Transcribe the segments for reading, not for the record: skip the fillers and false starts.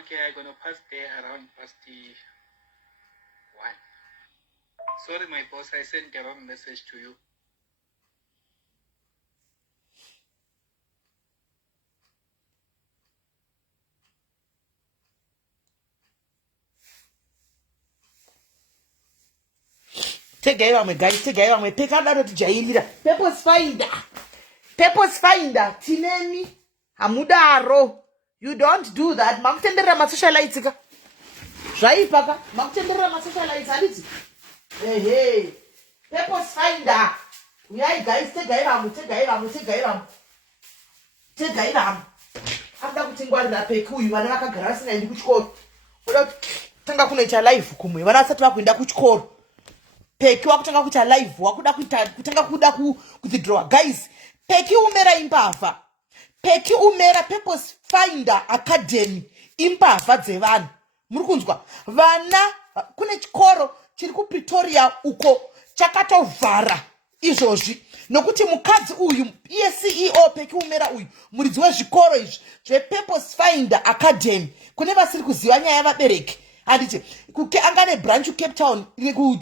Okay, I'm gonna pass there around past the 1. Sorry, my boss, I sent the wrong message to you. Take away, guys. Take away. Take out that jailira. Purpose finder. Tinemi. Amudaro. You don't do that. Makutendera masocialites. Zvaipaka. Makutendera masocialites. Aliti. Hey. Purpose finder. Yeah, guys. Take away. After kutingwarira peki uyu vana vakagara vasingaendi kuchikoro. Oda kutanga kunoita live kumwe. Vana vasati vakuenda kuchikoro. Peki wakutanga kuita live wakuda kutanga kuda kudhidrowa. Guys, peki umera imbavha. Peki umera Purpose Finder Academy imbavha dzevanhu. Muri kunzwa? Vana kune chikoro chiri kuPretoria uko chakatovhara izvozvi nokuti mukadzi uyu iye CEO peki umera uyu muridzi wezvikoro izvi zvePurpose Finder Academy kune vasiri kuziva nyaya yavabereki. Handiti anga nebranch kuCape Town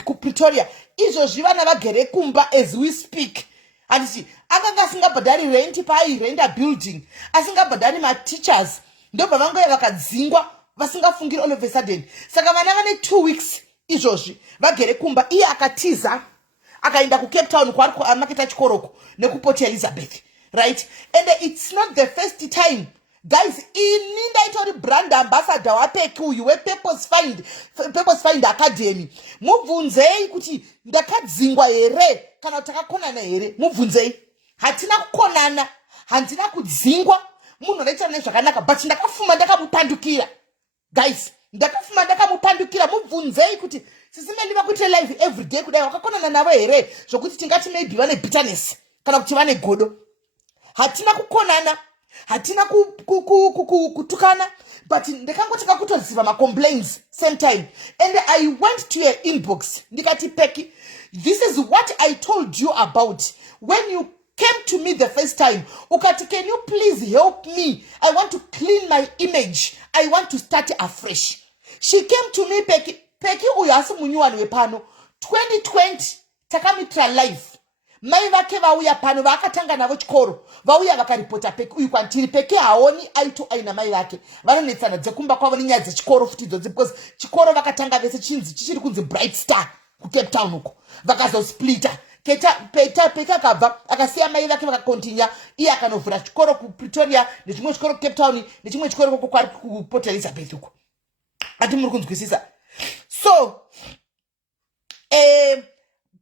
kuPretoria izvozvi vana vagere kumba as we speak. Handiti akanga asingabhadhari rent pairenda building, asingabhadhari mateachers, ndobva vangoya vakadzingwa vasingafungiri all of a sudden. Saka vana vane 2 weeks izvozvi vagere kumba. Iye akatiza akaenda kuCape Town kwari kuamaketa chikoroko nekuPort Elizabeth, right? And it's not the first time. Guys, ini ndaitori brand ambassador wapeki uyu wePurpose Finder Academy. Mubvunzei kuti ndakadzingwa here kana takakonana here. Mubvunzei. Hatina kukonana, handina kudzingwa. Munhu anoita nezvakanaka but ndakafuma ndakamupandukira. Guys, ndakafuma ndakamupandukira. Mubvunzei kuti sisi Melly vakuite live every day kudai wakakonana navo here zvokuti tingati maybe vane bitterness kana kuti vane godo. Hatina kukonana, hatina kutukana, but ndakangotaka kutoziva ma-complaints same time. And I went to your inbox ndikati Peki, this is what I told you about when you came to me the first time. Ukati, can you please help me? I want to clean my image. I want to start afresh. She came to me, Peki uyu asi munyuwani wepano 2020 takamitra live. Mai vake vauya pano vakatanga navo chikoro vauya vakaripota Peki uyu kwantiri. Peki haoni aito aina mai vake vanonetsana dzekumba kwavo nenyaya dzechikoro futi idzodzi because chikoro vakatanga vese chinzi chichiri kunzi Bright Star kuCape Town uko vakazosplita. Peki akabva akasiya mai vake vakakontinya. Iye akanovhura chikoro kuPretoria nechimwe chikoro kuCape Town nechimwe chikoro koko kwari kuPort Elizabeth uko. Ati muri kunzwisisa? So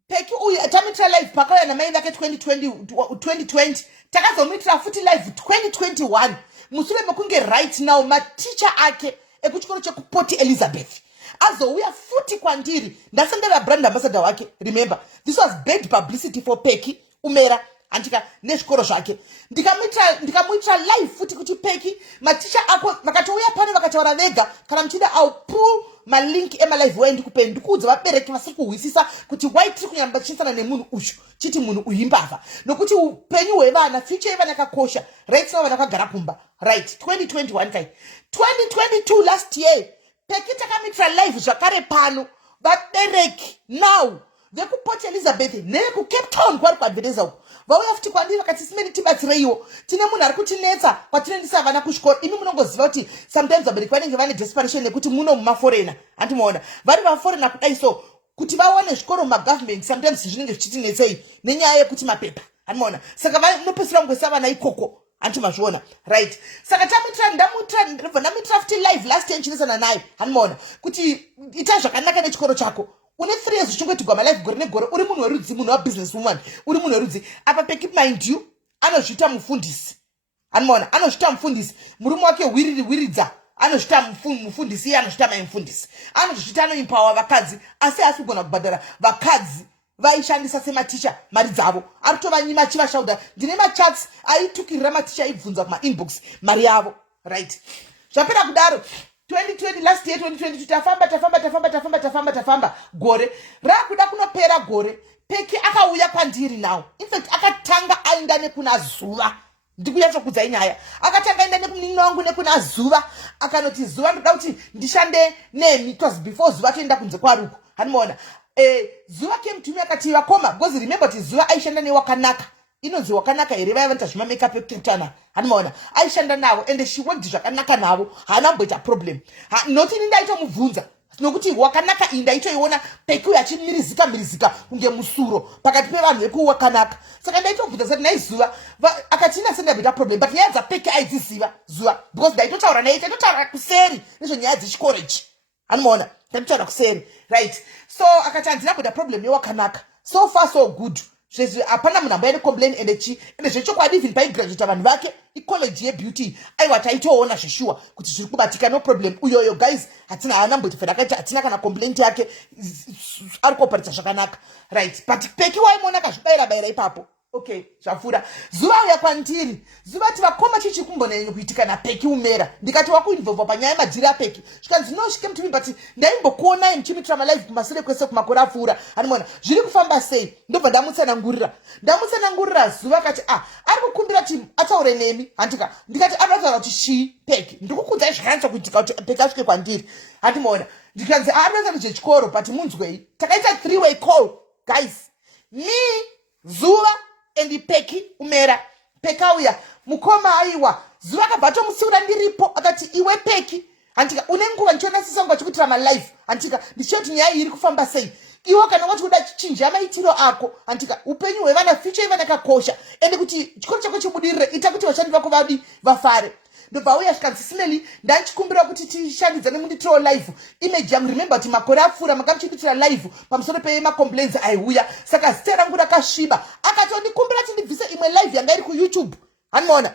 Peki uyu tamitra live pakauya namai vake 2020 takazomitra futi live 2021 mushure mekunge right now maticha ake ekuchikoro chekuPort Elizabeth azouya futi kwandiri ndasendera brand ambassador wake. Remember, this was bad publicity for Peki umera andika nezvikoro zvake. Ndikamuitra live futi kuti Peki maticha ako vakatouya pano vakataura vega kana muchida I'll pull malink emalive wayo ndikupei ndikuudza vabereki vasiri kuhwisisa kuti why tiri kunyamba tichisana nemunhu uyu chiti munhu uyu imbavha nokuti upenyu hwevana future yevana yakakosha. Right now vana vakagara kumba. Right, 2021 kai 2022 last year Peki takamitra live zvakare pano vabereki now vekuPort Elizabeth nekuCape Town kwari kuadvertisa uko vauya futi kwandiri vakati simeni tibatsireiwo tine munhu ari kutinetsa kwatinoendisa vana kuchikoro. Imi munongoziva kuti sometimes vabereki vanenge vane desperation nekuti muno mumaforena andimuona vari vaforena kudai so kuti vaone zvikoro mumagovernment sometimes zvinenge zvichitinetsei nenyaya yekuti mapepa andimuona saka vanopesera kungoisa vana ikoko antimazviona. Right, saka ndamutira futi live last time chinesana naye andimuona kuti ita zvakanaka nechikoro chako. Une 3 years uchingoti gwama life gore negore uri munhu werudzi, munhu wabusiness woman, uri munhu werudzi. Apa Peki mind you anozvita mufundisi andimuona anozvita mufundisi. Murume wake wiridza anozvita mufundisi. Iye anozvita maimufundisi anozvita anoempower vakadzi asi asi kugona kubhadhara vakadzi vaishandisa sematicha mari dzavo. Ari kutovanyima chivashauda ndine machats aitukirira maticha aibvunza kumainbox mari yavo. Right, zvapera kudaro 2020 last year 2022 tafamba gore rakuda kunopera gore Peki akauya kwandiri now. In fact akatanga aenda nekuna zuva ndikunyatsokudzai nyaya. Akatanga enda nekumnini wangu nekuna Zuva, akanoti Zuva ndoda kuti ndishande nemi. It was before Zuva toenda kunze kwaruko. Hanimona. Zuva came to me akati vakoma, because remember kuti Zuva aishanda newakanaka. Inonzi wakanaka here vaya vanoita zvima makeup ekutana. Hanimona. Aishanda navo and she worked zvakanaka navo. Haana kumboita problem. Noti ndaitomubvunza. Nokuti wakanaka inda itoiona Peki yachimirizika kunge musuro pakati pevanhu vekuwakanaka. Saka ndaitobvunza sati naizuva akati inasenda bita problem, but nyaya dzaPeki aidziziva Zuva, because ndaitotaura naye taitotaura kuseri nezvenyaya dzechikoro ichi. Hanimona, taitotaura kuseri, right? So akati handina kuita problem yewakanaka. So far so good. Hapana munhu ambaine complain ende zvechokwadi even paigraduata vanhu vake icollege yebeauty aiwa taitoona zveshuwa kuti zviri kubatika, no problem. Uyoyo guys haana mboti fera akaita hatina kana complaint yake, ari kuoparitsa zvakanaka, right? But Peki waimona kazvibayira ipapo. Okay, zvafura. Zuva uya kwandiri. Zuva ati vakoma chichi kumbonenye kuitika naPeki umera. Ndikati wakuinvolva panyaya yemajira aPeki. Zvikanzi no, she came to me but ndaimbokuonai muchimitira malive kumashure kwese kumakore apfuura. Hanimona, zviri kufamba sei? Ndobva ndamutsanangurira Zuva akati ari kukumbira kuti ataure nemi. Handika ndikati anotaura kuti Peki ndikukudzai zvakanaka kuitika kuti Peki asvike kwandiri. Handimona. Ndikanzi anoita nezvechikoro but munzwei. Takaita 3-way call. Guys, me, Zuva and Peki umera. Peki auya mukoma aiwa. Zuva akabva atomutsiura ndiripo akati iwe Peki, handika une nguva ndichiona sisonga chikuitira malife. Handika ndichoti nyaya iri kufamba sei. Iwo kana wati kuda chichinja maitiro ako, handika upenyu hwevana future ivana yakakosha. Ende kuti chikoro chako chibudirire ita kuti vashandi vako vafare. Ndobva uya zvikanzi SIS-MELLY ndanchikumbira kuti tishandidzane munditiro live image yangu. Remember kuti makore apfuura makamuchiitira live pamusoro pemacomplaints aiuya, saka zita rangu rakasviba. Akatondikumbira kuti ndibvise imwe live yanga iri kuYouTube. Hanimona,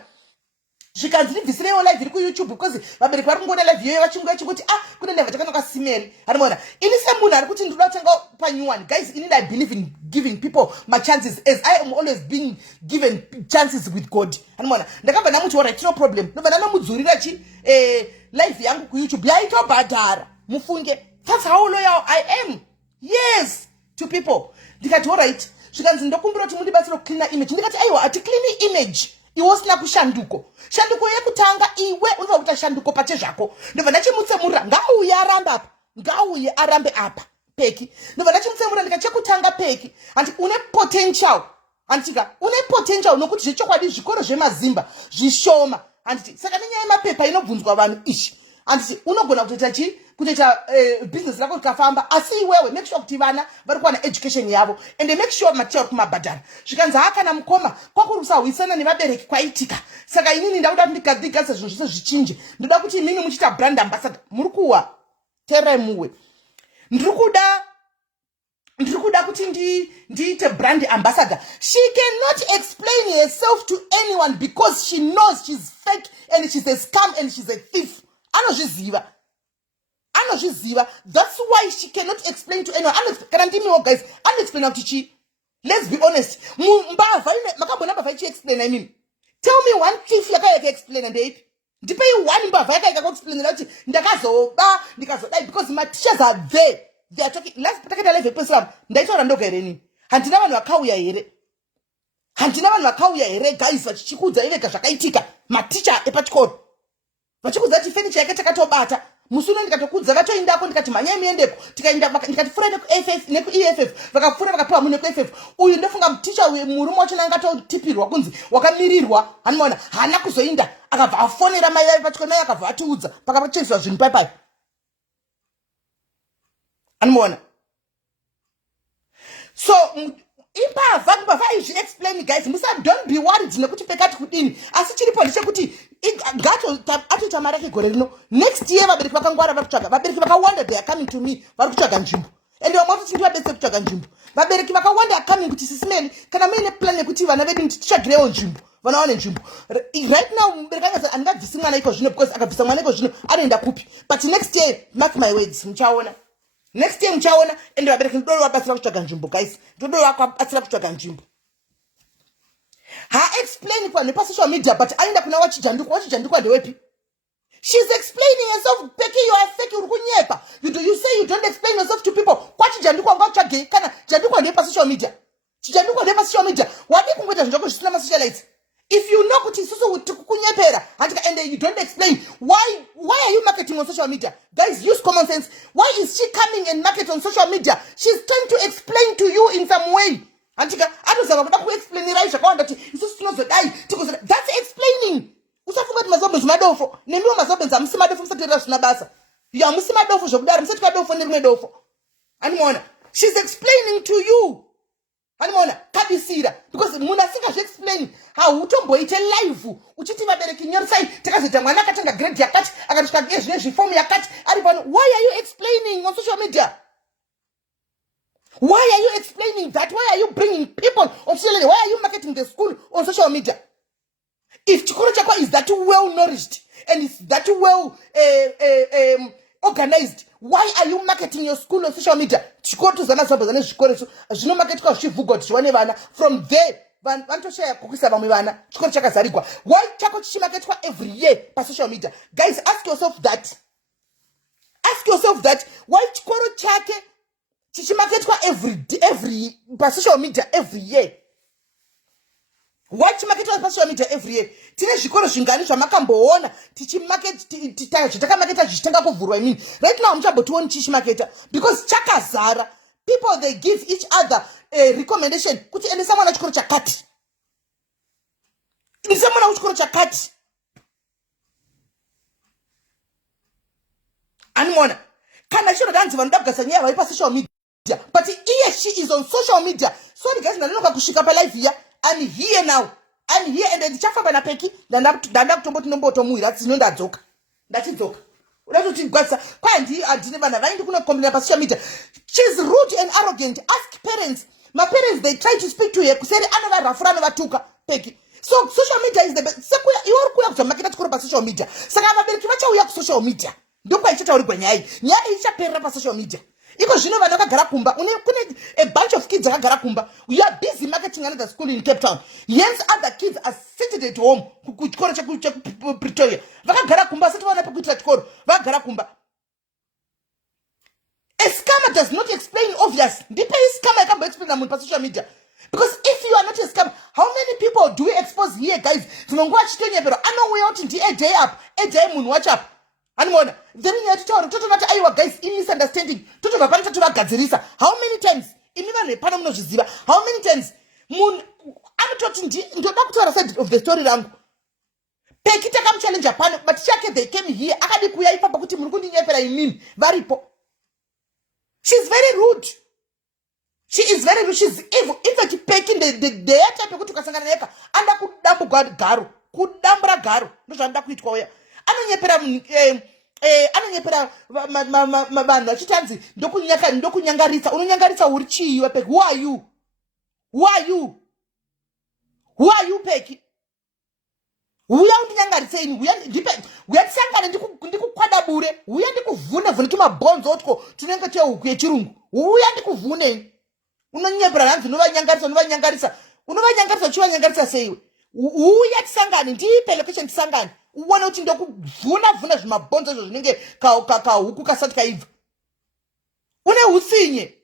zvikanzi ndibvisirewo live iri kuYouTube because vabereki vari kungoona live iyoyo vachingoti kune ndebva takanoka SIS-MELLY. Hanimona, ini semunhu ari kuti ndinoda kutanga panew one. Guys, inini I believe in giving people my chances as I am always being given chances with God. Hanimona, ndakabva ndamuti alright, no problem. Ndobva ndanomudzurira live yangu kuYouTube yaitobhadhara. Mufunge, that's how loyal I am. Yes, to people. Ndikati alright, zvikanzi ndokumbira kuti mundibatsire kucleana image. Ndikati aiwa ati clean image iwo usina kushanduko. Shanduko yekutanga iwe unofa kuita shanduko pache zvako. Ndobva ndachimutsemura ngauye arambe apa. Ngauye arambe apa Peki. Ndobva ndachimutsemura ndikati chekutanga Peki, handi une potential. Handika une potential nokuti zvechokwadi zvikoro zvemazimba zvishoma. Handiti saka nenyaya yemapepa inobvunzwa vanhu ishi. Handiti unogona kutoita business rako rikafamba, asi iwewe make sure kuti vana vari kuwana education yavo and make sure maticha uri kumabhadhara. Zvikanzi kana mukoma kwakuri kusahwisana nevabereki kwaitika. Saka inini ndakuda kuti ndigadhigasa zvinhu zvese zvichinje. Ndoda kuti inini muchiita brand ambassador. Muri kuwa terai muwe. Ndiri kuda kuti ndiite brand ambassador. She cannot explain herself to anyone because she knows she's fake and she's a scam and she's a thief. Anozviziva. That's why she cannot explain to anyone. Kana ndimiwo guys, unexplain kuti chi. Let's be honest. Mbava makabona mbava ichi explain I mean. Tell me one thief yakayeka explain and eight. Ndipei one mbava yakayeka explain kuti ndakazoba ndikazodai because my teachers are there. They are talking. Let's take a level person. Ndaitaura ndoga here nini. Handina vanhu vakauya here guys vachikudza iveka zvakaitika maticha epachikoro. Vachikudza kuti furniture yake takatobata. Musuno ndikatokudza vatoindako ndikati manyai muendeko tikaenda ndikati fura neku-FF neku-EFF vakafura vakapiwa munhu neku-FF. Uyu ndofunga muticha murume wacho nangatotipirwa kunzi wakamirirwa. Hanimona hana kuzoinda akabva afonera mai vave pachikoro naye akabva atiudza pakapachiswa zvinhu paipai. Hanimona, so mbavha izvi explain guys. Don't be worried nekuti Pekati kudini. Asi chiripo ndechekuti atoita mari yake gore rino. Next year vabereki vakangwara vari kutsvaga. Vabereki vakawanda they are coming to me vari kutsvaga nzvimbo. And vamwe vatoti ndivabetsere kutsvaga nzvimbo. Vabereki vakawanda are coming kuti SIS-MELLY kana muine plan yekuti vana vedu titsvagirewo nzvimbo. Vana vaone nzvimbo. Right now mubereki akati handingabvisi mwana iko zvino because akabvisa mwana iko zvino anoenda kupi. But next year mark my words muchaona. Next year muchaona and vabereki ndodoro vabatsira kutsvaga nzvimbo guys. Ndodoro vakabatsira kutsvaga nzvimbo. Explain kwa nepa social media but aenda kuna wachijandikwa ndewepi. She's explaining herself. Peki you are fake uri kunyepa. You say you don't explain yourself to people. Kwa chijandikwa ngatsvage kana jandikwa ndepa social media. Chijandikwa ndepa social media. Wadi kungoita zvinhu zvako zvisina masocialites. If you know kuti isusu kunyepera and you don't explain why are you marketing on social media? Guys, use common sense. Why is she coming and market on social media? She's trying to explain to you in some way. That's explaining. She's explaining to you. Because munasika explain how utomboite live uchiti vabereki nyorsai takazoita mwana akatanga grade yakati akatosvika nezvine zvifomu yakati ari pano. Why are you explaining on social media? Why are you explaining that? Why are you bringing people on social media? Why are you marketing the school on social media? If chikoro chako is that well nourished and is that well organized, why are you marketing your school on social media? From there, why chako every year by social media? Guys, ask yourself that. Ask yourself that. Why chikoro chake chichimaketwa every by social media every year? Why chimaketwa by social media every year? Tine zvikoro zvingani zvamakamboona titakameketa zvichitanga kuvhurwa imini. Right now muchabotoni chichimaketa because chakazara. People, they give each other a recommendation kuti endesa mwana chikoro chakati. Endesa mwana chikoro chakati. Animona kana chiro danzi vanoda kugasa nyaya vari pa social media, but he she is on social media. Sorry guys, ndanonoka kusvika pa live here. I'm here now. I'm here and ndichafamba napeki ndanda kutomboti nombotomuhira tinondadzoka. Ndachidzoka. Unatoti gwatsa kwandi adine vana vaindi kuno complain pa social media. She's rude and arrogant. Ask parents. My parents, they try to speak to her kuseri anova rafura anovatuka peki. So social media is the best. Sekuya iwari kuya kuzomaketa chikoro pa social media. Saka vabereki vachauya ku social media. Ndokwa ichitaurigwa nyaya ichaperera pa social media. Iko zvino vana vakagara kumba. Kune a bunch of kids vakagara kumba. We are busy marketing another school in Cape Town. Hence other kids are seated at home. Kuchikoro cha Pretoria. Vakagara kumba asati vana pekuitira chikoro. Vakagara kumba. A scammer does not explain obvious. Ndipo scammer can't explain on social media. Because if you are not a scammer, how many people do we expose here, guys? Tunongwa chitenye pero ano we out in a day up, a day moon watch up. Animona. Then you have to tell Toto not Iowa guys in misunderstanding. Toto Vapanta to Gazirisa. How many times? How many times? Moon I'm talking to the doctor side of the story lang. Pekita come challenge Japan, but Shaka they came here. Akadi kuya ipa bakuti murukundi nyepera imin. Varipo. She's very rude. She is very rude. She's evil. In fact, peking the type of Kutukasanganeka. Anda kudambu garu. Kudambra garu. No shanda kuitwa ya. Anonyepera mabanda chitanzi ndokunyangarisa unonyangarisa uri chiiwe peki. Who are you? Who are you peki? Uya undinyangariseni uyandisangana ndikukwadabure uya ndikuvhune tumabhonzo otwo tunenge tehuku yechirungu uya ndikuvhuneni unonyepera hanzi unovanyangarisa chivanyangarisa seiwe uya tisangane ndipe location tisangane uone kuti ndokuvhuna zvimabhonzo izvo zvinenge kahuku kasati kaibva une utsinye.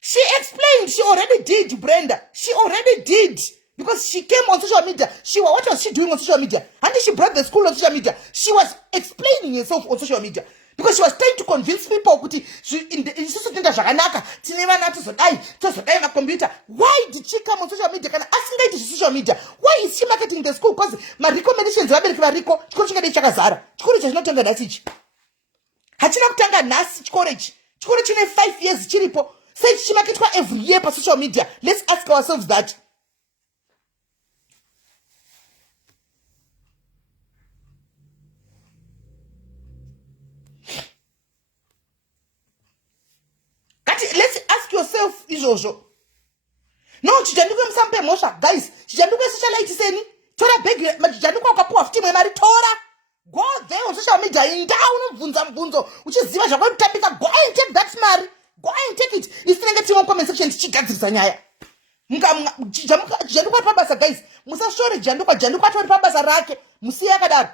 She explained. She already did, Brenda. She already did. Because she came on social media. What was she doing on social media? And she brought the school on social media. She was explaining herself on social media. Because she was trying to convince people why did she come on social media? Can I ask her to social media? Why is she marketing the school? Because my recommendations are very Rico. Chikoro is not tanga nasi. Hachina kutanga nasi chikoro. Chikoro chine 5 years chiripo. Say she market every year per social media. Let's ask ourselves that. Let's ask yourself, Ijojo. No, chijanduko msampe mosha, guys. Chijanduko socialite seni. Tora beg, chijanduko wakapuwa fiti mwemari tora. Go there on social media. Inda unumvunzo. Which is ziva shakwa utapika. Go and take that mari. Go and take it. Isinenge timu comment section chikadzirisa nyaya. Chijanduko atpabasa, guys. Musa shori chijanduko atpabasa rake. Musi yakadaro.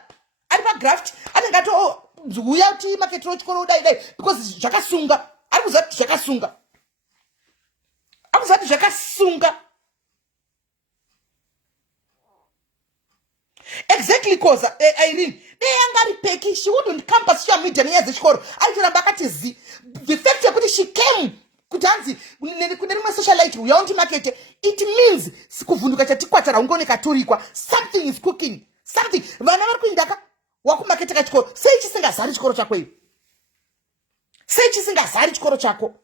Atpa graft. Atingato uya uti maketro chikoro udai. Because zvakasunga. Akuzati zvakasunga. kupoza Irene deyangari peki she wouldn't come pa social media nenyaya dzechikoro aitoramba akati zi the fact yekuti she came kuti hanzi kune rimwe socialite yaunti market it means kuvhunduka chatikwatara ungooneka turikwa something is cooking something vana vari kuindaka wakumakete kachikoro sei chisingazari chikoro chako iwe sei chisingazari chikoro chako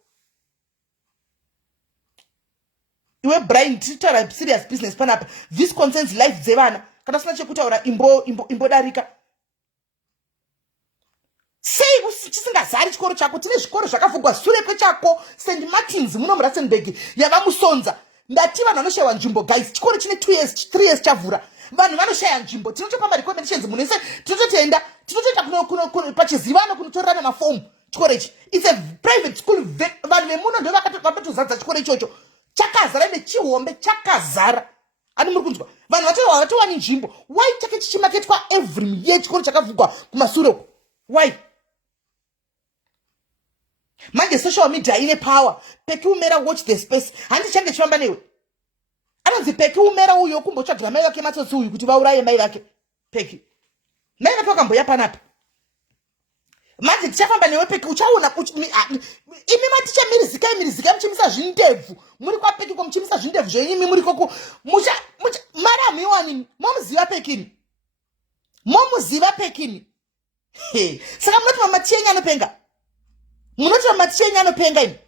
iwe Brian titaura serious business panapa this concerns life dzevana kana usina chekutaura imbodarika sei chisingazari chikoro chako tine zvikoro zvakavhurwa sure kwechako St Martins muno muRustenburg yavamusonza ndati vanhu vanoshayiwa nzvimbo guys chikoro chine 2 years 3 years chavhura vanhu vanoshaya nzvimbo tinotopa marecommendations munese tinototoenda pachizivano kunotorerana mafomu chikoro ichi it's a private school vanhu vemuno ndo vakatozadza chikoro ichocho chakazara nechihombe chakazara ani muri kunzwa vanhu vatowani nzvimbo why chake chichimaketwa every year chikoro chakavhurwa kumasure uko why manje social media ine power peki umera watch the space handi change chifamba newe anonzi peki umera uyo kumbotsvagira mai vake matsotsi uyu kuti vauraye mai vake peki mai vake vakamboya panapa manje tichafamba newe peki uchaona imi maticha mirizika muchimisa zvindebvu muri kwapeki ko muchimisa zvindebvu zvenyimi muri koko maramiwani momuziva pekini saka munoti mamaticha anopenga imi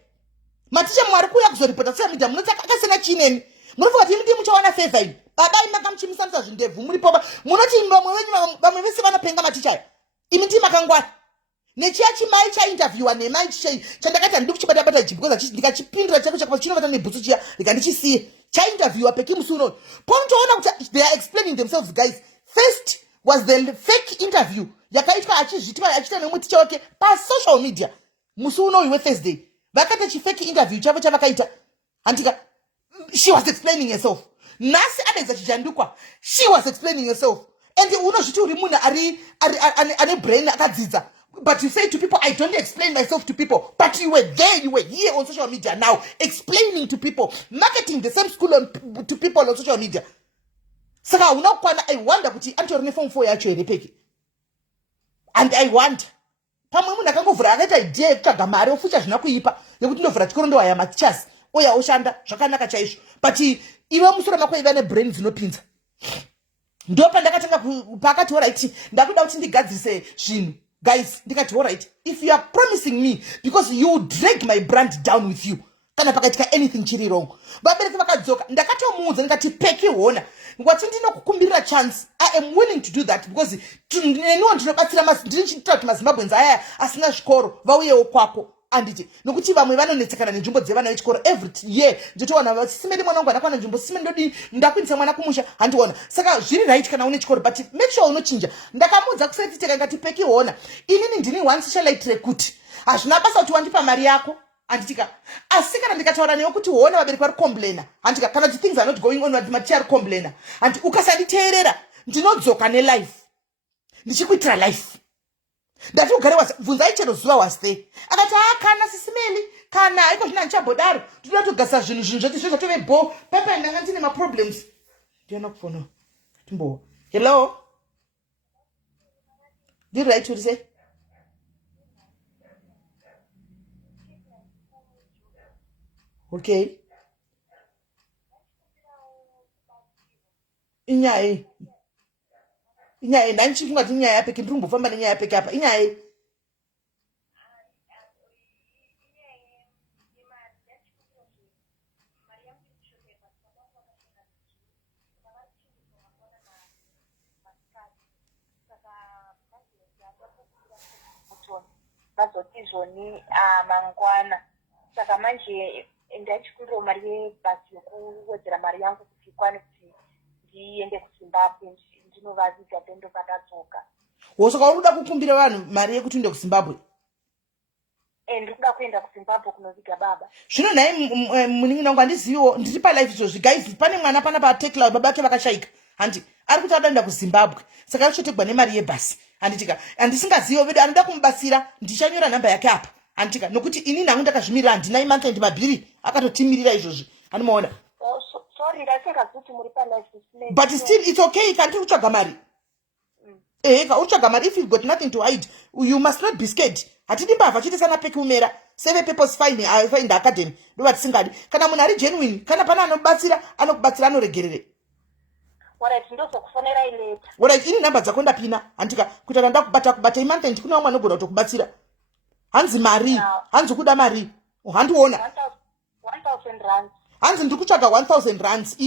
maticha mwari kuuya kuzoripota social media munoti akasena chineni munofunga kuti imi ndi muchawana favor imi baba imi makamuchimisanisa zvindebvu muripo munoti vamwe vese vanopenga maticha aya imi ndi makangwara nechiya chimai chainterviewa nemai chandakati handidi kuchibata ichi because ndikachipindira chako chakapa chinovata nebhutsu chiya ndikandichisiye chainterviewa peki musi unono pomutoona kuti they are explaining themselves guys. First was the fake interview yakaitwa achiita nemuticha wake pasocial media musi unoyu weThursday vakata chifake interview chavo chavakaita handika she was explaining herself nhasi adaidza chichandukwa she was explaining herself and unozviti uri munhu ane brain akadzidza. But you say to people, I don't explain myself to people. But you were there, you were here on social media now, explaining to people, marketing the same school to people on social media. Saka I wonder kuti antorine form 4 yacho ere peki. And I want. Pamwe munhu akangovhura akaita idea yekutsvaga mari ofucha zvina kuipa yekuti ndovhura chikoro ndohaya matichas oya oshanda zvakanaka chaizvo. But iwe musoro mako iva nebrain dzinopinza. Ndo pandakatanga pakati alright ndakuda kuti ndigadzise zvinhu. Guys, ndikati alright, if you are promising me because you drag my brand down with you, kana pakaitika anything chiri wrong. Vabereki vakadzoka, ndakatomuudza ndikati peki hona. Ngwati ndinokukumbirira chance. I am willing to do that because neniwo ndinobatsira ndinochitira kuti maZimbabweans aya asina zvikoro vauyewo kwako. Anditi nokuti vamwe vanonetsekana nenzvimbo dzevana vechikoro every year nditoona simedi mwana wangu anakwana nzvimbo simedi ndodi ndakuindisa mwana kumusha handiona saka zviri right kana une chikoro but make sure unochinja. Ndakamuudza kusati ngati peki hona inini ndini one socialite rekuti hazvina basa kuti wandipa mari yako handitika asi kana ndikataura newe kuti hona vabereki vari complainer handika kana things are not going on maticha ari complainer handi ukasanditeerera ndinodzoka nelife ndichikuitira life. Ndati ugare bvunzai chero zuva was there akati kana SIS MELLY kana iko zvina nchabhodaro tinoda kugasa zvinhu zvoti zvatove bo papa ndanga ndine ma problems ndiona kufona timbo hello did right to say okay inyaya ndanchifunga kuti inyaya yapeke ndiri kumbofamba nenyaya yapeke apa inyaya vazotizvoni mangwana saka manje ndachikumbira mari yebhasi yokuwedzera mari yangu kuti ikwane kuti ndiende kuZimbabwe ndinovaziga pendo pakadzoka. Wosoka uruda kukumbira vanhu mari yekuti uende kuZimbabwe? Ndikuda kuenda kuZimbabwe kunoviga baba. Zvino nhai munin'ina wangu handiziviwo ndiri palife izvozvi guys pane mwana pana patekla baba vake vakashaika handi ari kuti adaenda kuZimbabwe saka ari kuchotegwa nemari yebhasi handitika handisingazivo vedu anoda kumubatsira ndichanyora nhamba yake apa handitika nokuti ini nangu ndakazvimirira handina imanka ndimabhiri akatotimirira izvozvi hanimaona. Sorry, ndatenga kuti muri palife. But still it's okay kandi kutsvaga mari. Uchaga mari, if you've got nothing to hide, you must not be scared. Hatidi mbava chiti sana peki umera. 7 papers fine in the academy. Do what singadi. Kana munari genuine. Kana pana anobatsira anoregerere. Alright, ndozokufonera ileta. Alright, ini namba dzakonda pina. Antika kutana ndakubata imantha ndikuna umwe anogona kutokubatsira. Hanzi mari. Hanzi kuda mari. Handiona. 1,000 rands. Hanzi ndikutsvaga 1,000 rands.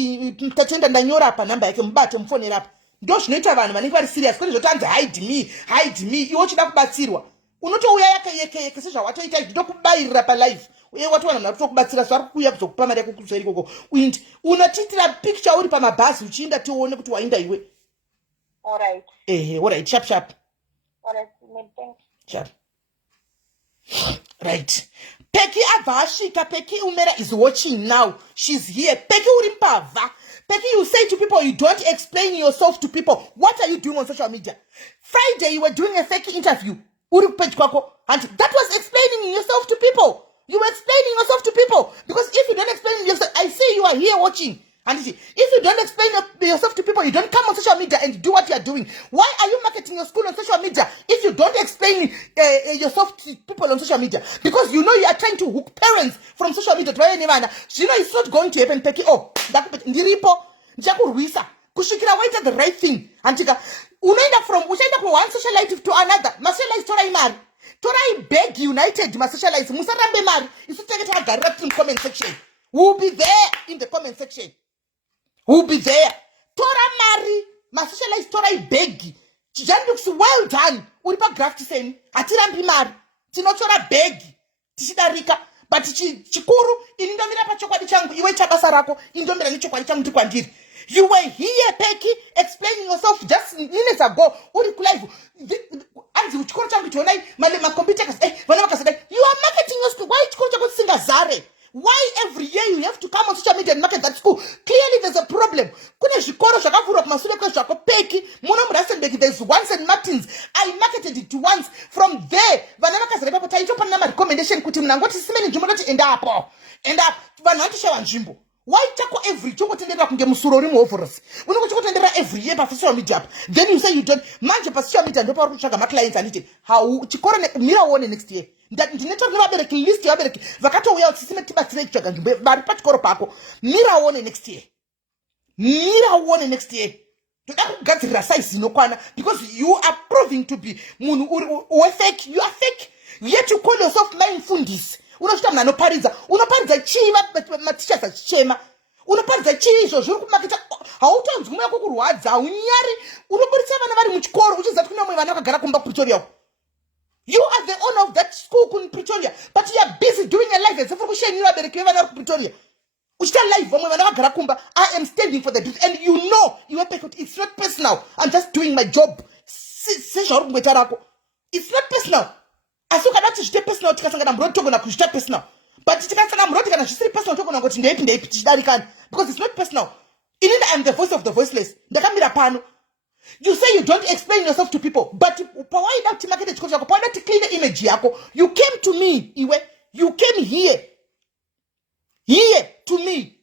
Tatenda ndanyora apa namba yake mubate mufonera apa. Ndo zvinoita vanhu vanenge vari serious kwete zvoti hanzi hide me iwe uchida kubatsirwa unotouya yeke sezvawatoita ndinokubayirira palive uye watowana munhu akutokubatsira so ari kuuya kuzokupa mari yako kuseri ikoko uindi unotiitira picture uri pamabhazi uchiinda tione kuti wainda iwe. Alright. Alright, sharp. Alright, thank you. Sharp. Right. Peki abva asvika. Peki Umera is watching now. She's here. Peki uri mbavha. Peki, you say to people, you don't explain yourself to people. What are you doing on social media? Friday, you were doing a fake interview. Uri page kwako. And that was explaining yourself to people. You were explaining yourself to people. Because if you don't explain yourself, I say you are here watching. And if you don't explain yourself to people, you don't come on social media and do what you are doing. Why are you marketing your school on social media if you don't explain yourself to people on social media? Because you know you are trying to hook parents from social media. You know it's not going to happen. Peki, ndiripo, nchakurwisa, kushikira waita the right thing. Antika, unaenda from one socialite to another. Masocialite tora imari. Tora beg united, masocialite. Musarambe mari. Isu take it in comment section. We'll be there in the comment section. We'll be there. Tora mari. Masocialite tora beg. Jandux, well done. Uripa graft sen. Atirambi mari. Tinotora beg. Tishidarika. But chikuru inindomira pachokwadi changu iwe chabasa rako indomira nichokwadi changu ndikwandiri. You were here, Peki, explaining yourself just minutes ago. Uri kulive. Anzi uchikuru changu tionai male makompyuta kasi. You are marketing your school. Why uchikuru changu singa zare? Why every year you have to come on social media and market that school? Clearly there's a problem. Kune zvikoro zvakavhurwa kumashure kwezvako Peki muno muRustenburg there's one St. Martin's. I marketed it once. From there vana vakazara ipapo taitopa nama recommendation kuti munangoti simeni nzvimbo ndoti enda apo vanhu vantishava nzvimbo. Why chako every chokotendera kunge musuro uri muhovhorosi unokuchokotendera every year pasocial media apa then you say you don't manje pasocial media ndopa uri kutsvaga maclients anditi how chikoro mira uone next year ndinotora nevabereki list yevabereki vakatouya uchisime tibatsirei kutsvaga nzvimbo vari pachikoro pako mira uone next year toda kugadzirira size inokwana because you are proving to be munhu wefake. You are fake yet you call yourself mindfundisi. Unochita munhu unoparidza chii matichers achichema unoparidza chii izvo zviri kumaketa hautonzwi mweya kukurwadza haunyari unoburitsa vana vari muchikoro uchiziva kuti kune vamwe vana vakagara kumba Pretoria. You are the owner of that school kun Pretoria but you are busy doing a life as if uri kushenyira vabereki vevana vari kuPretoria uchita live vamwe vana vagara kumba. I am standing for the truth and you know you are Peki. It's not personal. I'm just doing my job. Sezvauri kungoita rako. It's not personal. Asi ukadati zvite personal tikasangana murodi togona kuzvita personal but tikasangana murodi kana zvisiri personal togona kuti ndeipi tichidarikana because it's not personal. Inini I am the voice of the voiceless. Ndakamira pano. You say you don't explain yourself to people but pawaida kuti market chikoro chako pawaida kuti clean image yako you came to me you came here to me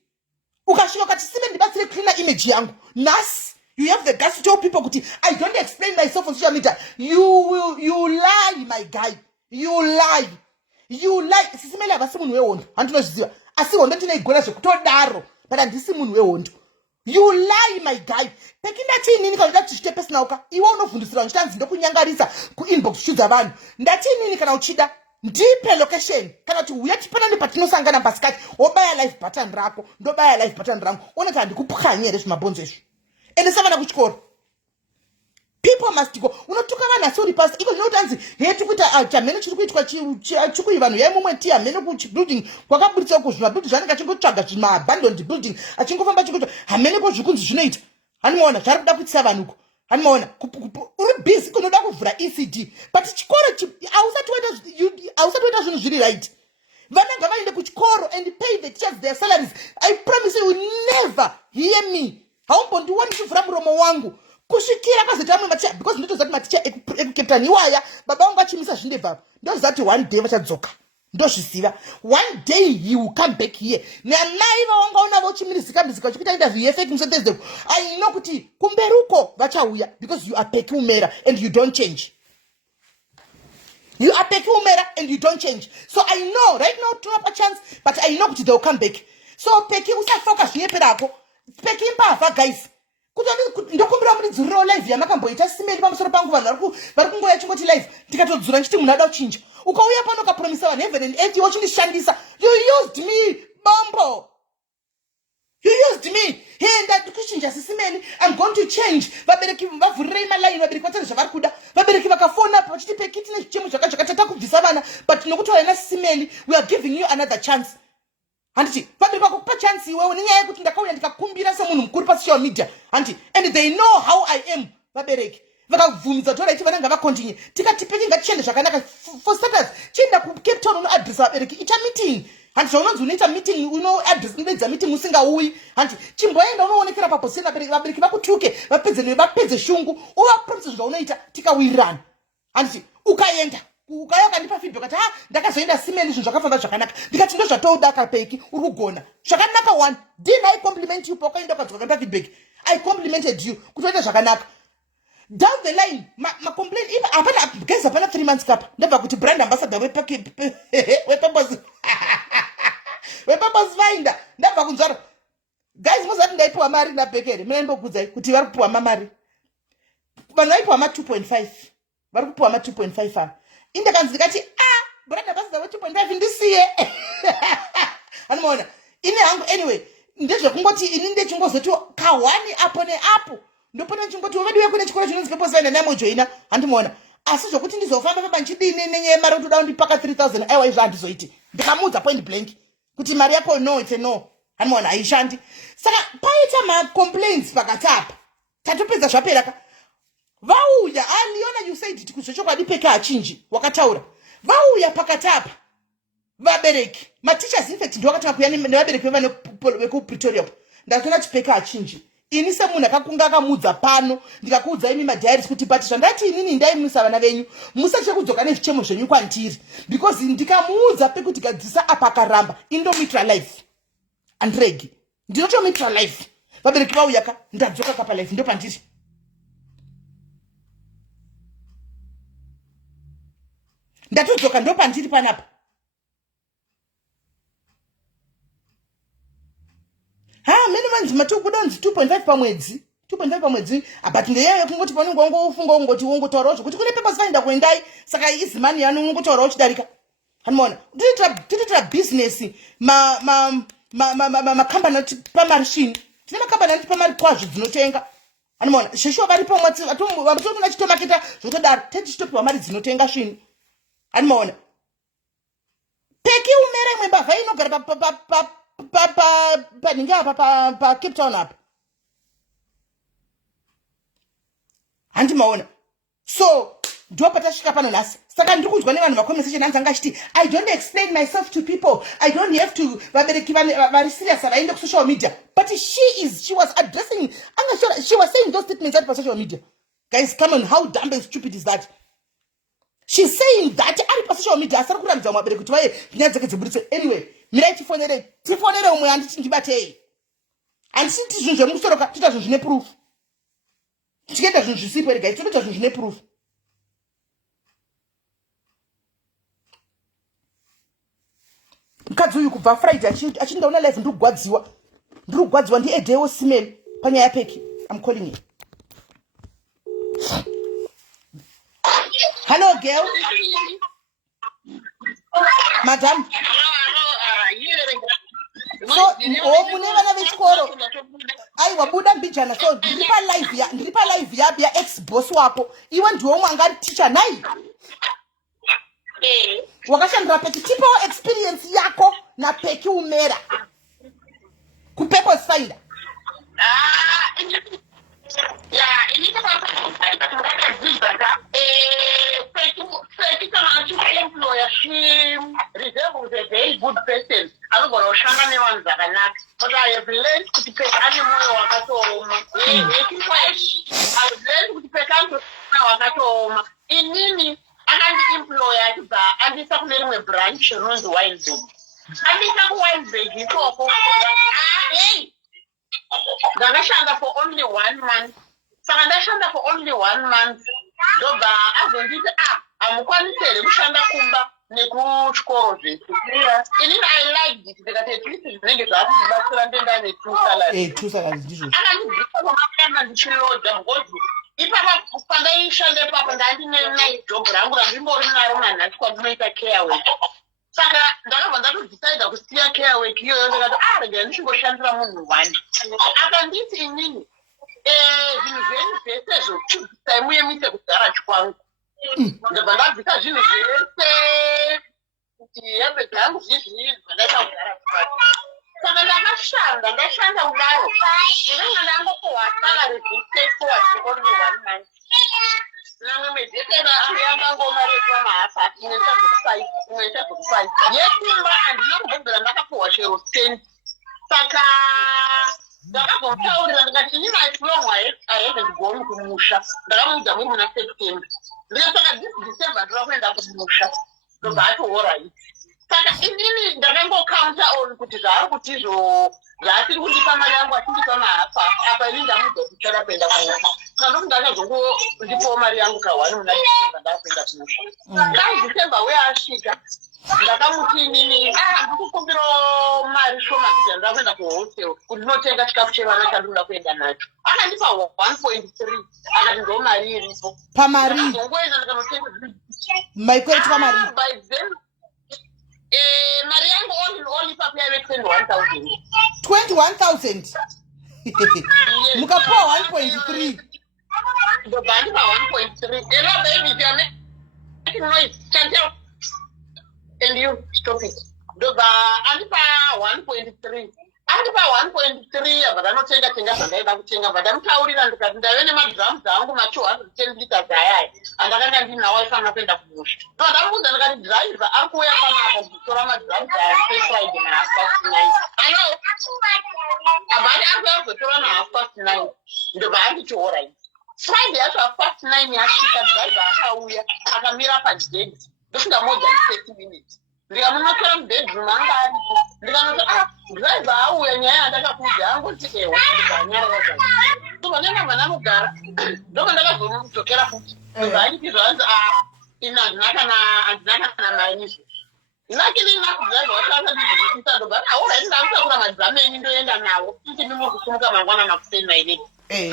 ukasvika ukati sime ndibatsire clean image yangu nhasi you have the guts to tell people kuti I don't explain myself on social media. You lie my guy. You lie. Sisi MELLY havasi munhu wehondo handinozviziva asi hondo ndinoigona zvekutodaro but handisi munhu wehondo. You lie my guy. Peki ndati inini kana uchida kuti zviite personal ka iwe unovhundusira uchitanzi ndokunyangarisa kuinbox zvichudza vanhu ndati inini kana uchida ndipe location kana kuti uya tipanane patinosangana pasikati wobaya live button rako ndobaya live button rangu onati handikupwanye here zvimabhonzo izvi endesa vana kuchikoro. People must go. Unotuka vana asi uri pasi iko zvinotanzi heti kuita chamene chiri kuitwa chikui vanhu yaimumwe ti hamene kuchibuilding kwakaburitsa uko zvimabuilding zvanenge achingotsvaga zvimaabandoned building achingofamba chikuita hamene ko zvikunzi zvinoita hanimaona zvari kuda kuitisa vanhu uko hanimaona uri busy kunoda kuvhura ECD but chikoro hausati waita zvinhu zviri right. Vana ngavaende kuchikoro and pay the teachers their salaries. I promise you will never hear me. Haumbondiwani chivhura muromo wangu kusvikira kwazoti vamwe maticha because ndotozati maticha ekukeptani iwaya baba vangu achimisa zvindebva ndozati one day vachadzoka ndozvisiva. One day he will come back here. Nanai vaungaona vochimirizika chikuita ita zviyefeki musotezeko. I know kuti kumberuko vachauya because you are Peki Umera and you don't change. You are Peki Umera and you don't change. So I know right now to have a chance, but I know kuti they will come back. So Peki usafocus zviyeperako. Peki mbavha guys. Ndokumbira muri dzuriro live yamakamboita simeli pamusoro pangu vanhu vari kungoya chingoti live ndikatodzura nchiti munhu ada kuchinja ukauya pano ukapromisa vanhu heaven and earth wachindishandisa. You used me bambo, you used me. Hey, ndati kuchinja sisimeli, I'm going to change. Vabereki vavhurirei malaini, vabereki vatari zvavari kuda, vabereki vakafona vachiti Peki tine zvichemo zvakatata kubvisa vana, but nokuti waina sisimeli we are giving you another chance. Handiti vabereki vakupa chance iwewe nenyaya yekuti ndakauya ndikakumbira semunhu mukuru pasocial media handiti, and they know how I am. Vabereki vakabvumidza tora ichi vananga vakontinue tikati Peki ngatichende zvakanaka. For starters chienda kuCape Town unoadresa vabereki ita meeting handiti zvaunonzi unoita meeting unoadresa meeting usingauyi handiti chimboenda unoonekera paposina vabereki vakutuke vapedze shungu uvapromise zvaunoita tikawirirana handiti ukaenda ukauya ukandipa feedback ati ndakazoenda simeli zvinhu zvakafamba zvakanaka ndikati ndo zvatoudaka Peki uri kugona zvakanaka. One didn't I compliment you paukaenda ukadzoka kandipa feedback? I complimented you kuti waita zvakanaka. Down the line complaint even apana guys apana 3 months kapa ndabva kuti brand ambassador wepurpose finder ndabva kunzvara guys muzati ndaipiwa mari naBhekere. Mina ndinokuudzai kuti vari kupiwa mari vanhu vaipiwa 2.5 vari kupiwa 2.5 indakanzi ndikati brand ambassador 2.5 ndisiye anoona ine hangu anyway ndezvekungoti ini ndechingozoti kahwani apo neapo ndopona chingoti wavadiwe kune chikoro chinonzi Purpose Finder namojoina handimoona. Asi zvokuti ndizofamba pamba nchidini nenyaya yemari kuti uda kundipaka 3000 aiwa izvo handizoiti. Ndikamuudza point blank kuti mari yako no it's a no handimoona haishandi. Saka paita macomplaints pakati apa tatopedza zvapera ka vauya Leona you said kuti kuzvechokwadi Peki hachinji wakataura vauya pakati apa vabereki mateachers in fact ndowakatanga kuya nevabereki vevana vekuPretoria ndakatoona kuti Peki hachinji. Ini semunhu akakunga akamudza pano ndikakuudzai imi madiaries kuti bati zvandati inini ndaimisa vana venyu musatye kudzoka nezvichemo zvenyu kwandiri because ndikamuudza Peki gadzisa apa akaramba indomitra life andregi ndinotomitra life. Vabereki vauyaka ndadzoka kapa life ndopandiri ndatodzoka ndopandiri panapa. Many months kuda nzi 2.5 pamwedzi 2.5 pamwedzi but ngenyaya yekungoti panenge wangofunga ungoti wongotaurawo kuti kune Purpose Finder kuendai saka izimani yanu unongotaurawo chidarika handimoona titoita business makambani ati pamari shini tine makambani ati pamari kwazvo dzinotenga handimoona sheshuwa vari pamwatsi vatoona chitomaketa zvotodaro tetichitopiwa mari dzinotenga shini handimoona. Peki Umera imwe mbavha inogara paninge apa paCape Town apa handimaona. So ndopatasvika pano nhasi saka ndiri kunzwa nevanhu vaconversation hanzi anga achiti I don't explain myself to people, I don't have to vabereki vari serious vaende kusocial media, but she was addressing she was saying those statements at social media. Guys, come on, how dumb and stupid is that? She's saying that ari pasocial media asari kuramidza mwabereki kuti vaye nyaya dzake dziburitse. Anyway, mirai tifonere umwe handiti ndibatei handisiti zvinhu zvemusoroka toita zvinhu zvine proof tichienda zvinhu zvisipo ere guys toita zvinhu zvine proof. Mukadzi uyu kubva Friday achindaona live ndiri kugwadziwa ndiedhewo simeli panyaya yaPeki. I'm calling you. Hello girl. Madam. So mune vana vechikoro aiwa buda mbijana so ndiripa live ya ex boss wako iwe ndiwo mwangari teacher nai wakashandira Peki tipawo experience yako na Peki Umera kuPurpose Finder. Resembles a very good person. I'm going to shine on Zaganak, but I have learned to take animal at home. I've learned to take animal at home. In Nini, akandiemploya achibva andisa kune rimwe branch rinonzi Wildberg. Andisa kuWildberg ikoko. Hey, ndakashanda for only 1 month. Saka ndashanda for only 1 month. Ndobva azonditi hamukwanisi here kushanda kumba nekuchikoro zvetu. Inini I liked it ndikati at least zvinenge zvakuzibatsira ndenda ne2 salaries. 2 salaries ndizvo. Akandibvisa kwamakuyamba ndichiloja because ipapa pandaishande papa ndandine night job rangu randimbori naro manhasi kwandinoita care work. Saka ndakabva ndatodecide kusiya care work iyoyo ndikati rega ndichingoshandira munhu wani. Akanditi inini zvinhu zvenyu zvese zvokudzidzisai muyemise kugaraji kwangu. Ndabva ndabvisa zvinhu zvese kuti hembe dzangu zvizviri zvandaita kugaraji kwangu. Saka ndashanda kudaro. Inenge ndangopuwa salary zvisefuwa only 1 month. Namwe medzekera yangangomaretwa mahafa inoita zvokufai. Yesimba handina kugombera ndakapuwa chero cent. Saka ndakabvomutaurira ndikati inini aifulongwa I haven't gone kumusha. Ndakamuudza muri muna September. Ndikasaka this December ndirakuenda kumusha. Ndobva ati alright. Saka inini ndakangocounta on kuti zvaari kutizvo zvaasiri kundipa mari yangu achindipa mahafa apa ini ndamudza kuchada kuenda kumusha. Saka ndokuti ndakazongondipawo mari yangu ka1 muna December ndakuenda kumusha. Saka December weasvika ndakamuti inini ndikukumbirawo mari shoma ndizva ndakuenda kuhostel kuti ndinotenga chikafu chevana chandinoda kuenda nacho. Akandipa 1.3 akati ndo mari iripo pamari ndakazongoenda ndikanotenga maikwetu pamari by then mari yangu only papi yaive 21,000. 21,000 mukapuwa 1.3 ndobva ndipa 1.3. Hello baby, if you are making noise, can't you? And you stop it. Ndobva andipa 1.3. Andipa 1.3 abva ndanotenga zvandaida kutenga. Bva ndamutaurira ndikati ndave nemadrums angu ma210 liters ayaya andakanga ndinawo aifanira kuenda kumusha. Ndobva ndamuudza ndikati driver ari kuuya panapa kutora madrums aya Friday na 9:30. Hello. Abva ari kuuya kuzotora na 9:30. Ndobva anditi alright. Friday yacho 9:30 yasvika driver akauya akamira pagate. Ndosvika more than 30 minutes. Ndikamunokera mubedroom anga aripo. Ndikanoti driver auya nyaya yandakakuudza angoti ewa ndikanyarara zvake. Ndobva ndakabva ndamugara. Ndobva ndakazomudzokera futi. Ndobva anditi zvanzi ina handina kana mari izvo. Lakini nakudriver wakasandibvunzisa ndobva alright ndamutakura madzamu enyu ndoenda nawo. Kuti ndimuri kusumuka mangwanani kuseni mairei.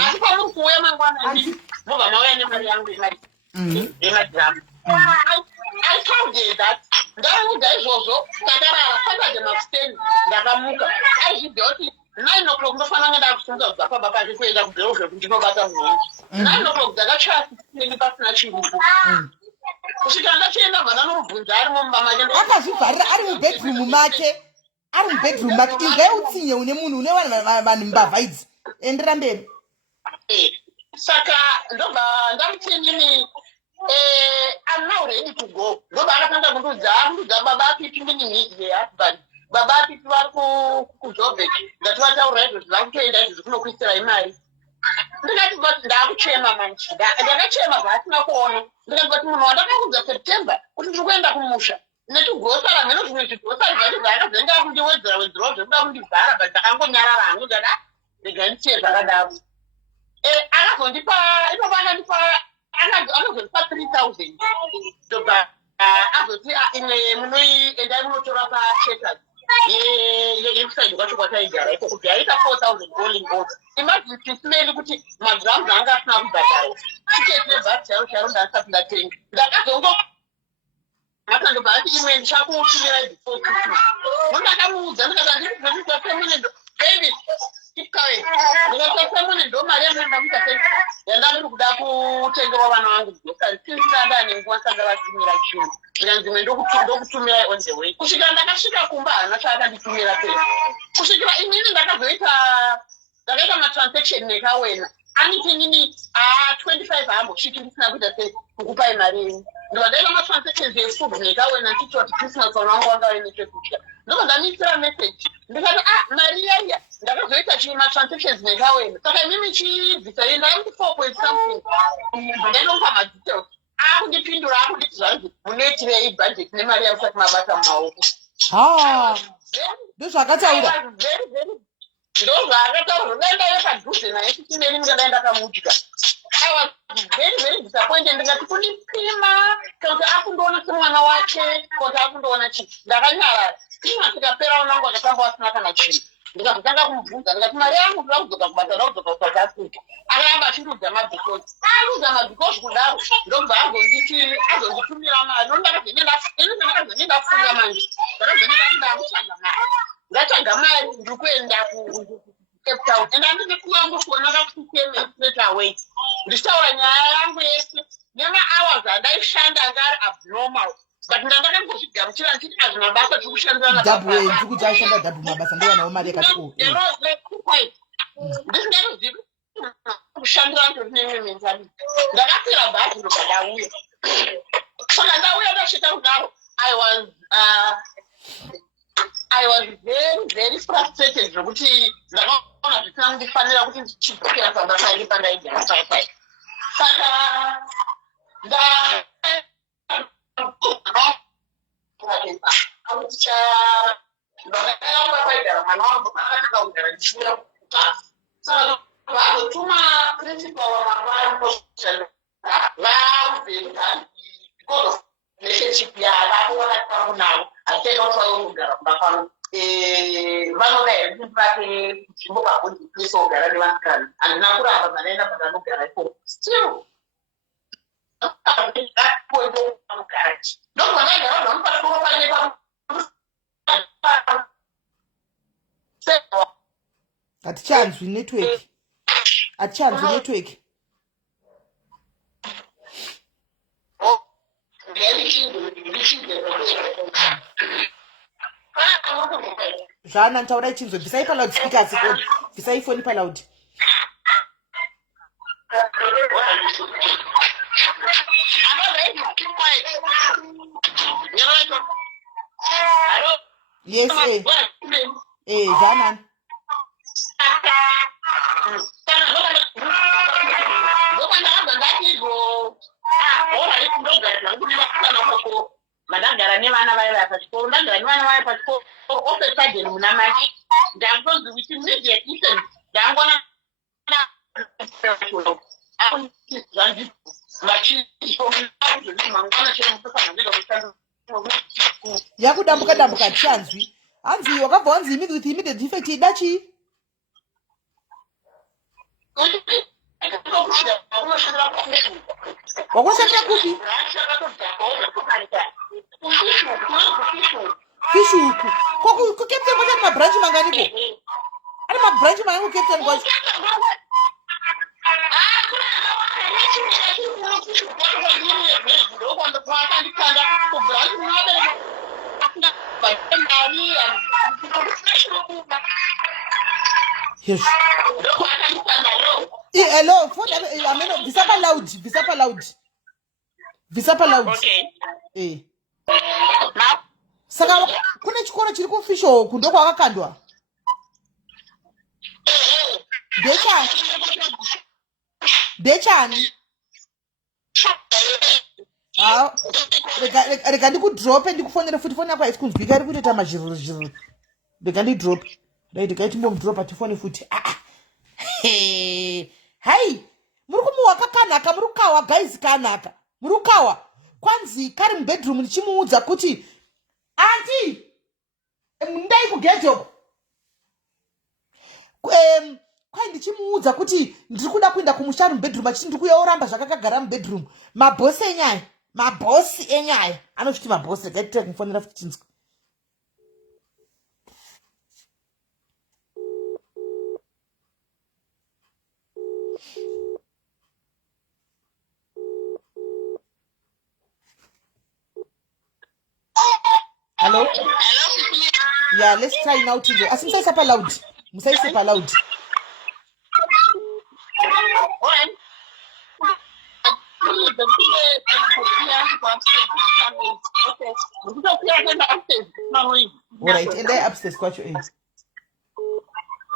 Asi pamuri kuuya mangwanani mobva mauya nemari yangu yemadhamu. I told you that. Ndamuudza izvozvo takarara Saturday makuseni ndakamuka. Aizviziva kuti 9 o'clock ndofanira kuenda kusunga kubva pamba pake kuenda kubhero kuti ndinobata munhu. 9 o'clock dzakachaya kuti pasina chiripo. Kusvika ndachienda mwana norubvunza ari mumba make. Akazvivharira ari mubedroom make. Ari mubedroom make. Ingai utsinye une munhu une vanhu mbavha idzi. Endera mberi. Saka ndobva ndamuti inini I'm now ready to go. Ndobva akatanga kundiudza baba apipi ndini husband. Baba apipi vari kuJoburg. Ndati vataurira izvo zvava kutoenda izvo zvinokuisira imari. Ndikati kuti ndakuchema manje. Ndakachema vasina kuona. Ndikati kuti munhu wandakaudza September kuti ndiri kuenda kumusha. Netugosara mheno zvimwe zvigosari zvacho zvakazenge kundiwedzerawo zvekuda kundivhara but ndakangonyarara hangu ndikati rega ndisiye zvakadaro. Akazondipa ipapo anozondipa 3,000. Ndobva azoti imwe endai munotora pacheckers yekuside kwacho kwataigara iko kuti yaita 4,000 rolling off. Imagine tisimeli kuti madrums anga asina kubhadharwa. Tiketi nebhasi charo ndasati ndatenga. Ndakazongo ndobva ati imwe ndichakutumira before Christmas. Ndakamuudza ndikati ndiri family baby ikawe ndikatsamune ndo mari yandaenda kuita yandandiri kuda kutengerwa vana vangu grocery tisanda nenguva sanga vatumira chinhu zvikanzi imwe ndokutumira on the way. Kusvika ndakasvika kumba hana chaakanditumira pei. Kusvikira inini ndakaita matransaction nekawena aniti inini 25 hambosviki ndisina kuita sei kukupai mari yenyu. Ndobva ndaita matransactions efood nekawena ndichiti kuti Christmas vana vangu vanga vaine chekudya. Ndobva ndamisira message ndikati mari yaiya ndakazoita chii matransactions nekawena. Saka imimi chibvisa ndakamuti 4 point something. Ndainompa madetails akundipindura akunditi zvanzi munoitirei budget nemari yakusati mabasa mumaoko. ndozvaakataura ndozvaakataura daenda padhuze naye tichimeri ndingadai ndakamudya. I was very disappointed. Ndikati kundipima kuti akundoona semwana wake kuti akundoona chii. Ndakanyara pima tikapera unangu akatamba asina kana chii. Ndikazotanga kumubvunza ndikati mari yangu ndoda kudzoka kubasa ndoda kudzoka kuSouth Africa. Akayamba achindudza mabhikozi. Arudza mabhikozi kudaro ndokubva azonditumira mari. Ndakazenge ndafunga manje. Ndakazenge ndakutsvaga mari. Ndatsvaga mari ndiri kuenda Cape Town. And handine kuwangu kuona kakuti straight away. Ndichaura nyaya yangu yese nema-hours andaishanda angari abnormal but ndandakangozvigamuchira ndichiti azvina basa tiri kushandirana ndiri kuti aishanda dabhu mabasa ndowanawo mari yakati ndisingazivi kushandira ndori neimwe mentality. Ndakapera bhazi ndobva ndauya. Saka ndauya ndasvika kudaro I was very frustrated zvokuti ndakaona zvisina kundifanira kuti ndichidzokera pabasa iri pandaigara paipai. Saka ndakaigara mwana wangu akakagara ndichiuya kubasa. Saka vakutuma principal wamangwani because of relationship yavanoona kwangu navo atinotaura kugara kumba kwangu. Vanoda here kuti pake nzvimbo pakunzi place ogara nevanhukadzi. Handina kuramba manaenda patanogara ipopo. Still hatichanzwi network zvana nditaura ichinzwe bvisai paloud speakers kodi bvisai foni paloud. Yes, zvana mandagara nevana vaiva pachikoro ndagara nevana vaiva pachikoro ofesadeni muna machi ndakonzi with immediate effect ndangona yakudambuka hatichanzwi. Hanzi wakabva wanzi with immediate effect ida chii? Wakushandira kupi? Fishuku. Kukaptain kwacho ari mabranchi manganiko? Ari mabranchi mangani kukaptain kwacho? Yes. Hello, phone. Visa loud. Okay. Saka kune chikoro chiri kufisho uku ndoko akakandwa. Dechani. Rega ndikudrope ndikufonera futi foni yako haisi kunzwika iri kutoita mazhiruzhiru. Rega ndidrope. Rega timbomudropa tifone futi. Hai, muri kumuwaka kanaka, muri kukawa guys kanaka. Muri kukawa. Kwanzi kari mubedroom ndichimuudza kuti anti ndai kugeto. Kwai ndichimuudza kuti ndiri kuda kuenda kumushari mubedroom achiti ndiri kuuya oramba zvakakagara mubedroom. Mabhosi enyaya. Anochiti mabhosi rega titire kumufonera futi tinzwe. Hello? Yeah, let's try now to go. Asim say super loud. Musai super loud. Alright, and I upstairs kwacho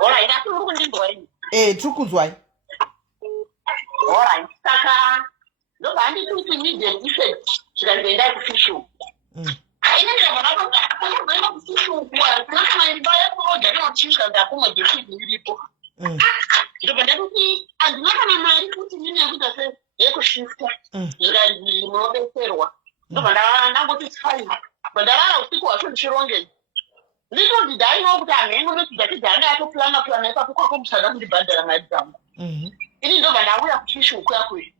Alright, that's what we're going to do. Trukuzwai. Alright, saka ndobva handiti kuti immediate effect zvikangoenda kufishu haina ndakavaaaaaenda kufishu tinakana imba yakuroja neotisha ndaaccommodation iripo ndobva ndatuti handina kana mari kuti ndine kuita se yekushifta zvikanzi munobetserwa ndobva ndangoti fine ndarara usiku hwacho ndichirongei nditoti ndaiwo kuti hamhengo notidati dzanga atopulana ipapo kwako musada kundibhadhara mari dzangu ini ndobva ndauya kufishu kuyakuyi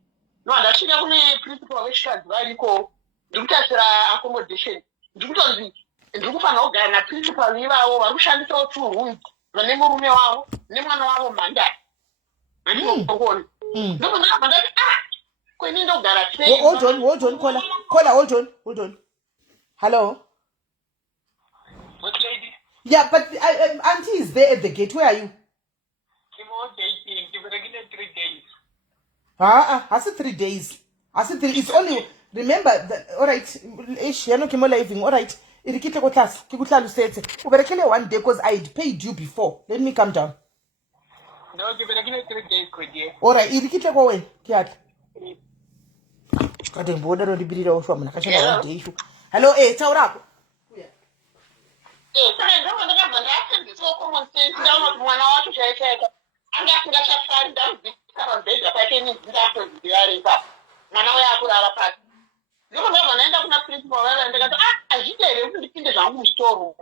no ndasvika kune principal wechikadzi variko ndiri kutarisira accommodation ndiri kutonzi ndiri kufanira kugara naprincipal ivavo vari kushandisawo 2 rooms vane murume wavo nemwana wavo mhandara handinogona ndobva ndakabva ndati kweni ndogara sei. Hold on, caller, hold on. Hello. What lady? Yeah, but auntie is there at the gate. Where are you? I'm dating. Give it 3 days. I said 3 days. I said 3. It's only, remember, all right, you're not living, all right. Irikite ko class, kikutlala usetse. Uberekele 1 day because I had paid you before. Let me come down. No, give it 3 days, Kwedi. All right, irikite ko when? Kiat. Kade mbona ro libirira oshwa mna kachana 1 day issue. Hello, taurako. Saka ndobva ndakabva ndasenzisawo common sense ndaona kuti mwana wacho chaikaika anga asingachafari ndamubvisa pamubhedha pake ndatoziva ipapo mwana uya akurara pasi ndobva ndabva ndaenda kuna principal vava ndikati hazvita here kuti ndipinde zvangu musitoro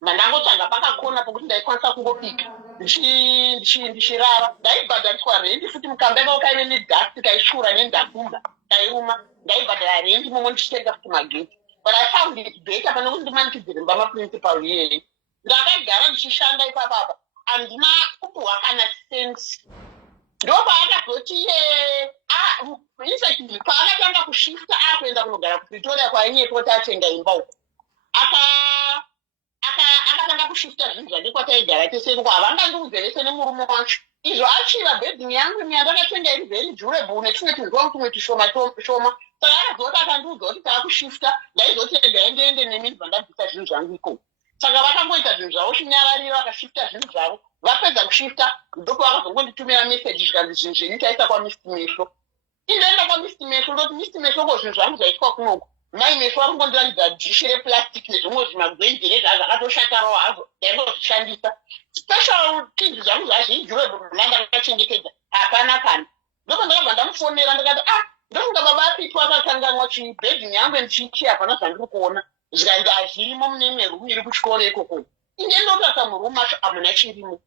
mandangotsvaga pakakona pokuti ndaikwanisa kungopika ndichirara ndaibhadhariswa rendi futi mukamba kavo kaive nedhasti kaishura nendakumba kairuma ndaibhadhara rendi momwe ndichitenga futi mageti. But I found it better when I was demanding the principal here. Ndakagara ndichishanda ipapapa handina kupuhwa sense ndobva akazoti infact paakatanga kushifta akuenda kunogara kupretoria kwainye kuti atenga imba uko akatanga kushifta zvinhu zvake kwataigara tese ko havangandiudze vese nemurume wacho izvo achiva beding yangu imi yandakatenga iri very durable netumwe tunzwangu tumwe tushoma saka akazoti akandiudza kuti taakushifta ndaizoti ndaendeende nemini vandabvisa zvinhu zvangu iko saka vakangoita zvinhu zvavo chinyarariro vakashifta zvinhu zvavo vapedza kushifta ndoko vakazongonditumira meseji zvikanzi zvinhu zvenyu taisa kwamr mesho indoenda kwamr mesho ndoti mr mesho ko zvinhu zvangu zvaitwa kunoko mai mesho vakungondiratidza dhishi replastic nezvimwe zvimagwenzere zvakatoshatarawo hazvo ndaingozvishandisa special things zvangu zvazhinji mandakachengetedza hapana kana ndoko ndakabva ndamufonera ndikati ndofunga baba apitwa akakanganwa chibhedhini yangu ndichichi hapana zvandiri kuona zvikanzi hazvirimo mune rumu iri kuchikoro ikoko inde ndotsvaka murumu acho hamuna chirimo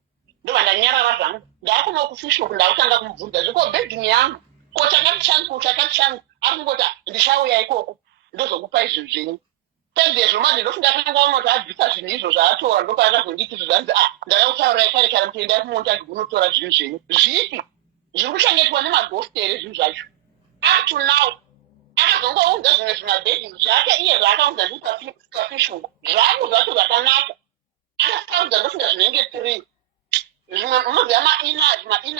ndobva ndanyarara zvangu ndaakuno kufishoku ndaakutanga kumubvunza zviko bhedhini yangu ko chakati changu ari kungoti ndichauya ikoko ndozokupa izvo zvenyu penzezvo manje ndofunga akangaona kuti abvisa zvinhu izvo zvaatora ndopaakazonditi zvanzi ndakakutaurirai kare kana kuti endai kumonta ndikunotora zvinhu zvenyu zvipi zviri kuchengetwa nemagostere zvinhu zvacho up to now akazongounza zvimwe zvimabhedhingi zvake iye zvaakaunza ndipafishongo zvangu zvacho zvakanaka akasarudza ndofunga zvinenge 3 zvimwe unoziva maina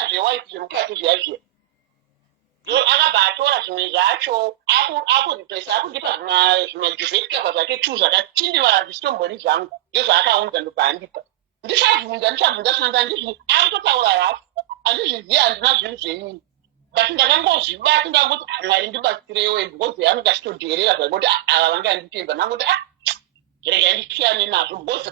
zvewhite zvemukati zviya akabva atora zvimwe zvacho akuriplesa akundipa zvimajuvetikava zvake 2 zvakatindivara zvisitombori zvangu ndozvaakaunza ndobva andipa ndichabvunza zvinanga ndizvi akutotaura hafu handizviziva handina zvinhu zvenyini but ndakangozvibati ndangoti mwari ndibatsirewo because yanenge achitodherera zvakoti ava vanganditedza ndangoti rega ndisiyane nazvo because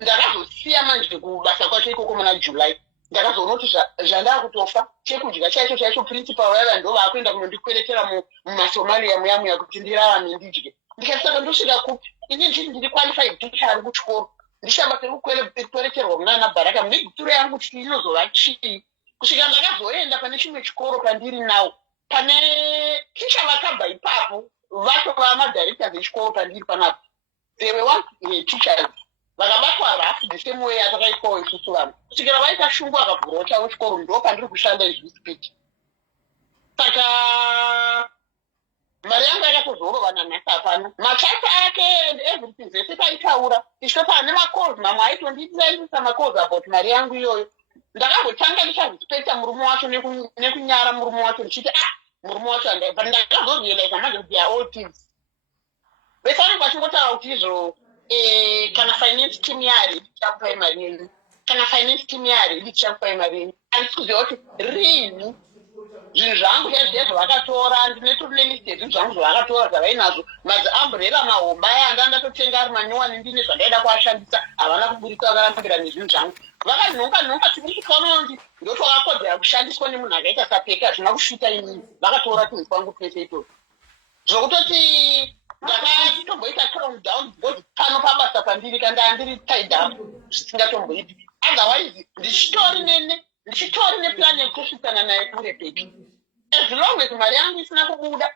ndakazosiya manje kubasa kwacho ikoko muna July ndakazoona kuti zvandakutofa chekudya chaicho principal vava ndo vaakuenda kunondikweretera mumasomalia muyamuya kuti ndirarame ndidye ndikasaka ndosvika kupi ini nditi ndiri qualified teacher ari kuchikoro ndishamba sekukwereterwa munana Baraka mune guturo yangu kuti inozova chii kusvika ndakazoenda pane chimwe chikoro pandiri nawo pane ticha vakabva ipapo vacho vamadirectors echikoro pandiri panapo they were once teachers vakabatwa rafu the same way atakaitwawo isusu vanhu kusvikira vaita shungu vakavhurawo chavo chikoro ndo pandiri kushanda izvispiti saka mari yangu yakatozorovana nhasi hapana machata ake and everything zvese taitaura icho pane macalls mamwe aitondisendisa macalls about mari yangu iyoyo ndakambotanga ndichazvispeta murume wacho nekunyara murume wacho ndichiti murume wacho but ndakazorealiza manje kuti all things vese vanenge vachingotaura kuti izvo kana finance team yari ichakupai mari yenyu kana finance team yari ichakupai mari yenyu andikuziva kuti rini zvinhu zvangu zviya zvavakatora ndinetonelisite zvinhu zvangu zvavakatora zvavainazvo maziamburera mahomba aya andandatotenga ari manyowani ndine zvandaida kuashandisa havana kuburika vakarambira nezvinhu zvangu vakanhonga timusikaonondi ndotwakakodzera kushandiswa nemunhu akaita sapeki hazvina kusvika inini vakatora tunhu twangu twese itozvo zvokutoti ndakatomboita calm down because pano pabasa pandiri kanda ndiri tied up zvisingatomboiti otherwise ndichitori neplan yekusvikana naye kure peki as long as mari yangu isina kubuda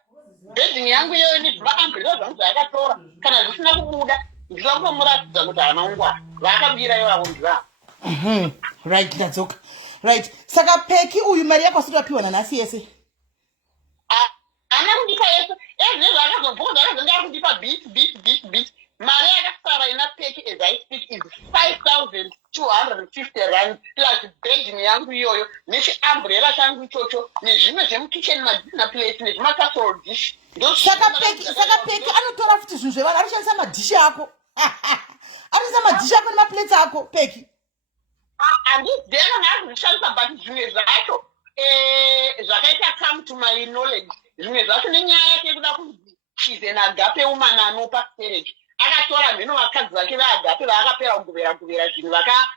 beding yangu iyoyo nezvimaambrela zvangu zvaakatora kana zvisina kubuda ndinoda kutomuratidza kuti hana ungwa vaakabira ivavo ndivavo right ndadzoka right saka peki uyu mari yako asati wapiwa nanhasi yese hana kundipa yese ezvinezvo akazobvunza akazenge ari kundipa bit mari yakasara ina peki as I speak is 5,250 rand plus beding yangu iyoyo nechiambrela changu ichocho nezvimwe zvemukitchen madina plate nezvimakasol dish saka peki anotora futi zvinhu zvevanhu anoshandisa madhishi ako anoshandisa madhishi ako nemaplates ako peki handizena naazvishandisa but zvimwe zvacho zvakaita come to my knowledge zvimwe zvacho nenyaya yake yekuda kunzi she's an agape woman anopa storage akatora mhino vakadzi vake vaagape vaakapera kuguvera zvinhu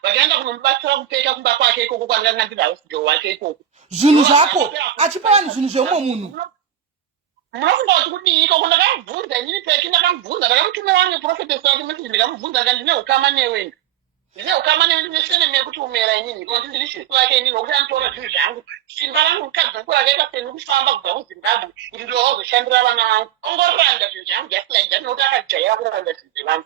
vakaenda kunomubatsira kupeka kumba kwake ikoko kwandanga ndiri hausgirl wake ikoko zvinhu zvako achipa vanhu zvinhu zveumwe munhu munofunga kuti kudii ikoko ndakamubvunza inini peki ndakamubvunza ndakamutumira wange profetesi wake message ndikamubvunza ka ndine ukama newe nesene mekuti umera inini kuti ndiri shisi wake inini nokuti anotora zvinhu zvangu simba rangu mukadzi mukuru akaita seni kufamba kubva kuzimbabwe kuti ndozoshandira vana vangu ongoranda zvinhu zvangu just like that nokuti akajaira kuranda zvinhu zvevangu.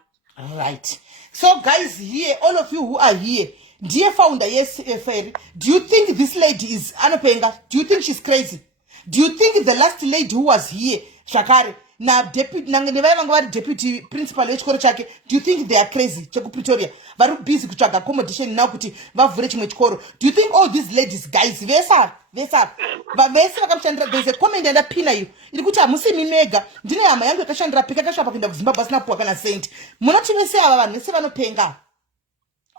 Right. So guys here, all of you who are here, dear founder, yes, Ferry, do you think this lady is Anopenga? Do you think she's crazy? Do you think the last lady who was here, Shakari, na deputy principal wechikoro chake, do you think they are crazy? Cheku Pretoria, vari busy kutsvaga accommodation now kuti vavhure chimwe chikoro. Do you think all these ladies, guys, vese vakamushandira, there's a comment and a pina you. Iri kuti hamusi mimega, ndine hama yangu yakashandira pika yakashapa kuenda kuZimbabwe asina puwa kana senti. Munoti vese ava vanhu vese vanopenga.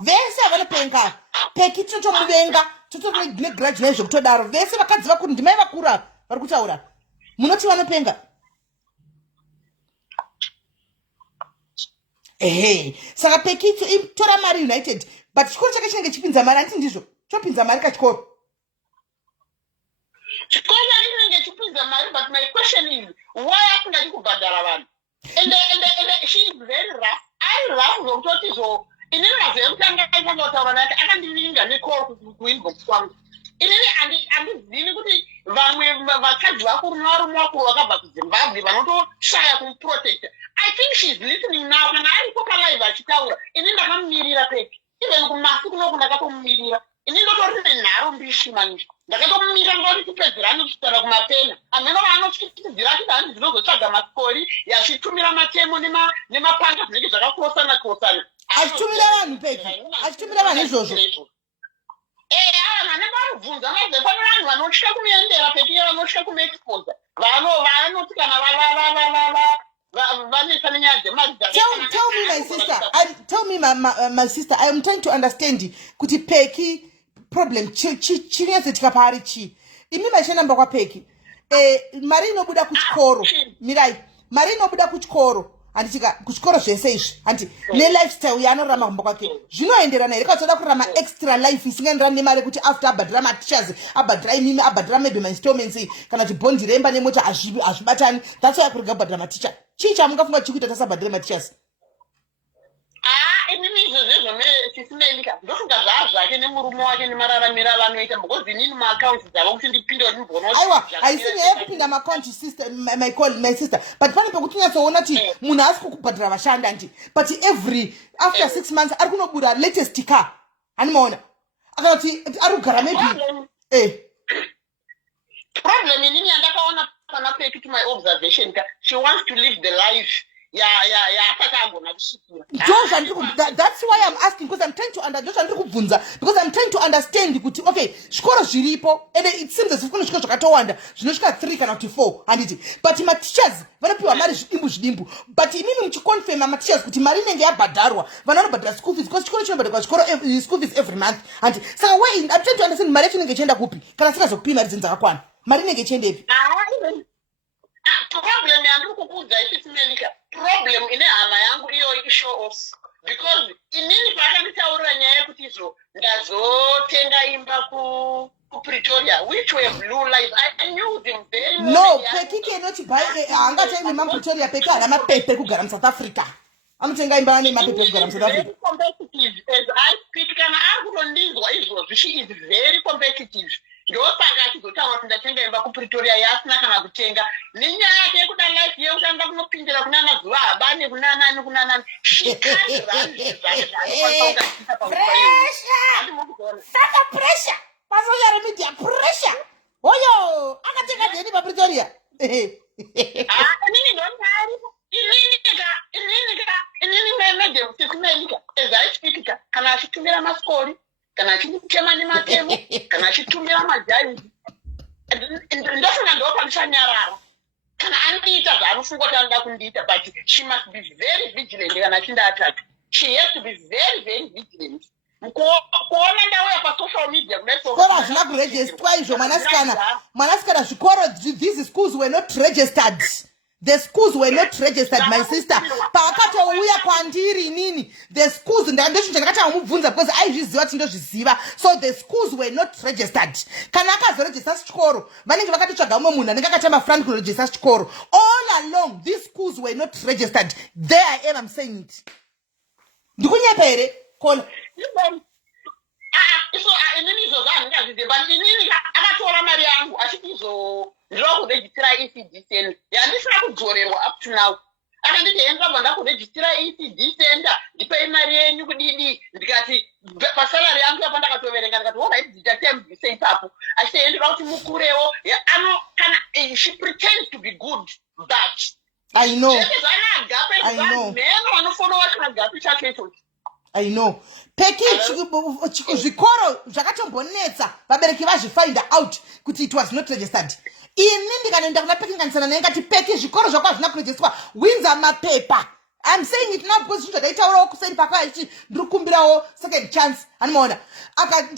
Vese vanopenga. Peki totomuvenga, totomuvenga grudge nezvo kutodaro. Vese vakadzi vakuru ndimai vakura vari kutaura. Munoti vanopenga. Saka Peki tora mari United, but chikoro chake chinenge chipinza mari anti ndizvo. Chopinza mari kachikoro. Chikoro chake chinenge chipinza mari, but my question is why akungadi kubhadhara vanhu? And she is very rough. I rough zvokutoti zvo. Inini mazemutanga aitanga kutaura naye akandivinga necall kuinbox kwangu. Inini handizivi kuti vamwe vakadzi vakuru nevarume vakuru vakabva kuZimbabwe vanotoshaya kumuprotecta. I think she's listening now. Kana aripo palive achitaura, inini ndakamumirira Peki. Even kumasi kunoku ndakatomumirira. Inini ndotori nenharo mbishi manje. Ndakatomumirira ngoti tipedzerane kusvika kumapena. Ameno vaanotyitidzira kuti handi dzinozotsvaga masikori yachitumira matemo nemapanga zvinenge zvakakrosana. Achitumira vanhu Peki. Achitumira vanhu izvozvo. Vana vanobvunza maizve pane vanhu vanotya kumuendera Peki vanotya kumuexposa. Vanoti kana Tell me my sister. My sister, I am trying to understand kuti Peki problem chinyatsetika paari chi. Imi maishanamba kwa Peki. Mari inobuda kuchikoro. Mirai. Mari inobuda kuchikoro. Anditika kuchikoro zvese izvi. Anti ne lifestyle yanorama kumba kwake. Zvinoenderana here katoda kurama extra life isingaenderana nemari kuti after abhadhira ma-teachers, abhadhira imimi, abhadhira maybe ma-installments kana kuti bond remba nemota hazvibatani. That's why akurega kubhadhira ma-teacher. Chii chamungafunga chikuita tasabhadhira ma-teachers? Inini izvozvo chisimelika ndofunga zvazvake nemurume wake nemararamiro avanoita because inini maaccounts dzavo kuti ndipinde kuti ndibvona. Aiwa, haisi nyaya yekupinda maaccounts sister, my sister. But pane pekuti unyatsoona kuti munhu haasi kukubhadhira vashandi anti. But after 6 months ari kunobura latest car. Hanimaona. Akati ari kugara maybe. Problem inini yandakaona pana Peki to my observation she wants to live the life. That's why I'm asking, because I'm trying to understand okay, chikoro zviripo and it seems as if kuna chikoro zvakatowanda zvinosvika 3 kana kuti 4 handiti, but ma-teachers vanopiwa mari zvidimbu but inini muchiconfirma ma-teachers kuti mari inenge yabhadharwa vana vanobhadhara school fees because chikoro chinobhadharwa chikoro school fees every month handiti. Saka I'm trying to understand mari yacho inenge ichienda kupi kana singazokupii mari dzenyu dzakakwana. mari nenge chendepi problem yangu kukuudza ichisimelika problem ine hama yangu iyo ishow off because inini pakanditaurira nyaya yekuti izvo ndazotenga imba kupretoria which were blue life. I knew them very well. No, Peki cannot buy angatenga imba Pretoria. Peki ana mapepe kugara South Africa. Anotenga imba ane mapepe kugara South Africa. Very competitive as I speak. Kana akutondinzwa izvozvo, she is very competitive. Ndosaka achizotaura kuti ndatenga imba kupretoria yasina kana kutenga nenyaya yake yekuda life yekutanga kunopindira kunana zuva habane kunanani kunanani pressure pasocial media pressure oyo akatenga jeni papretoria inini ndonari inini medemsikumelika ezaispikika kana achitumira masikori kana achichema nematemo kana achitumira majainzi ndofuna ndopandishanyarara kana anoita zvaanofunga kuti anoda kundiita but she must be very vigilant kana achinda ataka she has to be very very vigilant kuona ndauya pasocial media zvikoro hazvina kurejestwa izvo mwanasikana zvikoro these schools were not registered. The schools were not registered, my sister. Paakatouya kwandiri inini. The schools ndandisho ndakatanga mubvunza because aizviziva tindozviziva. So the schools were not registered. Kana akazoregister chikoro, vanenge vakatotsvaga mumwe munhu anenge akatama friend kuregister chikoro. All along these schools were not registered. There I am, I'm saying it. Ndikunyepa here? Kola. Inini izvozvo handingazvizivi but inini akatora mari yangu achitizo ndokurejistira ECD center yandisina kudzorerwa up to now akanditi enzabva ndakurejistira ECD center ndipei mari yenyu kudidi ndikati pasalari yangu yapo ndakatoverenga ndikati alright nditatembise ipapo achitoendera kuti mukurewo ano kana she pretends to be good but I know meno vanofonowa chakagapi chacho ichochi I know. Peki zvikoro zvakatombonetsa vabereki vazvifind out kuti it was not registered. Ini ndikanoenda kuna Peki nganisana naye ngati Peki zvikoro zvako hazvina kuregistrwa winza mapepa. I'm saying it now because zvinhu zvakaitaurawo kuseni pakaichi ndikumbirawo second chance. Anomaona. Akati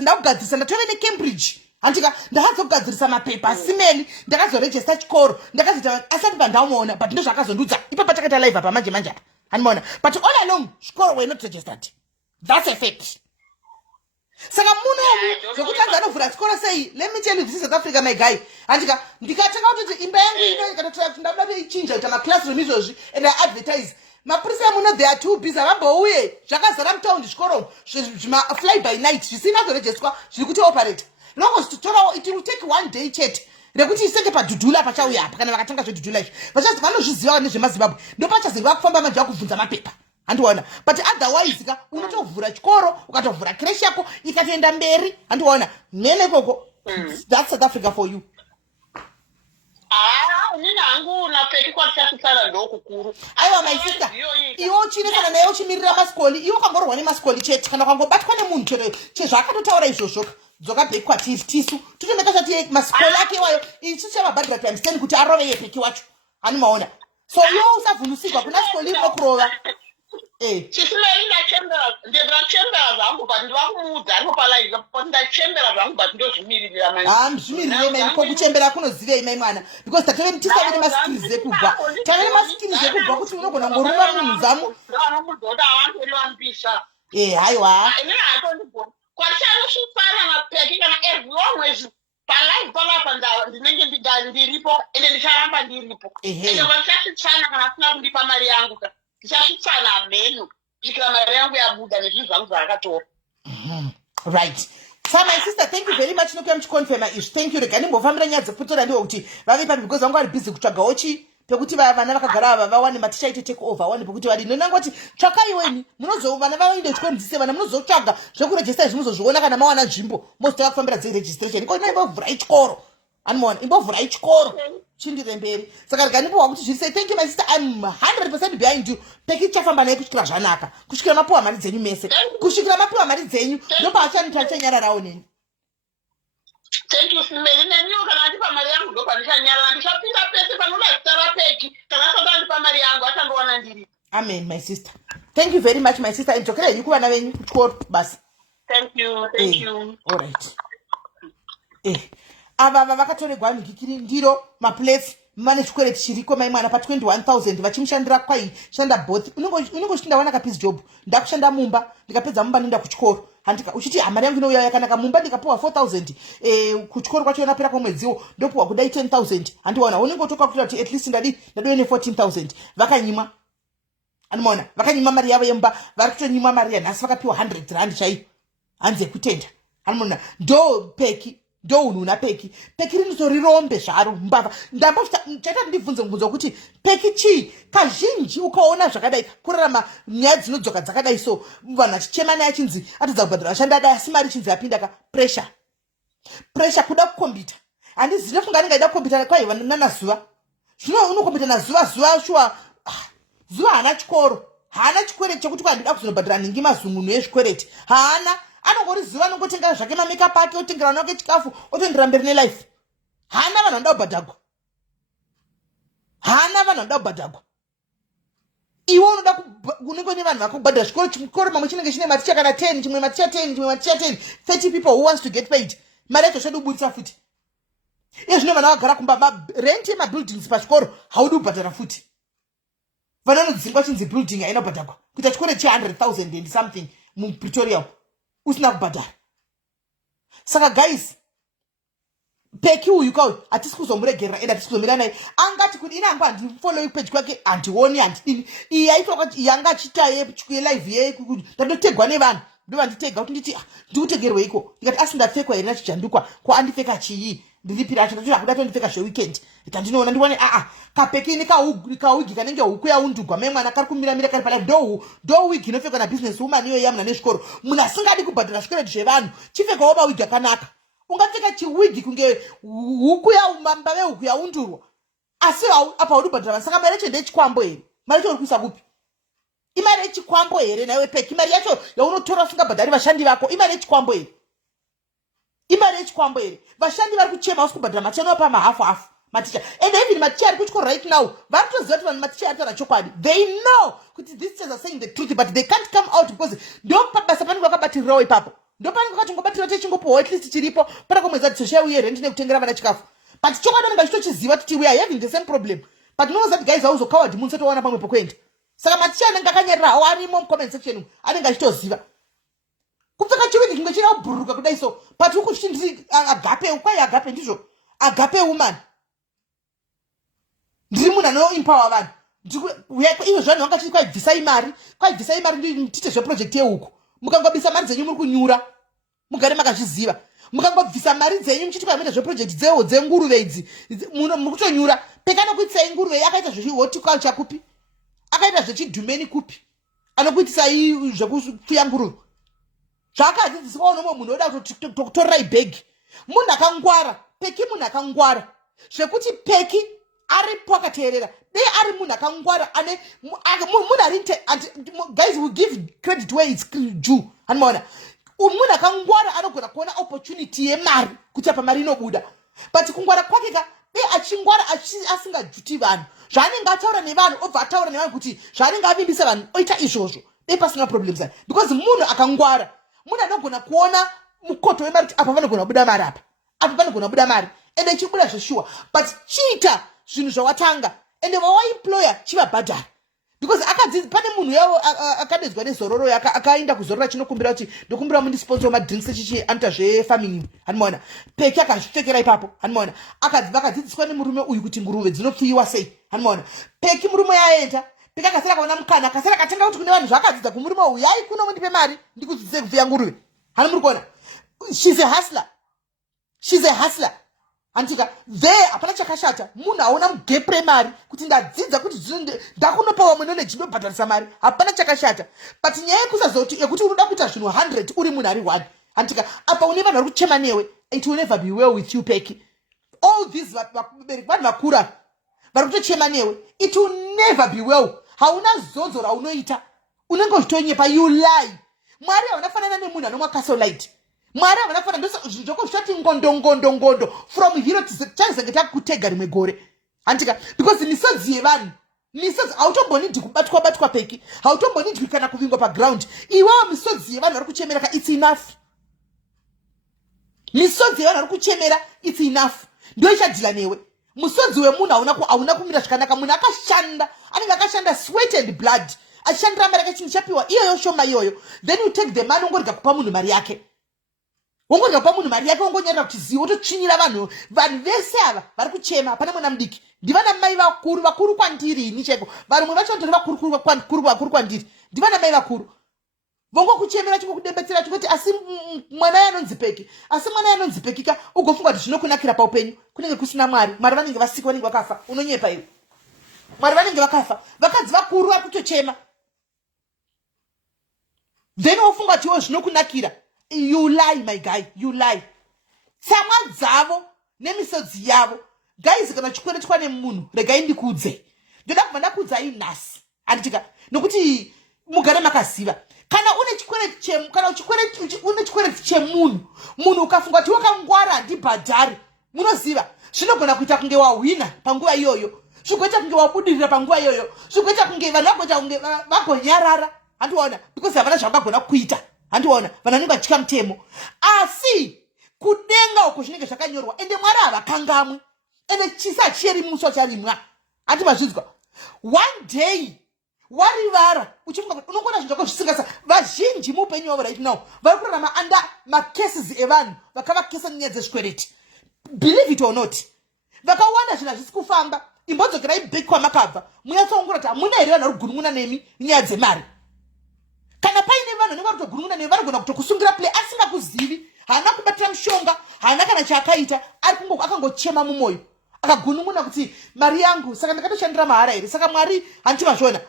ndakugadzirisa ndatove neCambridge. Antika ndakazogadzirisa mapepa simeli ndakazoregister chikoro ndakazoita asati pandamuona but ndo zvakazondudza ipapo takaita live apa manje apa. But all along, school were not registered. That's a fact. Saka muno zokutanza anovhura school say, let me tell you, this is South Africa, my guy. Andika ndikatanga kuti imba yangu ino ikatotora kuti ndabda kuichinja kuita maclassroom izvozvi and I advertise. Mapurisa muno they are too busy vambouye zvakazara mutaundi zvikoro zvima fly by night zvisina kuregistrwa zviri kuti operate. Longo zvitotorawo it will take one day chete. Rekuti isenge padhudhula pachauya apa kana vakatanga zvedhudhula izvi vanozviziva nezvemazimbabwe ndopachaziva kufamba manje akubvunza mapepa handiona but otherwise ka unotovhura chikoro ukatovhura creche yako ikatoenda mberi handiona mene koko that's South Africa for you. Nini hangu napeki kwa tichasitsana ndokukuru. Aiwa my sister iwo uchinesana naye uchimirira masikoli iwo kangorwa nemasikoli chete kana kangobatwa nemunhu chezvaakatotaura izvozvo dzoka bheki kwatisu tutomeka zvati masikoli ake iwayo isu chamabhadhira times 10 kuti arove yepeki wacho hanimaona so iwo usavhundusikwa kuna sikoli iko kurova chisimei ndachembera zvangu but ndivakumuudza aripo palaive kuti ndachembera zvangu but ndozvimiririra zvimiririre mene ko kuchembera kunozivei mai mwana because tatove tisave nemaskills ekubva tave nemaskills ekubva kuti unogona ngoruma munhu zamu vanomudzota avantori vampisha haiwa inini hatondigona kwatichanosvipana mapeki kana as long as palive palapa ndinenge ndiripo ende ndicharamba ndiripo ende kwatichasvitsana kana asina kundipa mari yangu ka ndichasvitsana mhenyu kusvikira mari yangu yabuda nezvinhu zvangu zvaakatora. Right. So my sister, thank you very much nokuya muchikonfirma izvi. Thank you. Rega ndimbofambira nyaya dzekutora ndiwo kuti vave papi because vangu vari busy kutsvagawo chi pekuti vana vakagara ava vawane maticha ite take over vawane pekuti vari ndinongoti tsvakai weni vana vavainde kuchikoro mudzise vana munozotsvaga zvekurejista izvi muzozviona kana mawana nzvimbo mozotova kufambira dzeregistration iko imbovhura ichikoro anomaona imbovhura ichikoro chindire mberi saka rega ndimbowa kuti zviri say thank you my sister I'm 100% behind you peki tichafamba naye kusvikira zvanaka kusvikira mapiwa mari dzenyu mese kusvikira mapiwa mari dzenyu ndopaachanita chanyararawo neni. Thank you Simeli nenyu kana ndipa mari yangu ndopa ndichanyarara ndichapinda pese panoda zita rapeki kana asati andipa mari yangu achandowana ndiri. Amen my sister. Thank you very much my sister. Idzokera henyu kuvana venyu kuchikoro basi. Thank you. All right. ava vakatoregwa migikiri ndiro maplates mane chikwereti chiriko mai mwana pa 21,000 vachimushandira kwai shanda both unenge uchinda wana kapisi job ndakushanda mumba ndikapedza mumba nenda kuchikoro handika uchiti hamari yangu inouya yakanaka mumba ndikapuwa 4,000 kuchikoro kwacho napera kwemwedziwo ndopuwa kudai 10,000 handiwana unenge utokalkulira kuti at least ndadowe ne 14,000 vakanyimwa anomaona vakanyima mari yavo yemba vari kutonyima mari yanhasi vakapiwa 100 rand chaiyo hanzi yekutenda anomaona ndo peki ndo unhu una peki rinotorirombe zvaro mbavha chaita ndibvunze mubvunzo wekuti peki chii kazhinji ukaona zvakadai kurarama nyaya dzinodzoka dzakadai so vanhu vachichema naye achinzi atodza kubhadhara vashanda adai asi mari chinzi yapinda ka pressure kuda kukombita handizi ndinofunga anenge aida kukombita kwaiva nanazuva zvino unokombita nazuva shuwa zuva haana chikoro haana chikwereti chekuti kwandida kuzonobhadhara ningi mazunguno ezvikwereti haana anongori zuva anongotenga zvake mamakeup ake otengera vana vake chikafu otoendera mberi nelife haana vanhu vanoda kubhadhagwa iwe unenge une vanhu vakubhadhara chikoro mamwe chinenge chine maticha kana 10 chimwe maticha 30 people who wants to get paid mari yacho chodi kubudisa futi iye zvino vana vagara kumba rent yemabuildings pachikoro haudi kubhadhara futi vana vanodzingwa chinzi building haina kubhadhagwa kuita chikoro che100,000 and something mupretoria usina kubhadhara saka guys peki uyu kauyu hatisi kuzomuregerera ende hatisi kuzomira naye angati kuti ine angu handifollowi page kwake handioni handidini iyi aitokwati yanga achita yelive yekuti ndandotegwa nevanhu ndovanditega kuti nditi ndikutegerweiko ndikati asi ndapfekwa here nachijandukwa ko andipfeka chii ndilipira acho ndati hakuda tondipfeka zveweekend tandinoona ndione kapekini kawigi kanenge huku yaundugwa mai mwana kari kumiramira kari pala ndo wigi inopfekwa nabusiness woman iyo yamuna nezvikoro munhu asingadi kubhadhara zvikwereti zvevanhu chipfekawo mawigi akanaka ungapfeka chiwigi kunge huku mbave huku yaundurwa asi apa uri kubhadhara vanhu saka mari yacho ndechikwambo here mari yacho uri kuisa kupi imari yechikwambo here naiwe peki imari yacho yaunotora usingabhadhari vashandi vako imari yechikwambo here vashandi vari kuchema usi kubhadhara maticha anopa mahafu maticha and even maticha ari kuchikoro right now vari kutoziva kuti vanhu maticha aritaura chokwadi they know kuti these teachers are saying the truth but they can't come out because ndo pabasa panenge vakabatirirawo ipapo ndo panenge vakachingobatirira techingopuwa at least chiripo pana kwemwedzi adzishauye rent nekutengera vana chikafu but chokwadi anenge achitochiziva kuti we are having the same problem but unonoziva kuti guys hauzokawadi munhu sotowana pamwe pokuenda saka maticha anenge akanyarirawo arimo mucomment section anenge achitoziva kupfeka chiwigi chimwe china kubhururuka kudai so but huku chiti ndiri agape kwai agape ndizvo agape woman ndiri munhu anoempower vanhu ivo zvanhu vanga chiti kwaibvisai mari nditite zveprojekti yehuku mukangobisa mari dzenyu muri kunyura mugare makazviziva mukangobvisa mari dzenyu muchiti kwaimita zveprojekti dzenguruve idzi muri kutonyura pekanokuitisai nguruve akaita zvechihorticulture kupi akaita zvechidhumeni kupi anokuitisai zvekufuya nguruve zvakadzidziswa nomwe munhu oda kutotorai bhegi munhu akangwara peki munhu akangwara zvekuti peki aripo akateerera dei ari munhu akangwara ane munhu ari guys we give credit where it's due anomaona munhu akangwara anogona kuona opportunity yemari kuti apa mari inobuda but kungwara kwake ka dei achingwara asingajuti vanhu zvaanenge ataura nevanhu obva ataura nevanhu kuti zvaanenge avimbisa vanhu oita izvozvo dei pasina problems because munhu akangwara munhu anogona kuona mukoto wemari kuti apa vanogona kubuda mari apa vanogona kubuda mari ende chibuda zveshuwa but chiita zvinhu zvawatanga ende wawaemployer chivabhadhara because pane munhu yavo akadedzwa nezororo akaenda kuzorora chinokumbira kuti ndokumbira mundisponsor madrinks echichi anoita zvefarming anomaona peki akazvipfekera ipapo anomaona vakadzidziswa nemurume uyu kuti nguruve dzinopfuyiwa sei anomaona peki murume yaenda peki akasara kaona mukana akasara akatenga kuti kune vanhu zvakadzidza kumurume uyu yai kuno mundipe mari ndikudzidzise kupfuya nguruve hano muri kuona she's a hustler antika there hapana chakashata munhu aona mugepre mari kuti ndadzidza kuti ndakunopa vamwe knowledge ndobhadharisa mari hapana chakashata but nyaya yekuti unoda kuita zvinhu 100 uri munhu ari 1 antika apa une vanhu vari kuchema newe it will never be well with you peki all these vanhu vakura vari kutochema newe it will never be well hauna zonzo raunoita unenge uchitonyepa you lie mwari hauna fanana nemunhu anomwa casolite mwari havana fana zvoko zvitati ngondo from hero chazenge takutega rimwe gore handika because misodzi yevanhu hautombonidhi kubatwa peki hautombonidhi kana kuvingwa paground iwawo misodzi yevanhu vari kuchemera ka it's enough misodzi yevanhu vari kuchemera it's enough ndo ichadhila newe musodzi wemunhu hauna kumira zvakanaka munhu akashanda anenge akashanda sweat and blood achishandira mari yake chinhu chapiwa iyoyo shoma iyoyo then you take the money wongorega kupa munhu mari yake wongonyarira kuti zivo wototsvinyira vanhu vese ava vari kuchema pane mwana mudiki ndivana mai vakuru kwandiri ini chaiko varumwe vacho ndiri vakuru kwandiri ndivana mai vakuru vongokuchemera chingokudembetsera chingoti asi mwana yanonzi peki asi mwana yanonzi pekika ugofunga kuti zvinokunakira paupenyu kunenge kusina mwari vanenge vasika vanenge vakafa unonyepa iwe mwari vanenge vakafa vakadzi vakuru vari kutochema then wofunga kuti iwo zvinokunakira you lie my guy you lie tsamwa dzavo nemisodzi yavo guys kana chikweretwa nemunhu regai ndikudze ndoda kubva ndakudzai nhasi handitika nokuti mugare makaziva kana une chikwereti chemunhu ukafunga kuti wakangwara handibhadhari munoziva zvinogona kuita kunge wahwina panguva iyoyo zvigoita kunge wabudirira panguva iyoyo zvigoita kunge vanhu vagoita kunge vagonyarara handiwaona because havana zvavangagona kuita handiwaona vanhu vanenge vachitya mutemo asi kudenga uko zvinenge zvakanyorwa ende mwari havakangamwe ende chisa chiyeri muswa charimwa handi mazvidzwa one day warivara uchifunga kuti unongona zvinhu zvako zvisingasa vazhinji muupenyu wavo right now vari kurarama anda macases evanhu vakavakesa nenyaya dzezvikwereti believe it or not vakawanda zvinhu hazvisi kufamba imbodzokerai bheki kwamakabva munyatsoongora kuti hamuna here vanhu vari kugunun'una nemi nyaya dzemari kana paine vanhu vanenge vari kutogunun'una nemi vanogona kutokusungira play asingakuzivi haana kubatira mushonga haana kana chaakaita akangochema mumwoyo akagunun'una kuti mari yangu saka ndakatoshandira mahara here saka mwari handitivazvona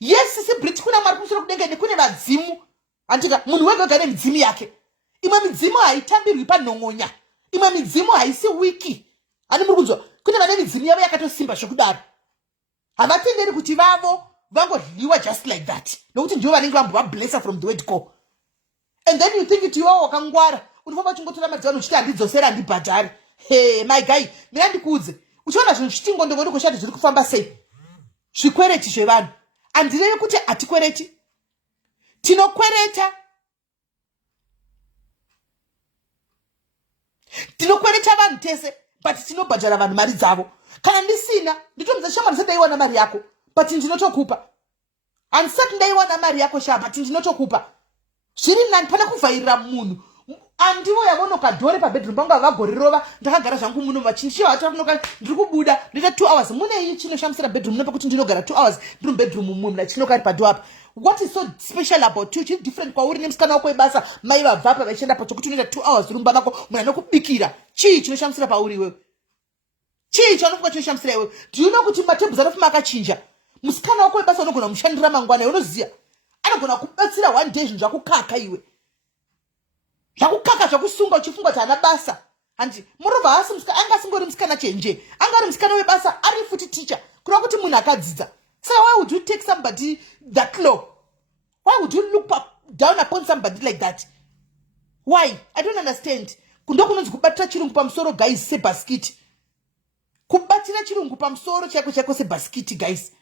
yes sisi brit kuna mwari kumusoro kudenga nekune vadzimu handika munhu wega wega nemidzimu yake imwe midzimu haitambirwi panhongonya imwe midzimu haisi wiki hani muri kunzwa kune vane midzimu yavo yakatosimba zvokudaro havatenderi kuti vavo vangodliwa just like that nokuti ndivo vanenge vambovablessa from the word go and then you think kuti iwavo wakangwara unofamba uchingotora mari dzavanhu uchiti handidzosera handibhadhari he my guy mina ndikuudze uchiona zvinhu zvichingondongondi kushati zviri kufamba sei zvikwereti zvevanhu handirevi kuti hatikwereti tinokwereta vanhu tese but tinobhadhara vanhu mari dzavo kana ndisina nditomudza shama ndisadaiwana mari yako but ndinotokupa handisati ndaiwana mari yako sha but ndinotokupa zviri nani pana kuvhairira munhu andivo yavonoka dhore pabedroom pangu havagoririrova ndakagara zvangu muno vachinishia vatanoka ndiri kubuda ndoita 2 hours munei chinoshamsira bedroom nepekuti ndinogara 2 hours ndiri mubedroom mumu chinoka ari padho apa what is so special about you chiri different kwauri nemusikana wako webasa mai vabvapa vachienda pachokuti unoita 2 hours uri mumba mako munhu anokubikira chii chinoshamsira pauri iwewe chii chaunofunga chinoshamsira iwewe do you know kuti matebhus anofuma akachinja musikana wako webasa unogona mushandira mangwana unoziya anogona kubatsira one day zvinhu zvakukaka iwe zvakukaka zvakusunga uchifunga kuti hana basa handi moreover asi anga asingori musikana chenje anga ari musikana webasa ari futi teacher kureva kuti munhu akadzidza saka why would you take somebody that low why would you look down upon somebody like that why I don't understand ndokunonzi kubatira chirungu pamusoro guys sebhasikiti kubatira chirungu pamusoro chaiko chaiko sebhasikiti guys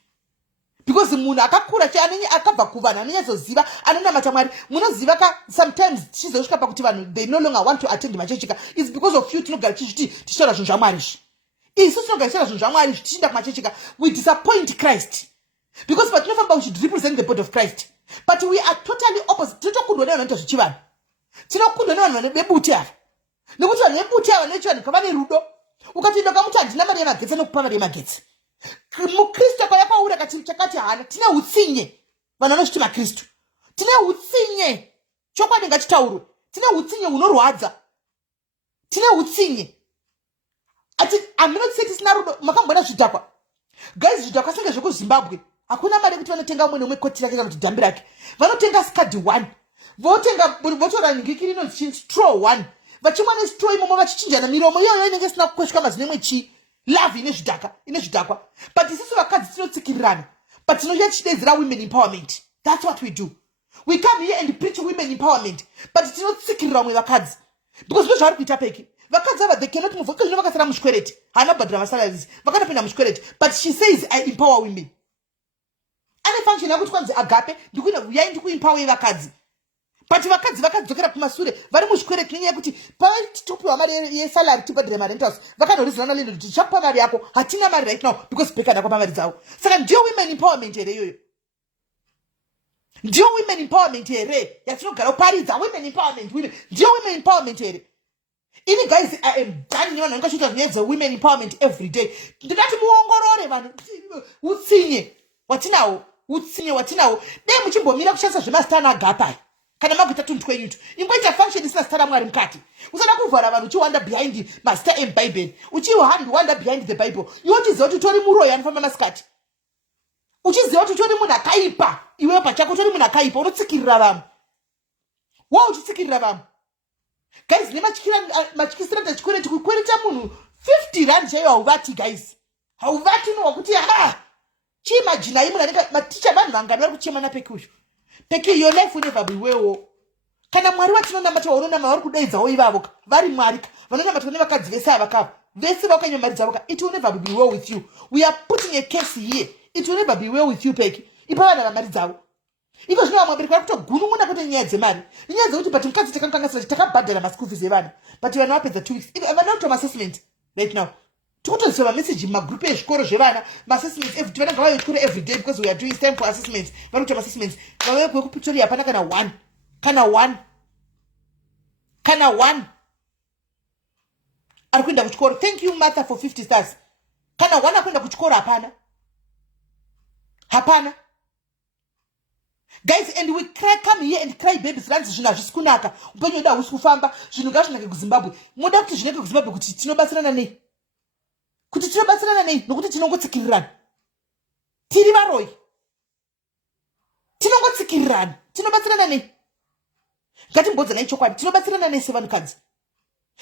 because munhu akakura akabva kuvanhu anonyatsoziva anonamata mwari munoziva ka sometimes chizosvika pakuti vanhu they no longer want to attend machechika is because of you tinogara tichiti tichitaura zvinhu zvamwari izvi isu tinogara tichitaura zvinhu zvamwari izvi tichienda kumachechika we disappoint Christ because patinofamba we should represent the body of Christ but we are totally opposite tinotokundwa nevanhu vanoita zvichivanhu tinokundwa nevanhu vane bebuti ava nekuti vanhu vebuti ava nechivanhu kavane rudo ukatoenda kamuti handina mari yemagetsi anokupa mari yemagetsi mukristu akauya kwauri akati chakati hana tine utsinye vanhu vanozviti makristu tine utsinye chokwadi ngachitaurwe tine utsinye hunorwadza tine utsinye ati hamunoti tisina rudo makamboona zvidhakwa guys zvidhakwa senge zvekuzimbabwe hakuna mari yekuti vanotenga umwe neumwe koti rake kana kuti dhambi rake vanotenga skadi 1 votora ngikiri inonzi straw 1 vachimwa nestraw imomo vachichinjana miromo iyoyo inenge isina kukweshwa mazinemwe chii love ine zvidhakwa but isusu vakadzi tinotsikirirana but tinoita tichidedzera women empowerment that's what we do we come here and preach women empowerment but tinotsikirira vamwe vakadzi because ndo zvavari kuita peki vakadzi ava they cannot move zvino vakasara muchikwereti haana kubhadhira masalaries vakatopinda muchikwereti but she says I empower women ane function yakuti kwanzi agape ndikuina uyai ndikuempower vakadzi but vakadzi vakadzokera kumashure vari muzvikwereti nenyaya yekuti pavatopiwa mari yesalary tibhadhire marentals vakanorizana lendo kuti tichakupa mari yako hatina mari right now because bhekada kwapa mari dzavo. Saka ndiyo women empowerment here iyoyo, ndiyo women empowerment here yatinogara kuparidza. Women empowerment, women ndiyo women empowerment here. Ini guys, I am done nevanhu vangashuta nyaya dzewomen empowerment every day. Ndingati muongorore vanhu utsinye watinawo, utsinye watinawo. Dai muchimbomira kushandisa zvemastana agapa kana maguta tuntu kwenyutu ingoita function isina star mwari mukati. Usada kuvhara vanhu uchiwanda behind master ebible, uchiwanda behind the bible. Iwe uchiziva kuti utori muroyi anofamba masikati, uchiziva kuti utori munhu akaipa. Iwe pachako utori munhu akaipa, unotsikirira vamwe. Wa uchitsikirira vamwe guys, nemachikisira ndachikwereti kukwereta munhu 50 rand chaiyo hauvati guys, hauvati nowakuti chiimagine munhu anenge maticha vanhu vangani vari kuchemana pekuyo peki your life will never be well. Kana mwari watinonamata waunonama vari kudaidzawo ivavo vari mwari vanonamata nevakadzi vese ava kava vese vakanywa mari dzavo it will never be well with you. We are putting a case here, it will never be well with you peki ipa vana vamari dzavo. Iko zvino vamwe bereka kutogunun'una kuti nyaya dzemari nyaya dzekuti but mukadzi takangangasira takabhadhara maschool fees evana but vana vapedza 2 weeks vana kutoma assessment right now. Tikutoziswa mameseji mumagrupu ezvikoro zvevana maassessments vanenge vauya kuchikoro every day because we are doing time for assessments. Vari kutoma assessments vauya kuwe kupitori hapana kana one ari kuenda kuchikoro. Thank you Martha for 50 stars. Kana one akuenda kuchikoro hapana guys, and we come here and cry babies. Ranzi zvinhu hazvisi kunaka, upenyu hwedu hahusi kufamba, zvinhu ngazvinake kuZimbabwe. Munoda kuti zvinenge kuZimbabwe kuti tinobatsirana nei? Kuti tinobatsirana nei? Nokuti tinongotsikirirana. Tiri varoyi. Tinongotsikirirana. Tinobatsirana nei? Ngatimbodzanai chokwadi, tinobatsirana nei sevanhukadzi?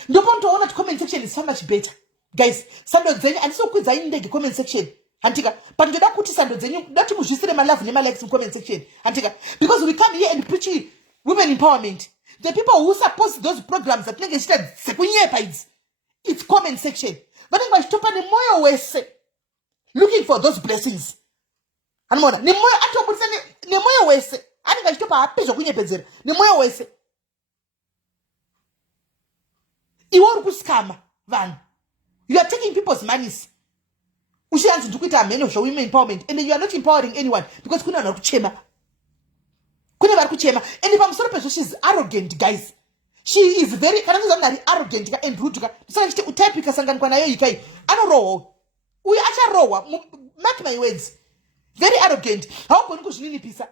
Ndipo ndoona kuti comment section is so much better. Guys, sando dzenyu handisi kukwidzai ndege comment section. Antika, but ndoda kuti sando dzenyu dati muzvisire malove nemalikes in comment section. Antika, because we come here and preach women empowerment. The people who support those programs that nenge chita sekunyepa idzi, it's comment section. Vanenge vachitopa nemoyo wese looking for those blessings. Anoona, nemoyo atobudisa nemoyo wese. Anenge achitopa hapi zvokunyepedzera nemoyo wese. Iwe uri kuskama vanhu. You are taking people's monies. Ushianzi ndikuita ameno women empowerment and you are not empowering anyone because kuna vari kuchema. Kune vari kuchema and pamusoro pezvo she is arrogant guys. She is very kana arrogant and rude ka. Saka chiti utaipi kasanganikwa nayo ikai. Anorohwa. Uyu acharohwa. Mark my words. Very arrogant. Haugoni kuzvininipisa.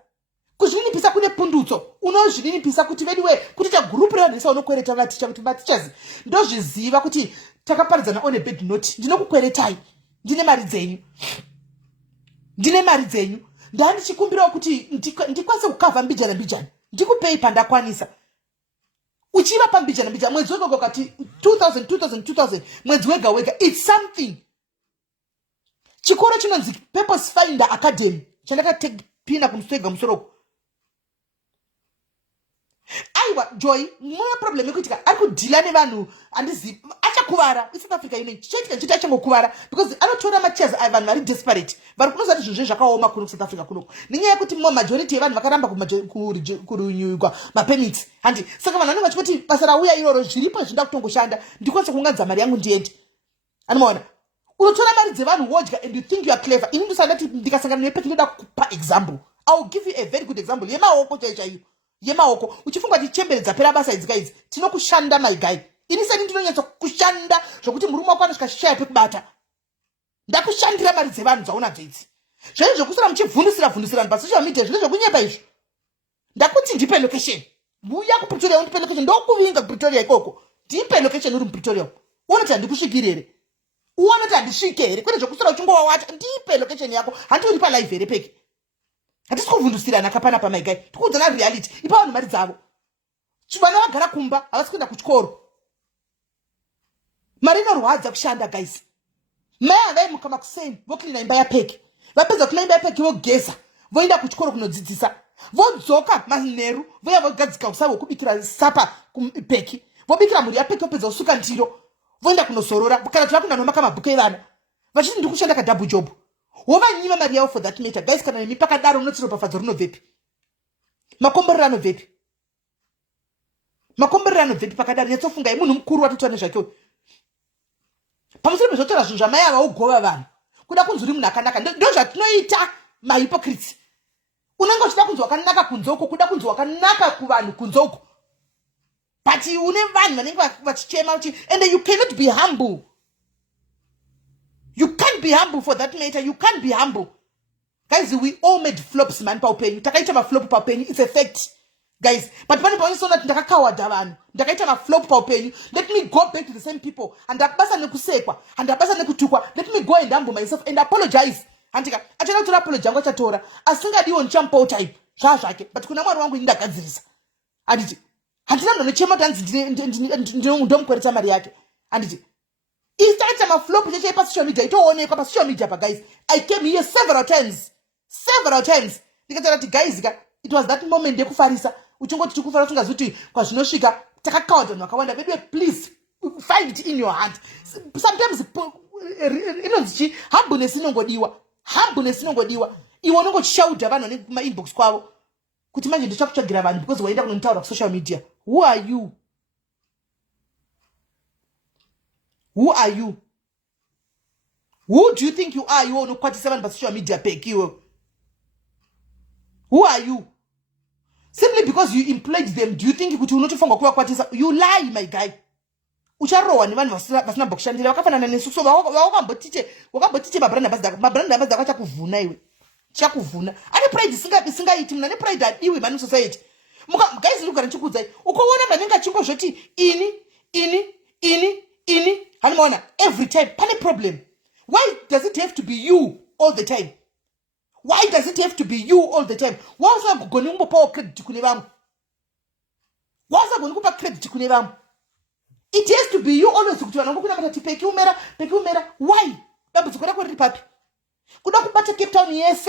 Kuzvininipisa kune pundutso. Unozvininipisa kuti vediwe kuti ta group revanhu vese unokwereta vaticha kuti vatichazi ndozviziva kuti takaparidzana on a bad note. Ndinokukweretai. Ndine mari dzenyu. Ndandichikumbirawo kuti ndikwanise kukavha mbijana. Ndikupei pandakwanisa. Uchiva pambijana mwedzi wega kati 2000 mwedzi wega it's something. Chikoro chinonzi Purpose Finder Academy chandakapinda kumuswega musoroko. Aiwa Joy, moya problem yekuti ari kudhila nevanhu andizi achakuvara. South Africa ine chichitika chiti achangokuvara because anotora macheza vanhu vari desperate. Vari kunozati zvinhu zvakaoma kuno South Africa kuno. Nenyaya yekuti majority yevanhu vakaramba kurunyuigwa mapermits. Handi saka vanhu vanenge vachikuti basa rauya iroro zviripo zvinda kutongoshanda ndikwanisa kuunganidza mari yangu ndiende. Anoona? Unotora mari dzevanhu wodya and you think you are clever. Ini ndisandati ndikasangana nepeki ndoda kupa example. I will give you a very good example. Yemaoko chaiyo. Yemaoko uchifunga tichemberedza pera basa idzi guys tinokushanda my guy. Ini sani ndinonyatsa kushanda zvokuti murume wako anosvika shaya pekubata. Ndakushandira mari dzevanhu dzaunadzo idzi. Zvino zvokusara muchivhundusira pasocial media zvino zvokunyepa izvo. Ndakuti ndipe location. Buya kuPretoria undipe location ndokuvinga kuPretoria ikoko. Ndipe location uri muPretoria. Uona kuti handikusviki here. Uona kuti handisviki here. Kwete zvokusara uchingowa wata ndipe location yako. Handiri pa live here peki. Hatisi kuvhundusirana kapana pa my guy. Tikuudzana reality. Ipa vanhu mari dzavo. Vana vagara kumba havasi kuenda kuchikoro. Mari inorwadza kushanda guys. Mai havaimuka makuseni voklina imba yapeki. Vapedza kuklina imba yapeki vogeza. Voenda kuchikoro kunodzidzisa. Vodzoka manheru voya vogadzika usavo kubikira sapa kupeki. Vobikira mhuri yapeki vopedza kusuka ndiro. Voenda kunosorora. Kana tova kunanoma mabhuku evana. Vachiti ndikushanda kadouble job. Wovanyima mari yavo for that matter. Guys kana nemi pakadaro unotsiropafadza runobvepi. Makomborero anobvepi. makombererano bvepi pakadari nyatsofungai munhu mukuru watotwane zvake pamusoro pezvotora zvinhu zvamai ava ugova vanhu kuda kunzi uri munhu akanaka ndo zvatinoita mahypocrites unenge uchida kunzi wakanaka kunze uko kuda kunzi wakanaka kuvanhu kunze uko but une vanhu vanenge vachichema uchi and you cannot be humble. You can't be humble for that matter. You can't be humble. Guys, we all made flops, man, paupenyu. Takaita ma-flop paupenyu. It's a fact. Guys, but when you that ndakakawada vanhu, ndakaita ma-flop paupenyu, let me go back to the same people. And ndabasa nekusekwa, and ndabasa nekutukwa. Let me go and humble myself and apologize. Antika, achana kutora apology yangu achatora. Asingadiwo nchampo type. Zvake. But kuna mwari wangu ndakadzirisa. Anditi, handina ndonochema tanzi ndomukweretsa mari yake. Anditi, it's a flop on social media. Social media, guys. I came here several times. Because guys, it was that moment they kufarisa. Uchongoti chikufarisa ngazuti kwa zvinoshika takakauda wakawanda. Please find it in your heart. Sometimes inonzi humbleness inongodiwa. Iwo nongochauda vanhu ne kuma inbox kwavo. Kuti manje ndichakutsvagira vanhu because waenda kunontaura social media. Who are you? Who are you? Who do you think you are? You on 47 social media peg you. Who are you? Simply because you employed them, do you think you could not find a you lie, my guy? Ucharo and one was not boxing. Wakafana nesu so wakambotiche mabranda bazda kwachakuvuna iwe. Chakuvuna. Ani pride singa itim na pride that iwe manu society. Guys look at chikudzai. Ukoona manenga chiko zvoti ini Hanmona, every time, panic problem. Why does it have to be you all the time? Why does it have to be you all the time? Why is that going to power credit to Kunibam? Why is that going to pay credit to Kunibam? It has to be you always to Pekumera. Why? Babu Zuko Ripapi. Could not put a Cape Town, yes,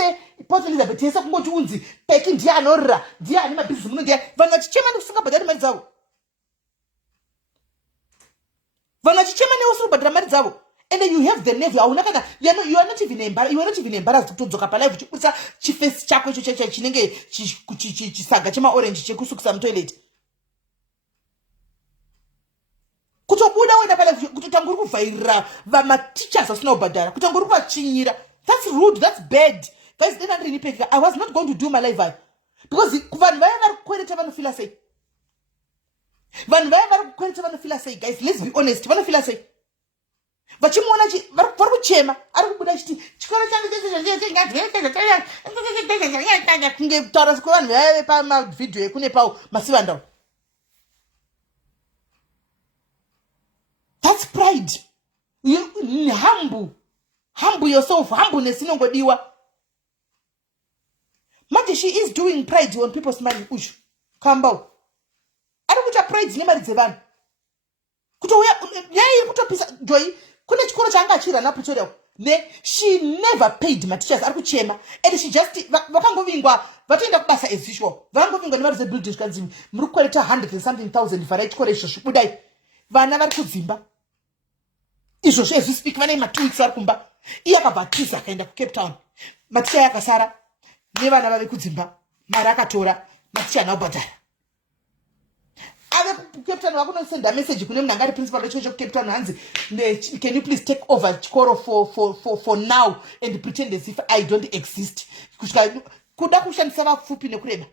Port Elizabeth, yes, I'm going to Unzi, Peking Dianora, Diana business, but not chairman of Singapore, that means out. And then you have the navy. You are not even embarrassed to talk about life. She face chako chinenge chisaga chama orange chekusukisa mtoilet. Kutobuda wenda pala kutanguru kuvaira vama teachers asina badara. Kutanguru kuchinyira. That's rude. That's bad. Guys, they don't really pay. I was not going to do my live because kuvan vaya kweleta vanu feel say. Van vaya kweleta vanu feel say. Guys, let's be honest. Vanu feel say. Vachimona chi varuchema ari kubuda chiti chikora changu kunge taura sikovanhu vaive pamavidhiyo ekune pawo masivandau. That's pride. You humble yourself. Humbleness inongodiwa. Manje she is doing pride on people's money. Ushu kambao ari kuita pride nyemari dzevanhu kutouya yai kutopisa joy. Kune chikoro changa achira na Pretoria ne she never paid my teachers ari kuchema and she just vakangovingwa vatoenda kubasa as usual vangovingwa nemari dzebuilding kanzimi muri kukweleta 100 and something thousand vara chikoro izvo zvibudai vana vari kudzimba izvo as we speak vane ma 2 weeks vari kumba iye akabhatisa akaenda kuCape Town maticha yakasara nevana vave kudzimba mari akatora maticha anobhadhara Cape Town send a message kune mnangari principal wecho Cape Town hanzi can you please take over chikoro for now and pretend as if I don't exist kuda kushandisa vapfupi nekureba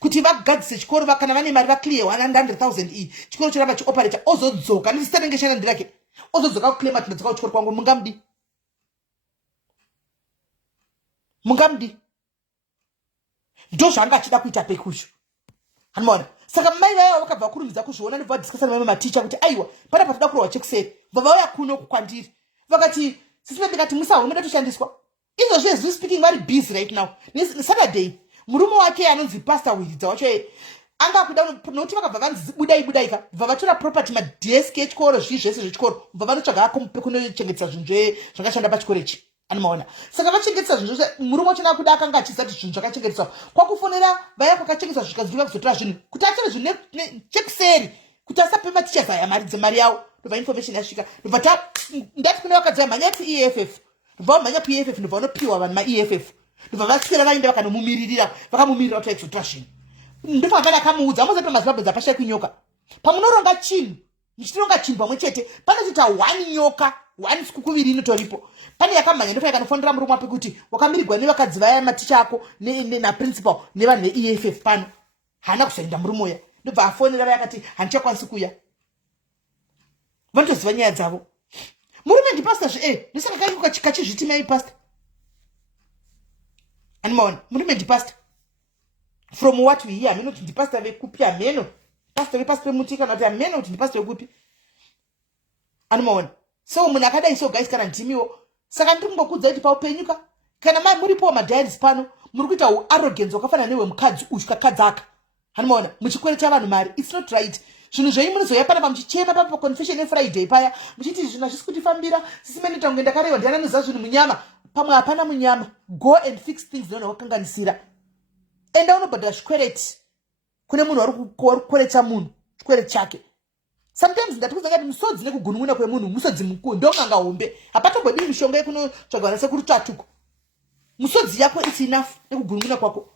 kuti vagadzise chikoro vakana vane mari vaclear 100,000 chikoro choramba chioperator ozodzoka ndisitenge shana ndirake ozodzoka kuclaim ati ndadzoka kuchikoro kwangu mungamdi ndo zvanga achida kuita pekusho hanmona. Saka mai vaya vakabva kurumidza kuzviona ndibva discussana nemama teacher kuti aiwa pana patoda kurowa chekuseri vavauya kuno kukwandiri vakati sisi ndikati musahume toshandiswa izvo as we speaking vari busy right now Saturday murume wake anonzi pastor Wilidza wacho anga kuda nokuti vakabva vanzi budaika bva vatora property madesk echikoro zvese zvechikoro bva vanotsvaga kunochengetesa zvinhu zvakashanda pachikoro ichi anomaona saka vachengetesa zvinhu murume wacho nakuda akanga achizati zvinhu zvakachengeteswa kwakufonera vaya kwakachengeteswa zvikazviva kuzotora zvinhu kuti atore zvinhu chekuseri kuti asape matichers aya mari dzemari yavo ndobva information yasvika ndobva ndati kune vakadzaya mhanya kuEFF ndobva vamhanya kuEFF ndobva vanopiwa vanhu maEFF ndobva vaswera vaenda vakamumirira kuti aizotora zvinhu ndobva vana akamuudza amuzepe mazimbabwe dzapashaya kunyoka pamunoronga chinhu muchironga chinhu pamwe chete panotoita 1 nyoka 1 sikukuviri inotoripo. Pane yakamhanya ndofa yakanofonera murume wapi kuti wakamirirwa nevakadzi vaya maticha ako naprincipal nevanhu veEFF pano. Hana kusaenda murume uya. Ndobva afonera vaya akati handichakwanisi kuya. Vanotoziva nyaya dzavo. Murume ndipasta zve ndisaka kachizvitimai pasta. Animaona murume ndipasta. From what we hear ameno kuti ndipasta vekupi ameno. Pastor vepastor mutika kana kuti ameno kuti ndipasta vekupi. Animaona. So munhu akadai so guys kana ndimiwo. Saka ndiri kungokudza kuti paupenyuka kana muripo madiaries pano muri kuita arrogance wakafanana newe mukadzi utya kadzaka. Hanomaona muchikwereta vanhu mari. It's not right. Zvinhu zvenyu munozoya pana pamuchichema papa confession Friday paya muchiti zvinhu hazvisi kutifambira sisi mene tange ndakareva ndiana noziva zvinhu munyama pamwe hapana munyama. Go and fix things ndoona wakanganisira. Enda unobhadhara chikwereti kune munhu wari kukwereta munhu chikwereti chake. Sometimes ndatikudza ngati musodzi nekugunun'una kwemunhu musodzi mukuru ndonganga hombe hapatogodi mishonga yekunotsvagwana sekuri tatuko. Musodzi yako it's enough nekugunun'una kwako.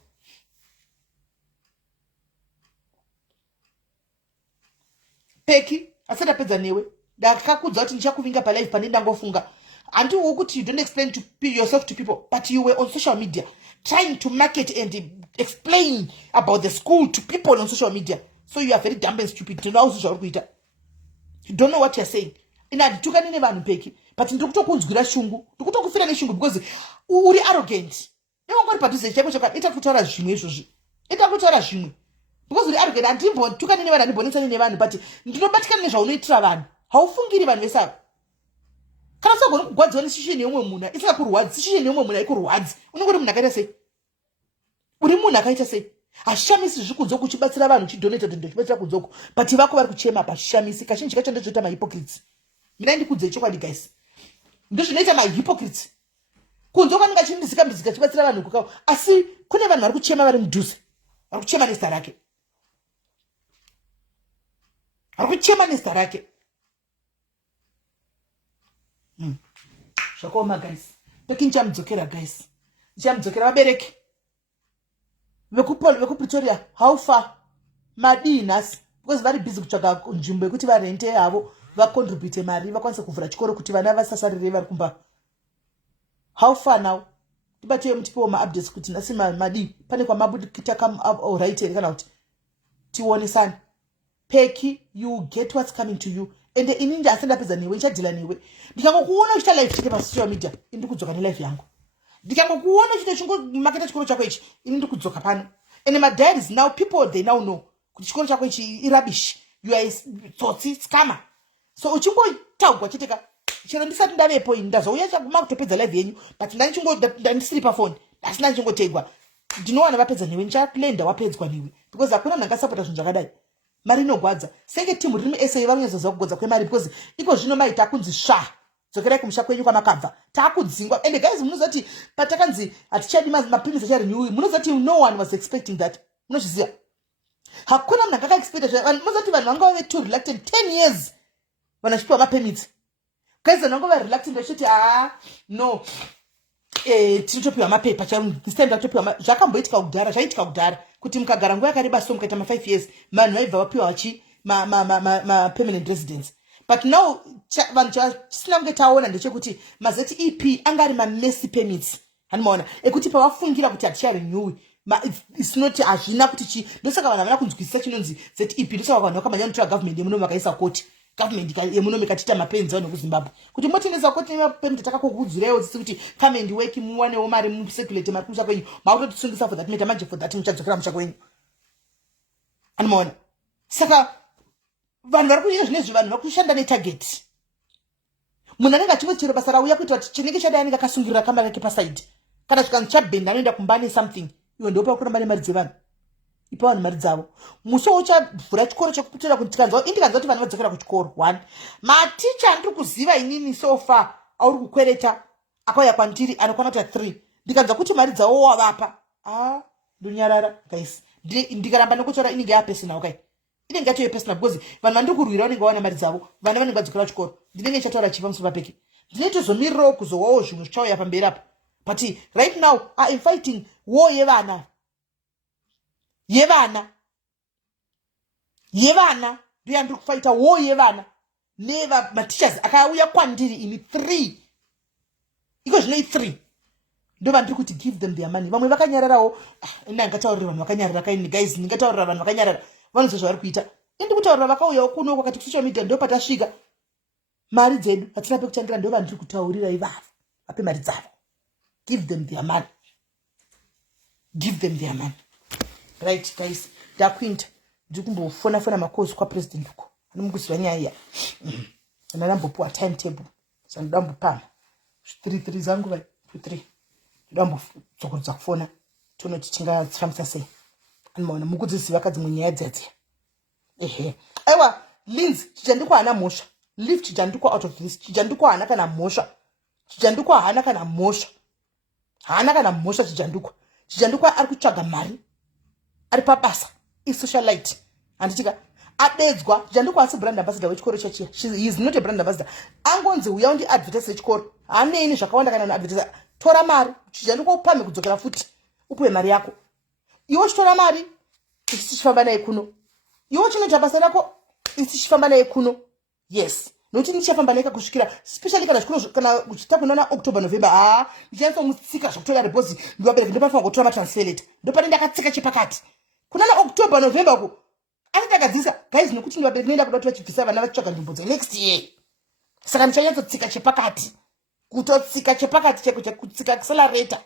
Peki asati apedza newe ndakakudza kuti ndichakuvinga palive pane ndangofunga handiwo kuti you don't explain to yourself to people but you were on social media trying to market and explain about the school to people on social media. So you are very dumb and stupid. You don't know what you're saying. Ina nditukane nevanhu Peki but ndikutokunzwira shungu ndikutokufira neshungu because uri arrogant. Nevangori padhuze chako chaka itakutaura zvimwe izvozvi. Itakutaura zvimwe. Because uri arrogant andimbotukane nevanhu andimbonesane nevanhu but ndinobatikana nezvaunoitira vanhu. Haufungiri vanhu vesava. Kana usagona kugwadziwa nesisheni yomwe munhu isingakurwadzi sisheni yomwe munhu aikurwadzi unongori munhu akaita sei? Uri munhu akaita sei? Hashamisi zvikudzoku uchibatsira vanhu uchidonata uchibatsira kudzoku but vako vari kuchema pashamisi kazhinji kacho ndozvinoita mahypocrites. Mina ndikudze chokwadi guys ndozvinoita mahypocrites kunze kwaninga chimizika chibatsira vanhu kukawo asi kune vanhu vari kuchema vari mudhuze vari kuchema nezita rake vari kuchema nezita rake. Zvakaoma guys. Peki ndichamudzokera guys. Ndichamudzokera vabereki vekupretoria how far madii nhasi because vari busy kutsvaga nzvimbo yekuti varente havo vacontribute mari vakwanise kuvhura chikoro kuti vana vasasarire vari kumba. How far now? Tibatei mutipewo maupdates kuti nhasi madii pane kwamabudikita right here kana kuti tionesane. Peki you get what's coming to you. Ende ini ndasendapedza newe ndichadhila newe ndikangokuona uchita live chete pasocial media ini ndikudzoka nelive yangu ndikangokuona uchita chingomaketa chikoro chako ichi ini ndikudzoka pano. And my diaries now people they now know kuti chikoro chako ichi irubbish you are tsotsi scammer. So uchingotaugwa chete chero ndisati ndavepo ini ndazouya chaguma kutopedza live yenyu but ndandisiri pafoni asina ndichingotegwa ndinowana vapedza newe ndichakulenda wapedzwa newe because hakuna munhu angasapota zvinhu zvakadai. Mari inogwadza senge timu riri muSA vanonyazoziva kugodza kwemari because iko zvino mai takunzi sva dzokerai kumusha kwenyu kwamakabva takudzingwa. And guys munozati patakanzi hatichadi mapinzi acharenew munozati no one was expecting that. Munozviziva hakuna munhu akakaexpecta munozati vanhu vanga vave too reluctant 10 years vanhu vachipiwa mapermits. Guys vanhu vanga vave reluctant vachiti no tinotopiwa mapepa this time tatopiwa zvakamboitika kudhara zvaitika kudhara kuti mukagara nguva yakareba so mukaita ma5 years vanhu vaibva vapiwa vachi permanent residence. But now vanhu chisina kunge taona ndechekuti mazeti EP anga ari mamessy permits hanimaona ekuti pavafungira kuti haticharenew it's not hazvina kuti chi ndosaka vanhu havana kunzwisisa chinonzi ZEP ndosaka vanhu vakamanya notora government yemuno vakaisa koti government yemuno mekatita mapenzi vanhu kuZimbabwe kuti motengesa koti nemapermit takakukudziraiwo dzisi kuti come and work muwanewo mari musekulete mari kumusha kwenyu makutotisungisa for that matter manje for that muchadzokera musha kwenyu hanimaona. Saka vanhu vari kuita zvinezvi vanhu vari kushanda netarget. Munhu anenge achingotero basa rauya kuita kuti chinenge chadai anenge akasungirira kamba rake pasaidi kana chikanzi chabhenda anoenda kumbane something iwe ndopa kuramba nemari dzevanhu ipa vanhu mari dzavo. Musi uchavhura chikoro chekuputira kuti tikanzwa kuti vanhu vadzokera kuchikoro 1 maticha ndiri kuziva inini so far auri kukwereta akauya kwandiri anokwana kuita 3 ndikanzwa kuti mari dzavo wavapa ndonyarara guys ndikaramba nokutora inenge yapesinawo kai inenge yacho yepesina because vanhu vandiri kurwira vanenge vawana mari dzavo vana vanenge vadzokera kuchikoro ndinenge ndichataura chipa musi papeki ndinotozomirirawo kuzowawo zvimwe zvichauya pamberi apa but right now I am fighting war yevana ndiye ndiri kufaita wo yevana matichers akauya kwandiri ini 3 iko zvino 3 ndo vandiri kuti give them their money. Vamwe vakanyararawo ndangataurira vanhu vakanyarara kaini guys, ndingataurira vanhu vakanyarara vanoziva zvavari kuita. Indi kutaurira vakauyawo kuno kwakati social media ndo patasvika mari dzedu hatina pekutangira, ndo vandiri kutaurira ivavo vape mari dzavo. Give them their money, give them their money. Right guys, ndakuinda ndiri kumbofona makosi kwapresident uko anomukuziva nyaya iya ndandambopuwa timetable sandambopama 3 zangu vai 3 ndambodzokorodza kufona tonoti tingazifambisa sei. Anomaona mukudziziva kadzimwe nyaya dzedze. Aiwa Linz chichandikwa hana mhosva, leave chichandikwa out of this, chichandikwa hana kana mhosva, chichandikwa hana kana mhosva, hana kana mhosva chichandikwa ari kutsvaga mari ari pabasa isocialite handitika adedzwa chichandikwa asi brand ambassador wechikoro chachiya. He is not a brand ambassador. Angonzi uya undi advertise chikoro haneni zvakawanda kana advertise. Tora mari chichandikwa upame kudzokera futi upuwe mari yako. Iwo chitora mari ichifamba naye kuno, iwo chinoita basa rako ichifamba naye kuno. Yes, nokuti ndichafamba naye kusvikira especially kana chikoro kana kuchita kunana October November ndichanisa mutsika zvokutora reposi ndivabereki ndopafanira kutora matransfer letter ndopane ndakatsika chepakati kunana October November ko anotagadzisa guys nokuti ndivabereki noenda kuda kuti vachibvisa vana vachitsvaga nzvimbo next year. Saka ndichanyatsotsika chepakati, kutotsika chepakati cheko kutsika accelerator.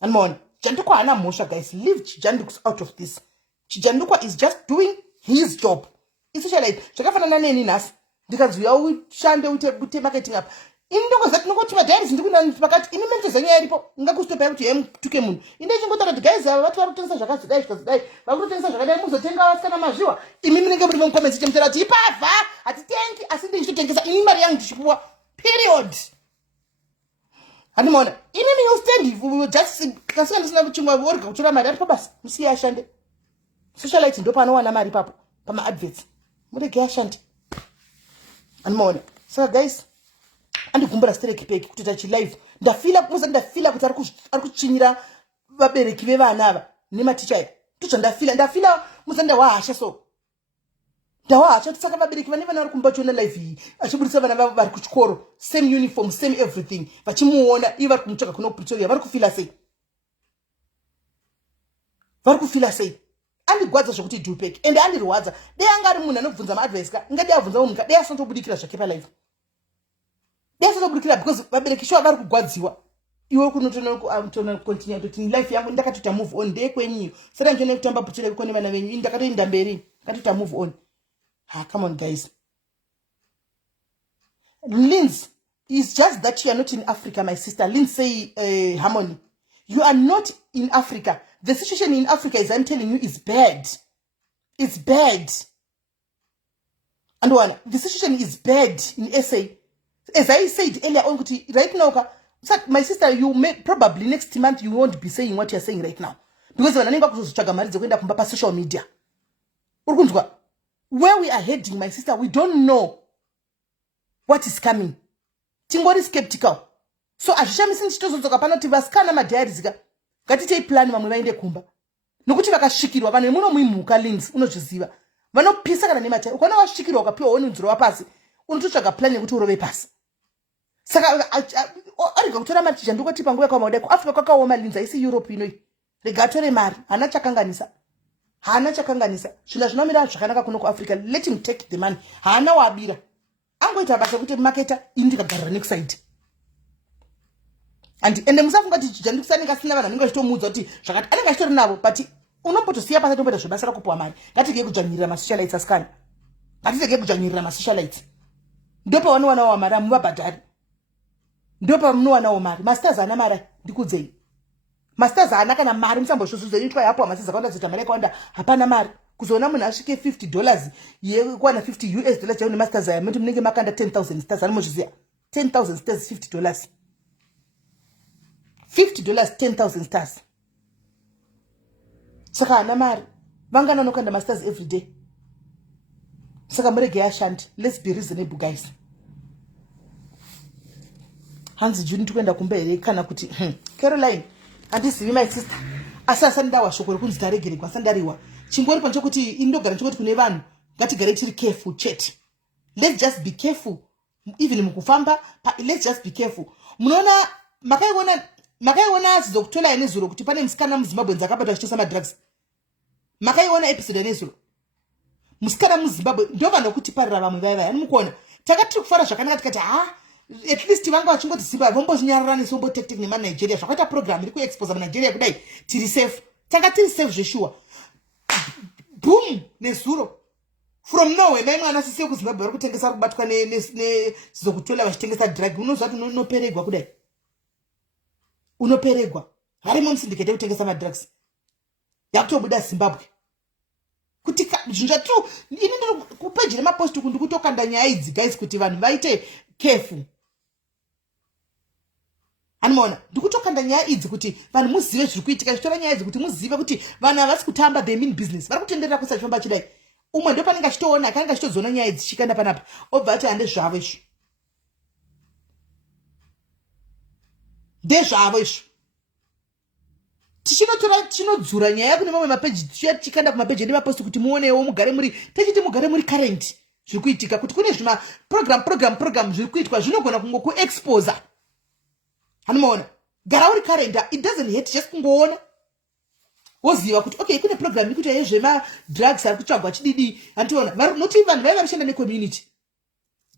Anomaona Chichandikwa hana mhosva guys, leave Chichandikwa out of this. Chichandikwa is just doing his job. Isocialite zvakafanana neni nhasi ndikaziuya ushande uite marketing apa ini ndongoziva tinongoti madhairis ndikunani pakati ini mentoza nyaya iripo ngakustopai kuti tuke munhu inde chingotaura kuti guys ava vati vari kutengesa zvakazidai zvikazidai vari kutengesa zvakadai muzotenga vasikana mazviwa imi munenge muri mukommensi chemutaura kuti ipavha hatitengi asi ndichitotengesa ini mari yangu ndichipuwa period. Hanimaona inini you stand just kasika ndisina kuchimwa orga kutora mari ari pabasa musiye ashande. Socialite ndo panowana mari papo pama adverts murege ashande. Hanimaona saka guys andigumbura stereki peki kutoita chilive ndafila kuti ari kuchinyira vabereki vevana ava nematicha aya ndicho ndafila musanda wahasha so ndawahasha saka vabereki vane vana vari kumba chiona live iyi achibudisa vana vavo vari kuchikoro same uniform same everything vachimuona ivo vari kumutsvaga kuno Pretoria vari kufila sei andigwadza zvokuti idupeki ende andirwadza dei anga ari munhu anobvunza maadvice ka ingadei abvunza munhu ka dei asatobudikira zvake palive desatobudikira because vabereki shuwa vari kugwadziwa iwe kunotona continue kuti life yangu ndakatota move on ndeye kwenyu saka ndine kutamba Pretoria kukone vana venyu ndakatoenda mberi ndakatota move on. Come on guys, Linz is just that you are not in Africa, my sister. Linz say Harmony, you are not in Africa. The situation in Africa, as I'm telling you, is bad. It's bad. And one, the situation is bad in SA. As I said earlier on, right now, my sister, you may probably next month you won't be saying what you're saying right now. Because when I go social media, where we are heading, my sister, we don't know what is coming. Tingori skeptical. So ashamisini chitozotoka panoti vasikana madhairis ka ngatitei plan vamwe vaende kumba nokuti vakashikirwa vanhu muno muimuka Linz unozviziva vanopisa kana nemata ukaona washikirwa ukapiwa unonzuro wapasi unototsvaga plan yekuti urove pasi. Saka arega kutora mari chichandikoti panguva kwamaudai kuAfrica kwakaoma Linz haisi Europe inoi rega atore mari hana chakanganisa zvinhu zvinomira zvakanaka kuno kuAfrica. Let him take the money. Hana wabira angoita basa kuti marketa ini ndikagarira next side ende musafunga kuti chichandikusanika sina vanhu anenge achitomuudza kuti zvakati anenge achitori navo but unombotosiya pasi atomboita zvebasa rakupuwa mari. ngatigei kudzvanyirira masocialites asikana, ngatitegei kudzvanyirira masocialites. Ndopavanowanawo mari amuvabhadhari, ndopamunowanawo mari. Masters haana mari ndikudzei, masters haana kana mari. Musambozvozvuzei itwa yapuwa masters akawanda zita mari yakawanda hapana mari. Kuzoona munhu asvike $50 yekuwana $50 chaune masters aya muti munenge makanda 10,000 stars. Animozviziva 10,000 stars $50 $10,000 stars. Saka haana mari vangana nokanda masters every day. Saka murege ashandi. Let's be reasonable guys. Hanzi Juni tukwenda kumbere kana kuti Caroline andisivi my sister asasa ndawa shoko rekunzi taregerwa sandariwa chingori pancho kuti indogara nchoti kune vanhu ngatigare tiri careful chete. Let's just be careful. Even mukufamba, let's just be careful. Munoona makaiona zizokutola nezuro kuti pane musikana muZimbabwe dzakabatwa achitosama drugs. Makaiona episode nezuro. Musikana muZimbabwe ndova nokuti parira vamwe vaya anomukuona. Takati kufara zvakanaka tikati at least vanga vachingoti Zimbabwe vombozvinyarara nesombo tactic nema Nigeria zvakaita program iri kuexpose Nigeria kudai tiri safe. Takati safe zveshuwa. Boom nezuro. From nowhere mai mwana sisi kuZimbabwe vari kutengesa kubatwa nezizokutola vachitengesa drug. Unozva kuti unoperegwa kudai. Unoperegwa. Harimo musindikete kutengesa madrugs. Yakutobuda Zimbabwe. Kuti zvinja tu ini ndiri kupeji remapost uku ndikutokanda nyaya idzi guys kuti vanhu vaite careful. Anoona ndikutokanda nyaya idzi kuti vanhu muzive zviri kuitika zvitora nyaya idzi kuti muzive kuti vanhu havasi kutamba they mean business vari kutenderera kusachifamba chidai. Umwe ndo panenge achitoona akanga achitozoona nyaya idzi chikanda panapa obva ati hande zvavo izvo ndezvavo izvo. Tinodzura nyaya kune mamwe mapeji tichikanda kumapeji nemapost kuti muonewo mugare muri techiti mugare muri current zviri kuitika kuti kune zvima program zviri kuitwa zvinogona kungokuexposa. Anoona gara uri current, it doesn't hate just kungoona woziva kuti okay kune program iri kuita yezvema drugs ari kutsvagwa chididi. Antiona noti vanhu vai varishanda necommunity.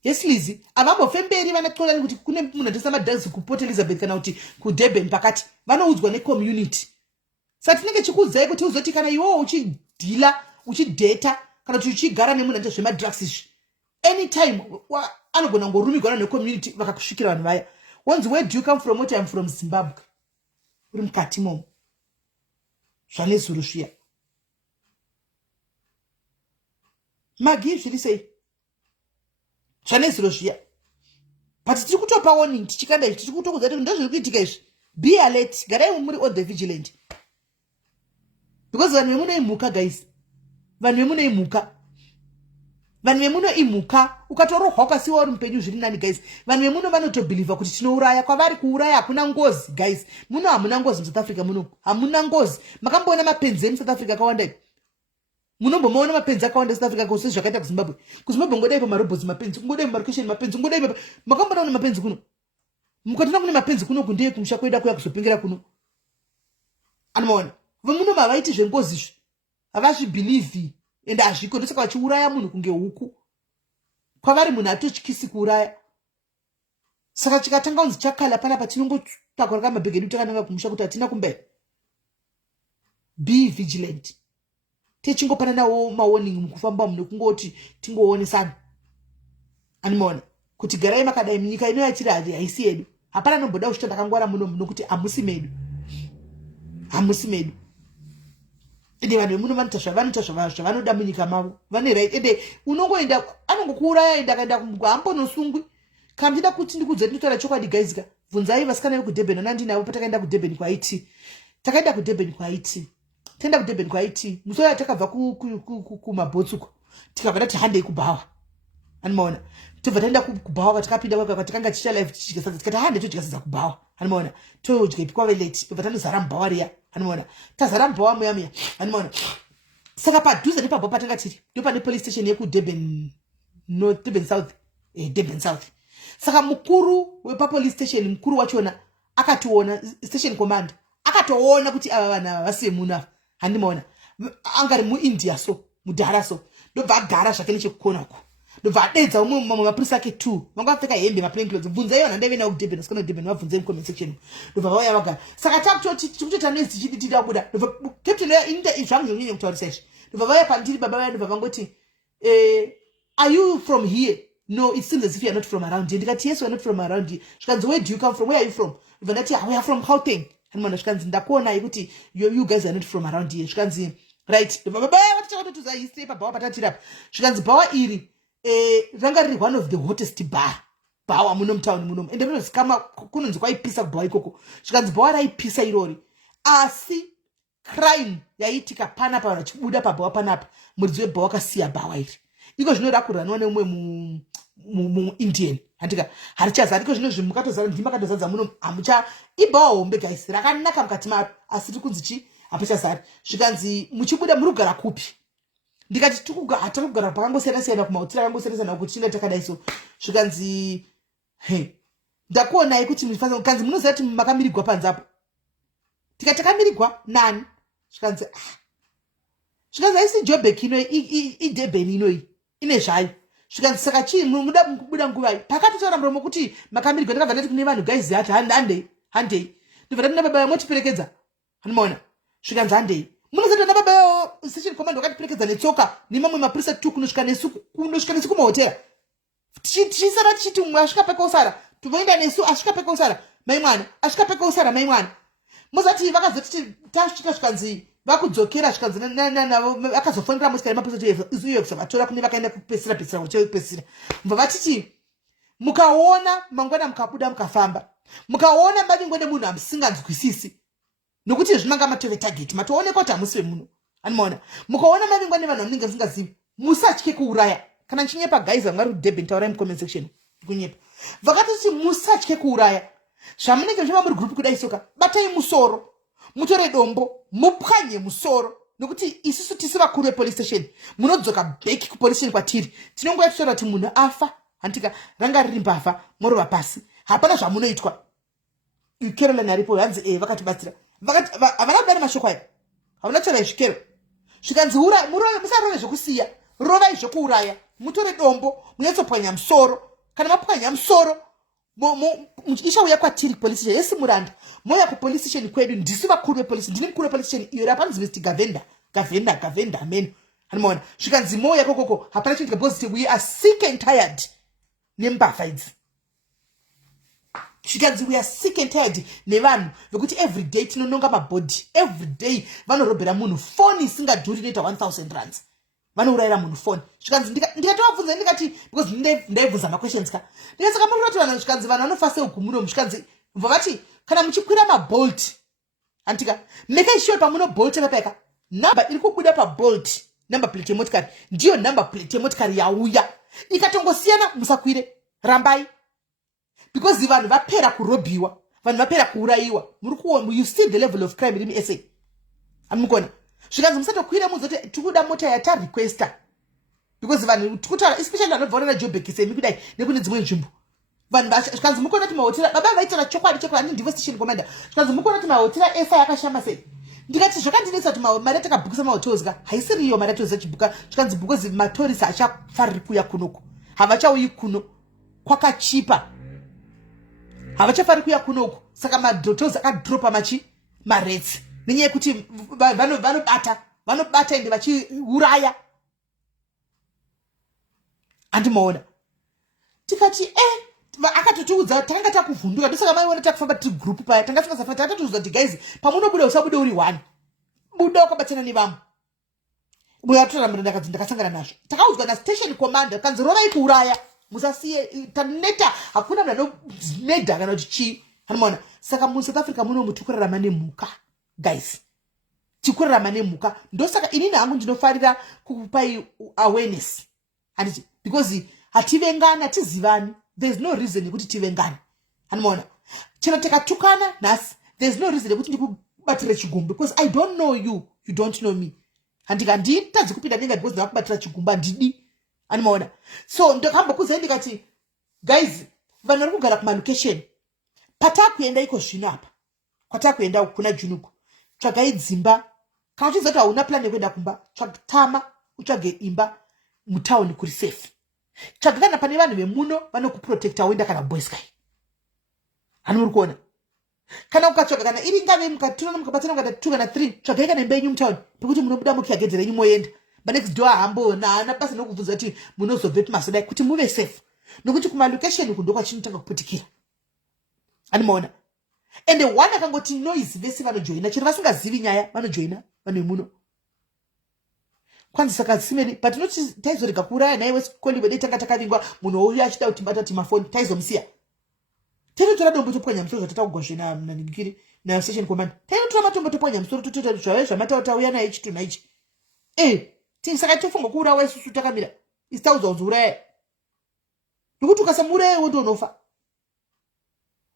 Yes lizi avambofemberi vanatolani kuti kune munhu anotengesa madrugs kuPort Elizabeth kana kuti kuDurban pakati vanoudzwa necommunity. Saka tinenge chikuudzai kuti uzoti kana iwewo uchidhila uchidheta kana kuti uchigara nemunhu anoita zvemadrugs izvi anytime anogona ngorumigwana necommunity vakakusvikira vanhu vaya wanzi where do you come from? What I'm from Zimbabwe. Uri mukati momo zvanezuro zviya magi zviri sei zvanezuro zviya but tiri kutopa warning tichikanda izvi tiri kutokudza kuti ndozviri kuitika izvi. Be alert, garai muri all the vigilant because vanhu vemunoimuka guys, vanhu vemunoimuka, vanhu vemunoimuka ukatorohwa ukasiwa uri mupenyu zviri nani guys. Vanhu vemuno vanotobhilivha kuti tinouraya, kwavari kuuraya hakuna ngozi guys. Muno hamuna ngozi muSouth Africa, muno hamuna ngozi. Makamboona mapenzi emuSouth Africa akawanda ipo? Munombomaona mapenzi akawanda South Africa kose zvakaita kuZimbabwe? KuZimbabwe ngodai pa marobhots mapenzi, ngodai marlocation mapenzi, ngodai makamboona mapenzi kuno. Mukatona kune mapenzi kuno kundiye kumusha kweda kuya kuzopengera kuno. Anoona vemuno mavaiti zvengozi izvi havazvibhilivhi ende hazviko, ndosaka vachiuraya munhu kunge huku. Kwavari munhu atotyisi kuuraya. Saka chikatanga kunzi chakala panapa tinongotakura kamabhegi edu takananga kumusha kuti hatina kumberi. Be vigilant. Techingopana nawo mawarning mukufamba munhu kungoti tingoonesana. Anoona kuti garai makadai munyika ino yatiri haisi yedu. Hapana nomboda kushita ndakangwara muno kuti hamusi medu. Hamusi medu. Ende vanhu vemuno vanoita zvavanoda munyika mavo. Vane right. Ende unongoenda anongokuuraya ende akaenda hambonosungwi. Kana ndida kuti ndikudze ndinotaura chokwadi guys ka. Bvunzai vasikana vekuDurban nandinavo patakaenda kuDurban kwa IT. Takaenda kuDurban kwa IT. Tenda kuDurban kwa IT. Musoya takabva kumabhotsuko. Tikabva tihande kuBhawa. Anoona. Tobva taenda kuBhawa tikapinda kwa takanga ticha live tichikasadza tikati hande tochikasadza kuBhawa. Anoona. Todya kwave late. Tobva tanozara muBhawa riya. Anoona. Tazara muBhawa muya. Anoona. Saka padhuze nepaBhawa patanga tiri. Ndopane police station yekuDurban North, Durban South. Durban South. Saka mukuru wepa police station, mukuru wachona akationa, station commander akatoona kuti ava vanhu ava vasiye muno ava. Handimaona angari muIndia so mudhara so ndobva agara zvake nechekukonako. Ndobva adedza umwe mamwe mapurisa ake 2 vanga vapfeka hembe maplain clothes. Bvunzai vanhu ndaive nawo kuDurban vasikana kuDurban vabvunzei mucomment section. Ndobva vauya vagara. Saka takutota noise chiditi tabuda. Ndobva captain inoita izvangu zvonyanya kutaurisa izvi. Ndobva vauya pandiri baba vaya ndobva vangoti are you from here? No, it seems as if you are not from around here. Ndikati yes, we are not from around here. Shkanzi, where do you come from? Where are you from? Ndati we are from Gauteng. Hanimana shkanzi ndakuona ikuti you guys are not from around here. Shkanzi right. Baba vatachaka tuza history pa Bhawa patatira. Shkanzi Bhawa iri ranga riri one of the hottest bar. Bhawa muno mtown muno. Ende muno zikama kunonzi kwaipisa Bhawa ikoko. Shkanzi Bhawa raipisa irori. Asi crime yaitika panapa vachibuda pa Bhawa panapa. Muridzi weBhawa kasiya Bhawa iri. Iko zvinoda kuranwa neumwe mu-Indian. Handika harichaza ariko zvino zvimukatozara ndimakatozadza muno hamucha iBhawa hombe guys rakanaka mukati maro asi tiri kunzi chi hapachazari. Zvikanzi muchibuda murugara kupi? ndikati hatiri kugara pakangosiyana-siyana kumautira akangosiyana-siyana kuti chinga takadai so zvikanzi ndakuonai kuti kanzi munoziva kuti makamirigwa panzapo tikati takamirigwa nani zvikanzi haisi Joburg inoi iDurban inoi ine zvayo zvikanzi saka chii muda kubuda nguvai pakatotaura muromo kuti makamirigwa ndakabva ndati kune vanhu gaizi ati handei ndobva ndati nababa yamotiperekedza hanimaona zvikanzi handei munozati nababa yao station command wakatiperekedza netsoka nemamwe mapurisa 2 kunosvika nesu kumahotera tichisara tichiti mumwe asvika pekausara tuvoenda nesu asvika pekausara maimwana asvika pekausara maimwana mozati vakazoti tasvika zvikanzi vakudzokera zvikanzi vakazofonera motikari mapurisa izuyo kuzovatora kune vakaenda kupesira kuchekupesira mva vatiti mukaona mangwana mukabuda mukafamba mukaona mavingo nemunhu amusinganzwisisi nokuti zvinanga matove target matoonekwa kuti hamusi vemunhu animaona mukaona mavingwa nevanhu vamunenge musingazivi musatye kuuraya kana nchinyepa guys vamwari kuDurban taurai mucomment section kunyepa vakatoti musatye kuuraya zvamunenge muchima muri group kudai soka batai musoro mutore dombo mupwanye musoro nokuti isusu tisi vakuru vepolice station munodzoka back kupolice station kwatiri tinongoya tichitaura kuti munhu afa handitika ranga riri mbavha morova pasi hapana zvamunoitwa Caroline aripo hanzi vakatibatsira havana kudana mashoko aya havana kutaura zvikero zvikanzi musarove zvokusiya rovai zvokuuraya mutore dombo munyatsopwanya musoro kana mapwanya musoro ichauya kwatiri police station yesi muranda moya kupolice station kwedu ndisi vakuru vepolice ndini mukuru wepolice station iyo rapanzi Mr. Gavenda amen hanimaona zvikanzi moya kokoko hapana chinhu because we are sick and tired nembavha idzi zvikanzi we are sick and tired nevanhu vekuti everyday tinononga mabhodhi everyday vanorobhera munhu foni isingadhuri inoita 1000 rands vanourayira munhu foni zvikanzi ndikatovabvunza ndikati because ndaibvunza maquestions ka ndikasaka muri kuti vanhu zvikanzi vanhu vanofa seugumuromo zvikanzi mva vati kana muchikwira mabolt antika make sure pamunobolt papaika namba iri kubuda pabolt number plate yemotikari ndiyo number plate yemotikari yauya ikatongosiyana musakwire rambai because vanhu vapera kurobiwa vanhu vapera kuurayiwa muri kuona you see the level of crime iri muSA amukona zvikanzi musatokwire muzoti tikuda mota yatarequesta because vanhu tikutaura especially vanobva na Joburg semi kudai nekune dzimwe nzvimbo vanhu zvikanzi mukuona kuti mahotera baba vaitaura chokwadi ndivo station commander zvikanzi mukuona kuti mahotera SI yakashama sei ndikati zvakandinetsa kuti mari atakabhukisa mahotels ka haisiriyo mari atoza chibuka zvikanzi because matorisi achafariri kuya kunoku havachauyi kuno kwakachipa havachafari kuya kunoku saka madhotels akadropa maretsi nenyaya yekuti vanobata ende vachiuraya andimaona tikati akatotiudza takanga takuvhunduka ndosaka maiona takufamba tiri group paya tanga tisingasafa takatotiudza kuti guys pamunobuda usabude uri 1 buda ukabatsana nevamwe muyatora murandakadzi ndakasangana nazvo takaudzwa nastation commander kanzi rovai kuuraya musasiye taneta hakuna munhu anonedha kana kuti chii anomaona saka muSouth Africa muno tikurarama nemhuka guys tikurarama nemhuka ndosaka inini hangu ndinofarira kukupai awareness handiti because hativengani hatizivani there's no reason yekuti tivengani anomaona chero takatukana nhasi there's no reason yekuti ndikubatire chigumbu because I don't know you don't know me handikanditadzi kupinda denga because ndavakubatira chigumba ndidi anomaona so ndakambokuzai ndikati guys vanhu vari kugara kumalocation patakuenda iko zvino apa kwatakuenda kuna junuku tsvagai dzimba kana uchiziva kuti hauna plan yekuenda kumba tsvagitama utsvage imba mutauni kuri safe tsvaga kana pane vanhu vemuno vanokuprotecta woenda kana boy sky hani muri kuona kana ukatsvaga kana iri ngave mukatirana mukabatsana mukata 2 kana 3 tsvagai kana imba yenyu mutauni pekuti munobuda mukiyagedze renyu moenda next door hambona hana basa nokubvunza kuti munozobve tumasodai kuti muve safe nokuti kumalocation kundo kwachinotanga kuputikira animaona ende one akangoti noise vese vanojoina chero vasingazivi nyaya vanojoina vanhu vemuno kwanzi saka simeni patinoti taizorega kuuraya naye wesikoliwe dei tanga takavingwa munhu ouya achida kuti bata timafoni taizomusiya tinotora dombo topwanya musoro zvatakugozvena nanikiri na station command tainotora matombo topwanya musoro totota zvave zvamatauya naye chitunha ichi saka tofunga kuurawa isusu takamira isitauza unzouraya nokuti ukasamuuraya iwe ndonofa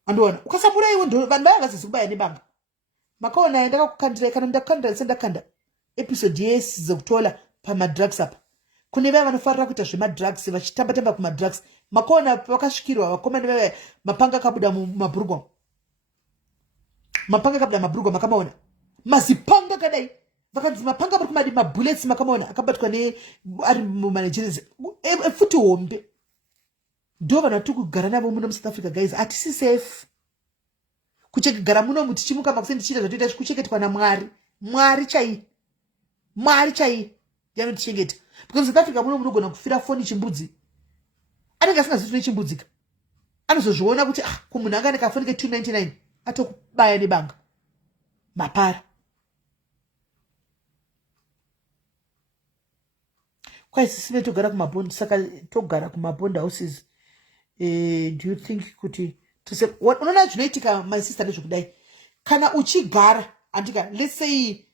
andiona ukasamuuraya iwe vanhu vaya vazizi kubaya nebanga makaona ndakakukandirai kana ndakukandira sendakanda episode yesi dzekutola pamadrugs apa. Kune vaya vanofarira kuita zvemadrugs vachitamba-tamba kumadrugs. Makaona vakasvikirwa vakomana vaya mapanga akabuda mumabhurugwa. Mapanga akabuda mabhurugwa makamaona. Mazipanga kadai. Vakanzi mapanga ari kumadi mabullets makamaona akabatwa ari mumanagerizi. Futi hombe. Ndo vanhu vatiri kugara navo muno muSouth Africa guys. Hatisi safe. Kuchekagara muno mutichimuka makuseni tichiita zvatoita kucheketwa naMwari. Mwari chai. Mwari chai. Yanotichengeta. Because South Africa muno munogona kufira foni chimbudzi. Anenge asingazivi nechimbudzika. Anozozviona kuti kumunhu anga ane kafoni ke299 atokubaya nebanga. Mapara. Kwai sisi togara kumabond saka togara kumabond houses. Do you think kuti unoona zvinoitika my sister nezvokudai kana uchigara andika let's say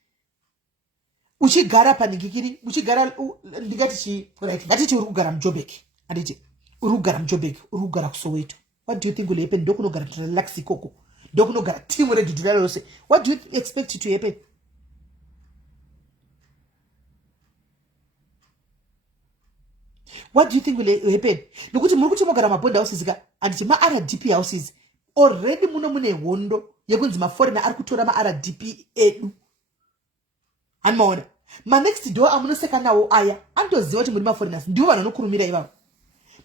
uchigara paningikiri uchigara ndingati like ngatiti uri kugara muJoburg anditi uri kugara muJoburg uri kugara kuSoweto, what do you think will happen? Ndokunogara relax ikoko, ndokunogara team ready to rose. What do you expect it to happen? What do you think will happen? Nokuti muri kuti mogara mabond houses ka anditi ma-RDP houses already muno mune hondo yekunzi maforeigner ari kutora ma-RDP edu. Anomaona next door amunoseka nawo aya andoziva kuti muri maforeigners ndivo vanhu vanokurumira ivavo.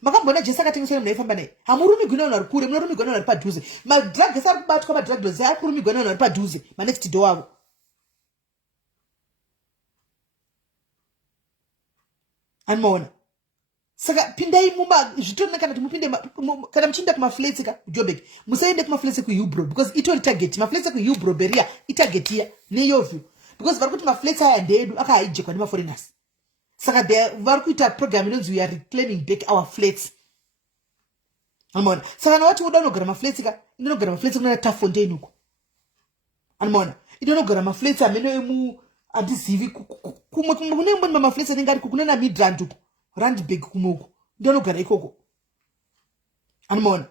Makambona Jesu akatengesera munhu aifamba naye hamurumigwi nevanhu vari kure, munorumigwa nevanhu vari padhuze. Madrug ese ari kubatwa, madrug lords ari kurumigwa nevanhu vari padhuze next door avo. Anomaona saka pindai zvitoro kana kuti mupinde kana muchienda kumaflats ka kuJoburg musaende kumaflats kuHillbrow because itori target. Maflats kuHillbrow Beria itarget iya neyovu because vari kuti maflats aya ndeedu akahijackwa nemaforeigners. Saka vari kuita program inonzi we are reclaiming back our flats. Anomaona saka nawati uda unogara maflats ka inogara maflats kuna Tafontein uko. Anomaona inogara maflats amene andizivi kumwe kune maflats anenge ari kuna Midrand uko Randburg kumoko ndonogara ikoko. Anomaona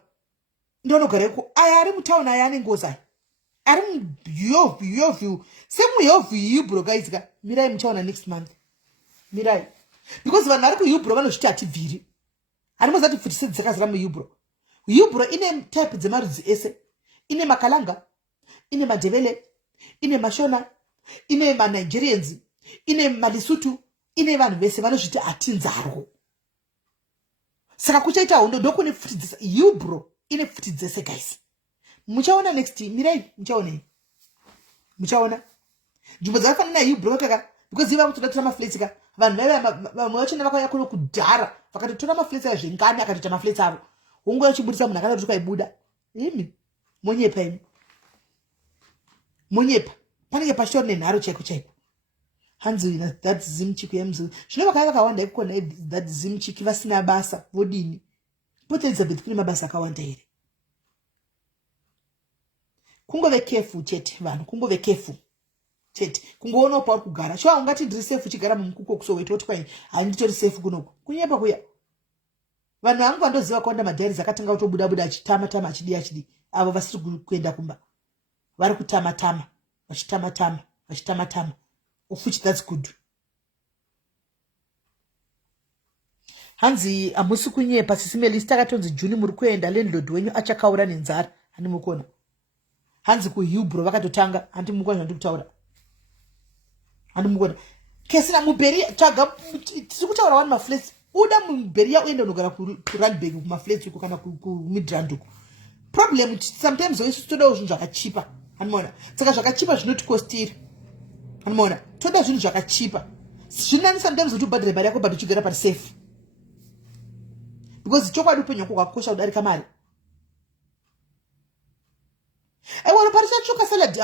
ndonogara ikoko aya ari mutauni aya ane ngozi aya ari muYovu semuYovu Hillbrow guys ka mirai muchaona next month mirai because vanhu vari kuHillbrow vanozviti hatibviri hari muzati futi sedzi dzakazara muHillbrow. Hillbrow ine type dzemarudzi ese, ine makalanga, ine madhevele, ine mashona, ine manigerians, ine maLesotho, ine vanhu vese vanozviti hatinzarwo. Saka kuchaita hondo ndokune futi dzese. Hillbrow ine futi dzese guys. Muchaona next mirai muchaona. Muchaona nzvimbo dzakafanana naHillbrow kaka because iva kutotora maflats ka vanhu vachona vakauya kuno kudhara vakatotora maflats aya zvengani akatoita maflats avo. Hongu yachibudisa munhu akada kuti kwaibuda imi monyepa imi monyepa panenge pachitori nenharo chaiko chaiko. Hanzi that zimchiki yemzu zvinova kaya vakawanda ikona that zimchiki vasina basa vodini. Port Elizabeth kune mabasa akawanda here. Kungove careful chete vanhu, kungove careful chete. Kungoona pauri kugara sho ungati ndiri safe uchigara mumukuko kuSoweto kuti kwai handitori safe kunoko kunyepa kuya. Vanhu vangu vandoziva kwanda madhairi akatanga kutobuda achitama achidi avo vasiri kuenda kumba vari kutama vachitama of which that's good. Hanzi hamusi kunyepa SIS MELLY takatonzi Juni muri kuenda landlord wenyu achakaura nenzara handimukona. Hanzi kuHillbrow vakatotanga handimukona zvandiri kutaura handimukona. Kesina muBeria tsvaga tiri kutaura wani maflats uda muBeria uenda unogara kuRandburg kumaflats uko kana kuMidrand uko. Problem sometimes wesu todawo zvinhu zvakachipa handimona saka zvakachipa zvinotikostira handimona toda zvinhu zvakachipa zvinani sometimes kuti ubhadhire mari yako but uchigara pari safe because chokwadi upenyu hwako hwakakosha kudarika mari. Aiwa ropa richatsvuka salad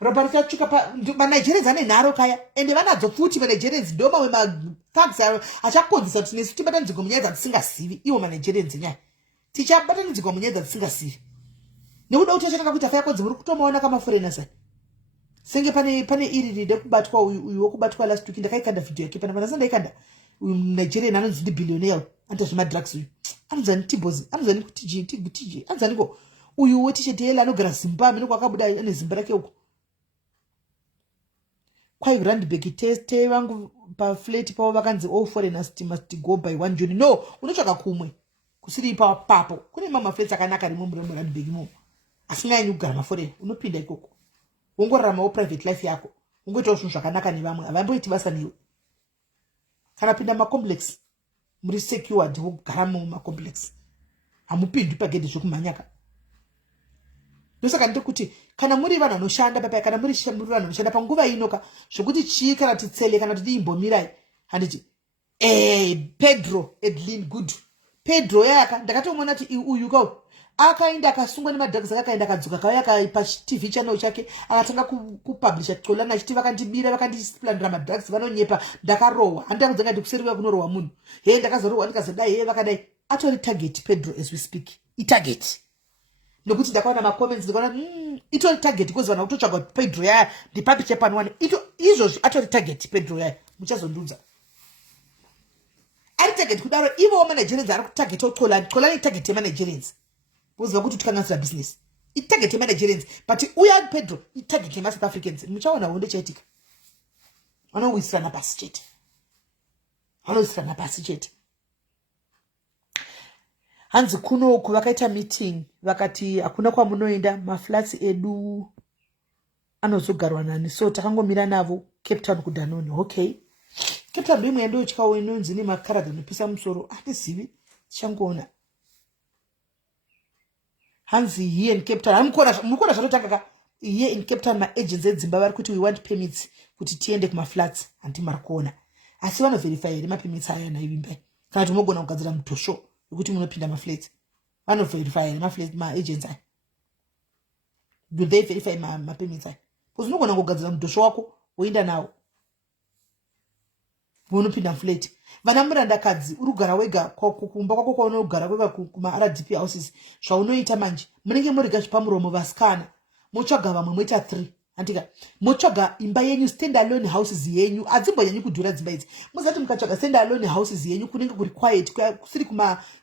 ropa richatsvuka manigerians ane nharo kaya ende vanadzo futi manigerians ndo mamwe mathags achakonzesa kuti nesu tibatanidzirwa munyaya dzatisingazivi. Iwo manigerians nyaya tichabatanidzirwa munyaya dzatisingazivi nekuda kuti achakanga kuti afa yakodzi muri kutomaona kamaforeigners aya senge pane iri ride kubatwa uyu wokubatwa last week ndakaikanda video yake pana vanasa ndaikanda Nigerian anonzi ndi billionaire antazvemadrugs uyu anonzani Tibozi anonzani kuti TG anonzaniko uyu t-shirt yela anogara Zimbabwe noko akabuda ane zimba rake uko. kwai Randburg teste vangu paflat pavo vakanzi all foreigners must go by 1 June. No, unotsvaga kumwe kusiri papo. Kune mamwe flats akanaka rimo muri Randburg imo asinganyanyi kugara maforeign. Unopinda ikoko wongoraramawo private life yako, ungoitawo zvinhu zvakanaka nevamwe, havamboiti basa newe. Kana pinda macomplex muri secured wogara mumacomplex, hamupindi pagedhe zvokumhanyaka. Ndosaka ndiri kuti kana muri vanhu vanoshanda papai, kana muri vanhu vanoshanda panguva inoka zvokuti chii kana titsele kana kuti imbomirai, handiti Pedro Edlin good Pedro yaka ndakatomona kuti uyu ko akaenda akasungwa nemadrugs akaenda akadzoka kauya akaipa TV channel chake akatanga kupublisha tolana achiti vakandibira vakandisiplandira madrugs vanonyepa, ndakarohwa. Handakudzenga kuti kuseri kunorohwa munhu ndakazorohwa ndikazodai vakadai. Atori target Pedro as we speak, itarget nokuti ndakaona macomments ndikaona itori target because vanhu kutotsvaga Pedro yaya ndipapiche panwane izvozvi atori target Pedro yaya muchazondudza ari target kudaro ivo wamanagerians ari kutarget Xolani target yemanagerians uziva kuti tikanganisira business itarget yemanagerians but uya Pedro itarget yemasouth Africans. Muchaona honde chaitika vanowisirana pasi chete hanzi kunoku vakaita meeting vakati hakuna kwamunoenda, maflats edu anozogarwa nani, so takangomira navo Cape Town kuDanone. Okay, Cape Town ndimwe yandoityawo inonzi nemakaradha anopisa musoro, hatizivi tichangoona. Hanzi here in Cape Town mukona zvatotanga here in Cape Town maagents edzimba vari kuti we want permits kuti tiende kumaflats, handi mari kuona asi vanoverify here mapermits aya naivimbai kana kuti mogona kugadzira mutosho yokuti munopinda maflats, vanoverify here maagents aya. Do they verify mapermits aya? Because unogona kugadzira mutosho wako woenda nawo unopinda flat. Vana murandakadzi uri kugara wega kumba kwako kwaunogara kwega kumaRDP houses, zvaunoita manje munenge muriga zvipamuromo vasikana motsvaga vamwe moita 3 andika motsvaga imba yenyu stand alone houses yenyu hadzimbonyanyi kudhura dzimba idzi. Muzati mukatsvaga stand alone houses yenyu kunenge kuri quiet kusiri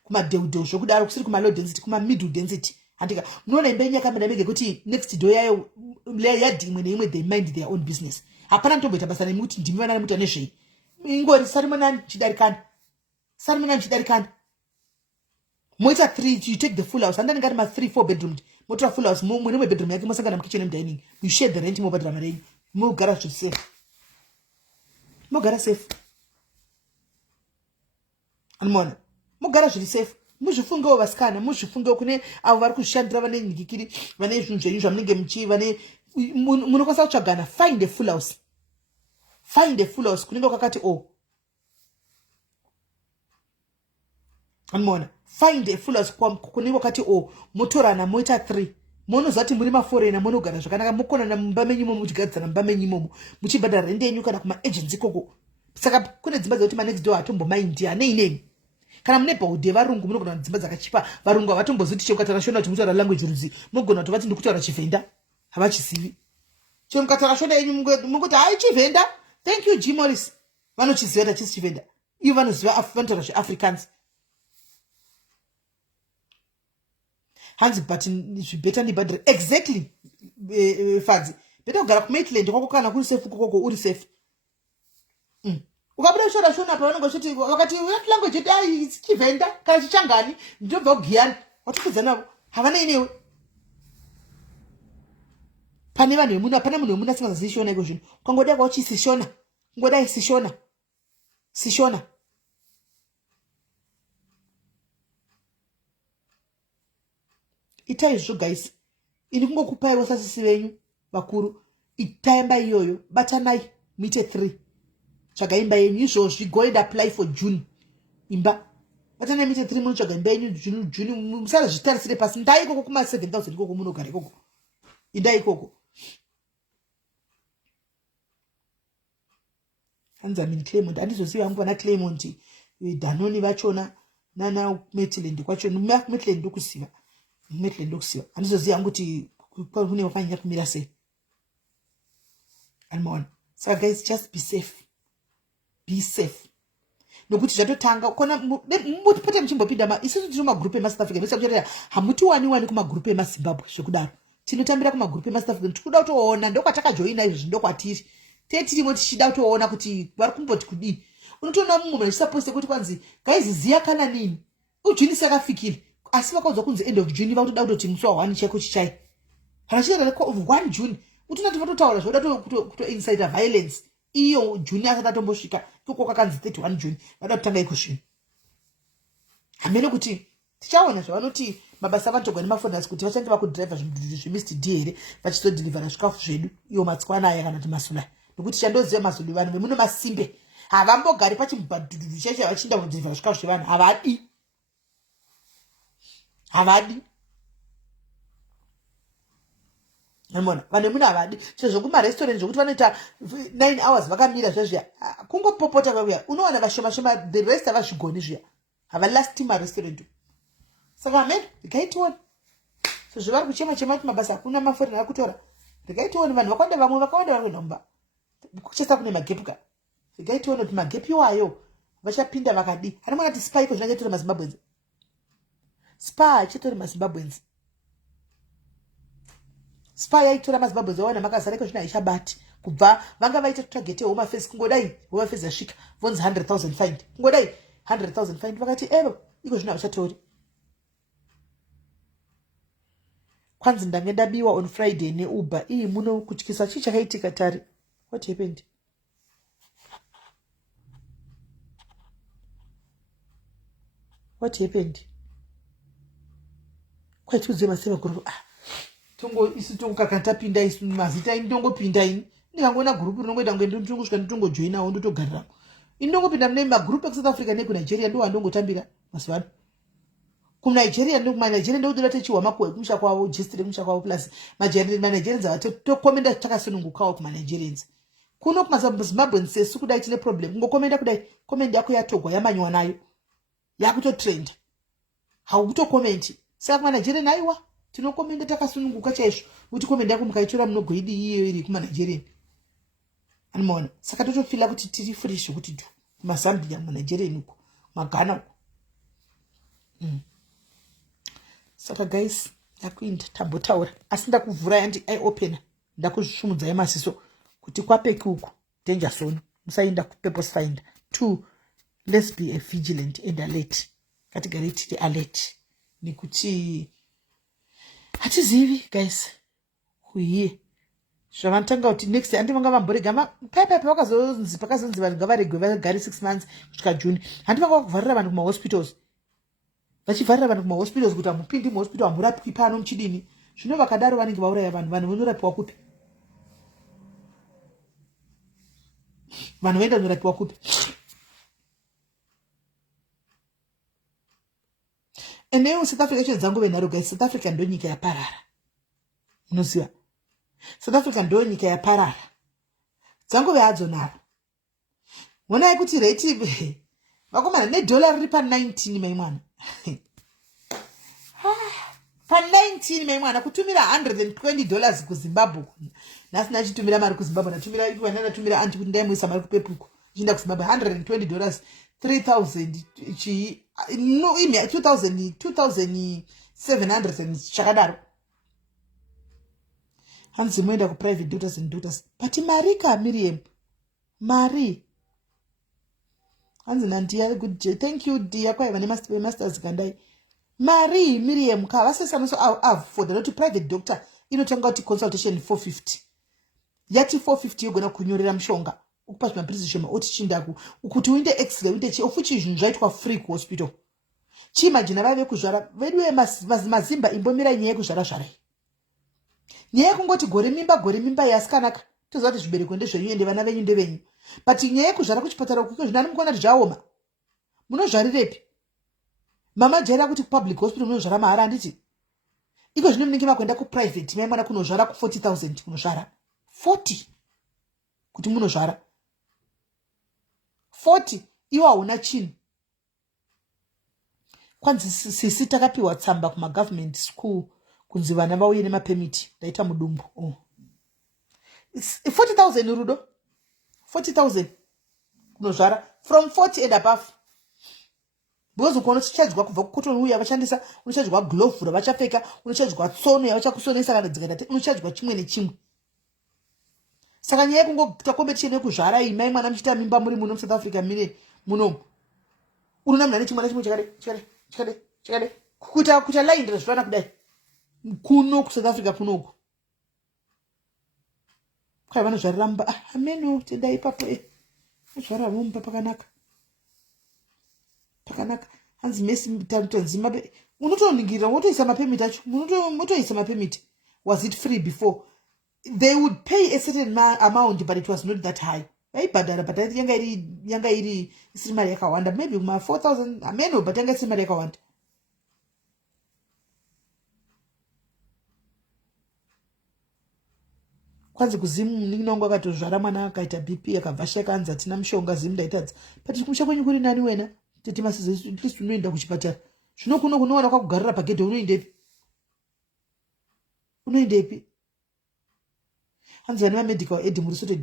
kumadheudheu zvokudaro, kusiri kuma low density kuma middle density andika munoona imba yenyu yakamira mege kuti next door yayo yadhi imwe neimwe they mind their own business. Hapana ntomboita basa nemi kuti ndimi vana muti anezvei ingori sarimonani chidarikana moita 3 you take the full house andani ngati ma 3-4 bedroom motora full house mumwe nemwe bedroom yake mosangana mukitchen and dining, you share the rent mobadra marenyu mogara safe, mogara safe anmona mogara zviri safe. Muzvifungewo vasikana, muzvifungewo kune avo vari kuzvishandira vane nyikikiri vane zvinhu zvenyu zvamunenge muchi vane munokwanisa kutsvagana. Find a full house kunenge kwakati anmona find a full house kunenge kwakati motorana moita 3 monozati muri maforeigner monogara zvakanaka mokonana mumba menyu imomo muchigadzana mumba menyu imomo muchibhadhara rende yenyu kana kumaagents ikoko. Saka kune dzimba dzekuti manext door hatombomaindi hanei nemi. Kana mune bhaudhe varungu munogona dzimba dzakachipa varungu havatomboziti chekukatara kuti mutaura language rudzi mogona kutovati ndikutaura chivenda havachizivi chero mukataura shona yenyu munguti hai chivenda thank you G Morris vanochiziva kuti chisi chivenda ivo vanoziva vanotaura zveAfrikaans. Hanzi but zvibeta ndibhadhira exactly fadzi beta kugara kumaitland kwako kana kuri safe kokoko uri safe. Ukabuda kushora shona pa vanongo kuti wakati what language dai chivenda kana chichangani ndobva kugiyani watopedza navo havana inewe pane vanhu vemuna pana munhu wemuna asingazivi shona iko zvinhu ukangoda kwauchisi shona ngodai sishona itai izvo guys. Ini kungokupaiwo sasisi venyu vakuru, itai imba iyoyo, batanai muite 3 tsvaga imba yenyu izvozvi, go and apply for June imba batanai muite 3 munotsvaga imba yenyu June musara zvitarisire pasi. Ndai ikoko kuma 7,000 ikoko munogara ikoko, indai ikoko. Hanzamin Claymont handizoziva hangu vana Claymont Danoni vachona nana Maitland kwachona Maitland ndokuziva handizoziva hangu kuti kune wafanyira kumira sei. Anmona saka guys, just be safe nokuti zvatotanga kona mutipata muchimbopinda isusu tiri mumagrupu emasouth Africa mesakutera hamuti wani kumagrupu emaZimbabwe zvekudaro tinotambira kumagrupu emasouth Africa tikuda kutoona ndokwatakajoina izvi ndokwatiri tetirimo tichida kutoona kuti vari kumboti kudii. Unotoona mumwe munhu achisaposte kuti kwanzi guys ziya kana nini ujuni sakafikile asi vakaudzwa kunzi end of June vakutoda kutoti musi wa 1 chaiko chichai harachita 1 June utonati vatotaura zvoda kuto insider violence iyo June asati atombosvika koko kakanzi 31 June vada kutanga iko zvino hamene kuti tichaona zvavanoti mabasa avatogwa nemafonasi kuti vachange vakudhiraivha zvimist d here vachizodhilivhera zvikafu zvedu iyo matsikwana aya kana kuti masula nokuti chandoziva mazulu vanhu vemuno masimbe havambogari pachimubhadhudhudu chacho vachinda kudhilivhera zvikafu zvevanhu havadi Mona, vanhu vemuno havadi sezvo kumarestaurant zvokuti vanoita 9 hours vakamira zvezviya kungopopota kwauya unowana vashoma the rest havazvigoni zviya havalasti marestaurant saka amene rikaitioni sezvo vari kuchema kuti mabasa hakuna maforeni akutora rikaitioni vanhu vakawanda vamwe vakawanda vari kuenda mumba kuchesa kune magepu ka rikaitioni kuti magepu iwayo vachapinda vakadi hari mwana kuti spa iko zvinenge tori mazimbabwenzi spa achitori mazimbabwenzi spa yaitora mazimbabwenzi wawana makazara iko zvino haichabati kubva vanga vaita target home affairs kungodai home affairs yasvika vonzi 100,000 fine kungodai 100,000 fine vakati ero iko zvino havachatori kwanzi ndange ndabiwa on Friday neuber iyi muno kutyisa chii chakaitika tari what happened kwaitudziwe maseva gurupu isi tongokakatapinda isi mazita ini tongopinda ini ndikangona gurupu rinongoita ngoenda ndongosvika ndongojoinawo ndotogariramo ini ndongopinda mune magurupu ekusouth africa nekunigeria ndo wandongotambira masivano kumanigeria ndokunigeria ndokutoda techiwa makuwa ekumusha kwavo gist rekumusha kwavo plus manigerians ava tokomenda takasunungukawo kumanigerians kuno kumazimbabwe sesu kudai tine problem kungokomenda kudai komendi yako yatogwa yamanywa nayo yakutotrend haukutokomenti saka kumanigerian aiwa tinokomenda takasununguka chaizvo kuti komendi yako mukaitora munogoidi iyo iri kumanigerian anomaona saka totofila kuti tiri fresh kuti tu kumazambia manigerian uko magana uko saka guys ndakuinda tambotaura asi ndakuvhura yandi aiopena ndakuzvisvumudza yemaziso kuti kwapeki uku danger zone musaenda kupurpose finder 2 let's be a vigilant and alert ngatigare tiri alert nekuti hatizivi guys kuiye zvavanotanga kuti next handi vanga vamborega paipai pakazonzi vanhu ngavaregwe vagare 6 months kusvika June handi vanga vakuvharira vanhu kumahospitals vachivharira vanhu kumahospitals kuti hamupindi muhospital hamurapwi pano muchidini zvino vakadaro vanenge vauraya vanhu vanorapiwa kupi vanhu vaenda kunorapiwa kupi enewo South Africa chedzangu venharo guys South Africa ndo nyika yaparara unoziva South Africa ndo nyika yaparara dzangu vehadzo naro vonai kuti rate vakomana nedollar riri pa19 maimwana pa19 maimwana kutumira $120 kuZimbabwe nasina achitumira mari kuZimbabwe natumira ikwana natumira anti kuti ndaimuisa mari kupepuko chinda kuZimbabwe $120 3000 chi no imi 2700 chakadaro hanzi moenda ku private doctors but mari ka Miriam mari hanzi nandiya good thank you dear kwa vane masters kandai mari Miriam ka vasesanoso for the private doctor inotanga kuti consultation 450 yati 450 yogona kunyorera mushonga ukupa zvimapirisi zvema oti chindaku ukuti uinde x-ray uinde chifuchi zvinhu zvaitwa free kuhospital chiimagina vave kuzvara vedu mazimba imbomira nyaya yekuzvara zvarai nyaya yekungoti gore mimba yasikanaka toziva kuti zvibereko ndezvenyu ende vana venyu ndevenyu but nyaya yekuzvara kuchipatara ukiko zvino mukuona kuti zvaoma munozvarirepi mama jaira kuti public hospital munozvara mahara handiti iko zvino munenge makuenda kuprivate maimwana kunozvara ku 40,000 kunozvara 40 kuti munozvara 40 iwo hauna chinhu kwanzi sisi takapiwa tsamba kumagovernment school kunzi vana vauye nemapemiti ndaita mudumbu 40,000 rudo 40,000 kunozvara from 40 and above because ukono chichadzwa kubva kukotoni uya vachandisa unochadzwa glove ravachapfeka unochadzwa tsono yavachakusonesa kana dzikaita unochadzwa chimwe nechimwe saka nyaya yekungoita competition yekuzvara iyi mai mwana muchita mimba muri muno South Africa mine munomu unonamna nechimwana chimwe chakade kuita line ndezvana kudai kuno South Africa kunoku kwai vanozvarira mumba ameno tendai ipapo zvara mumba pakanaka hanzi mesi tatonzima unotoningirira wotoisa mapemiti acho munotoisa mapemiti. Was it free before? They would pay a certain amount, but it was not that high. Vaibhadhara but yanga iri isiri mari yakawanda, maybe 4,000 ameno, but yanga isiri mari yakawanda. Kwanzi kuzimu ninongo akatozvara mwana akaita BP akavhasheka anzi atina mushonga zimu ndaitadza. But kumusha kwenyu kuri nani wena? Tete masize at least unoenda kuchipatara. Zvino kunoona kwakugarira pagedhe unoendepi? Hanzi vane medical aid muri sorted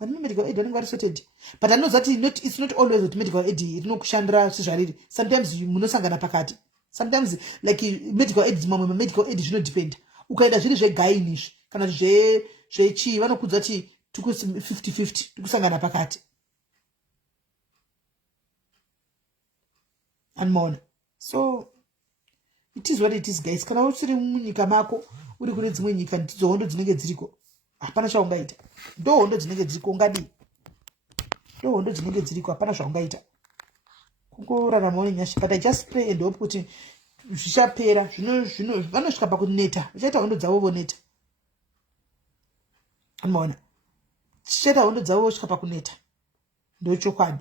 vane medical aid vanenge vari sorted, but I know that it's not always that medical aid rinokushandira sezvariri. Sometimes munosangana pakati, sometimes like medical aid mamwe medical aid zvinodependa. Ukaenda zviri zvegaini izvi kana zvechii vanokudza kuti tuku 50-50 tikusangana pakati. Anmaona. So it is what it is, guys. Kana usiri munyika mako uri kune dzimwe nyika ndidzo hondo dzinenge dziriko, hapana zvaungaita. Ndo hondo dzinenge dziriko ungadi, ndo hondo dzinenge dziriko, hapana zvaungaita. Kungorarama nenyasha, but I just pray and hope kuti zvichapera. Zvino vanosvika pakuneta, vachaita hondo dzavo voneta. Anmaona. Chichaita hondo dzavo vosvika pakuneta. Ndo chokwadi.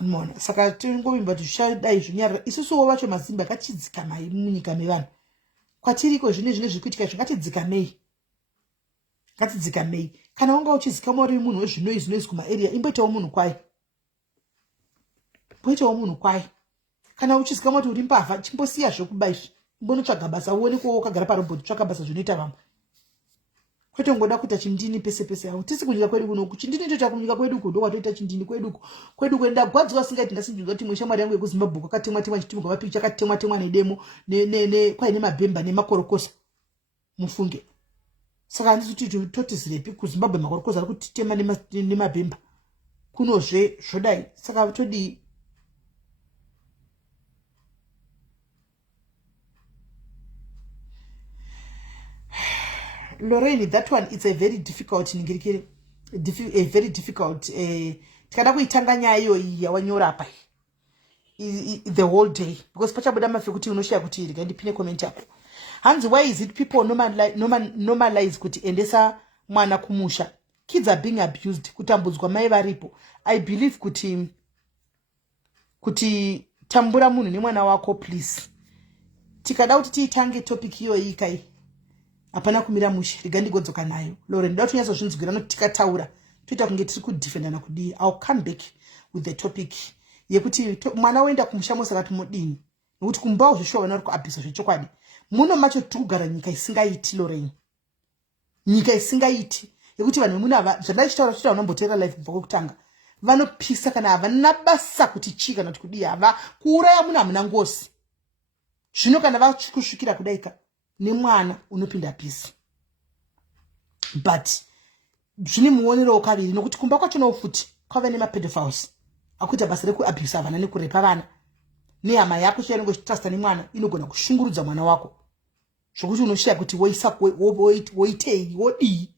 Mona saka tingomimba tushadai zvinyarira isusuwo vacho mazimba akachidzika mai munyika mevanhu kwatiriko zvine zvikuitika zvingatidzika mei kana wanga uchizika mori munhu wezvinoizvi kumaarea imboitawo munhu kwai kana uchizika moti uri mbavha chimbosiya zvekuba izvi imbonotsvaga basa uone kuwo wakagara parobhoti tsvaga basa zvinoita vamwe kwete ngoda kuita chindini pese aho tisi kunyika kwedu kuno chindini toita kunyika kwedu uko ndo kwatoita chindini kwedu kwenda gwadzwa singaiti ndasinjwa kuti mweshamwari yangu yekuZimbabwe kwakatemwa chitumbu mapicha akatemwa nedemo kwai nemabhemba nemakorokosa mufunge. Saka handisi totizirepi kuZimbabwe makorokosa ari kutitema nemabhemba kunozve zvodai. Saka todi Lorraine, that one, it's a very difficult tikada kuitanga nyaya iyoyi yawanyora pa the whole day because pachabuda mafe kuti unoshaya kuti iri ngandipine comment yako. Hanzi, why is it people normalize kuti endesa mwana kumusha? Kids are being abused, kutambudzwa mai varipo. I believe kuti tambura munhu nemwana wako please. Tikada kuti tiitange topic iyoyi kai hapana kumira mushe rigandigodzoka nayo. Lore ndoda tunyazo zvinzwira no tikataura toita kunge tiri kudefenda nakudi. I'll come back with the topic yekuti mwana wenda kumusha mosaka tumodini nekuti kumbawo zveshuwa vana uri kuabhisa zvechokwadi muno macho tikugara nyika isingaiti. Lorraine, nyika isingaiti yekuti vanhu vemuna zvandaichitaura kuti unomboteera life kubva kwekutanga vanopisa kana havana basa kuti chii kana kuti kudii hava kuuraya munhu hamuna ngosi. Zvino kana vakusvikira kudaika nemwana unopinda pisi, but zvine muonero wakaviri nokuti kumba kwacho nofuti kwava nemapedophiles akuita basa rekuabhisa vana nekurepa vana. Nehama yako chainenge chitrasta nemwana inogona kushungurudza mwana wako zvokuti unoshiya kuti woitei wodii.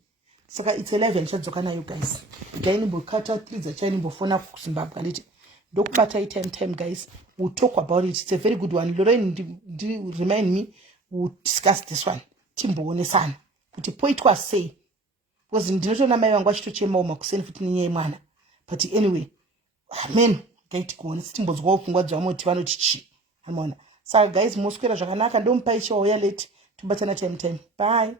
Saka it's a life yandichadzoka nayo guys. Ndaimbokata tridza chainimbofona kuZimbabwe anditi ndokubata time guys. We'll talk about it. It's a very good one. Lorraine, remind me, we'll discuss this one. Timboonesana kuti poitwa sei because ndinotoona mai vangu vachitochemawo makuseni futi nenyaya yemwana. But anyway, amen, ngaiti kuona timbonzwawo pfungwa dzavamoti vanoti chi. Unaona. Saka guys, moswera zvakanaka ndomupai chauya late. Tobatana time. Bye.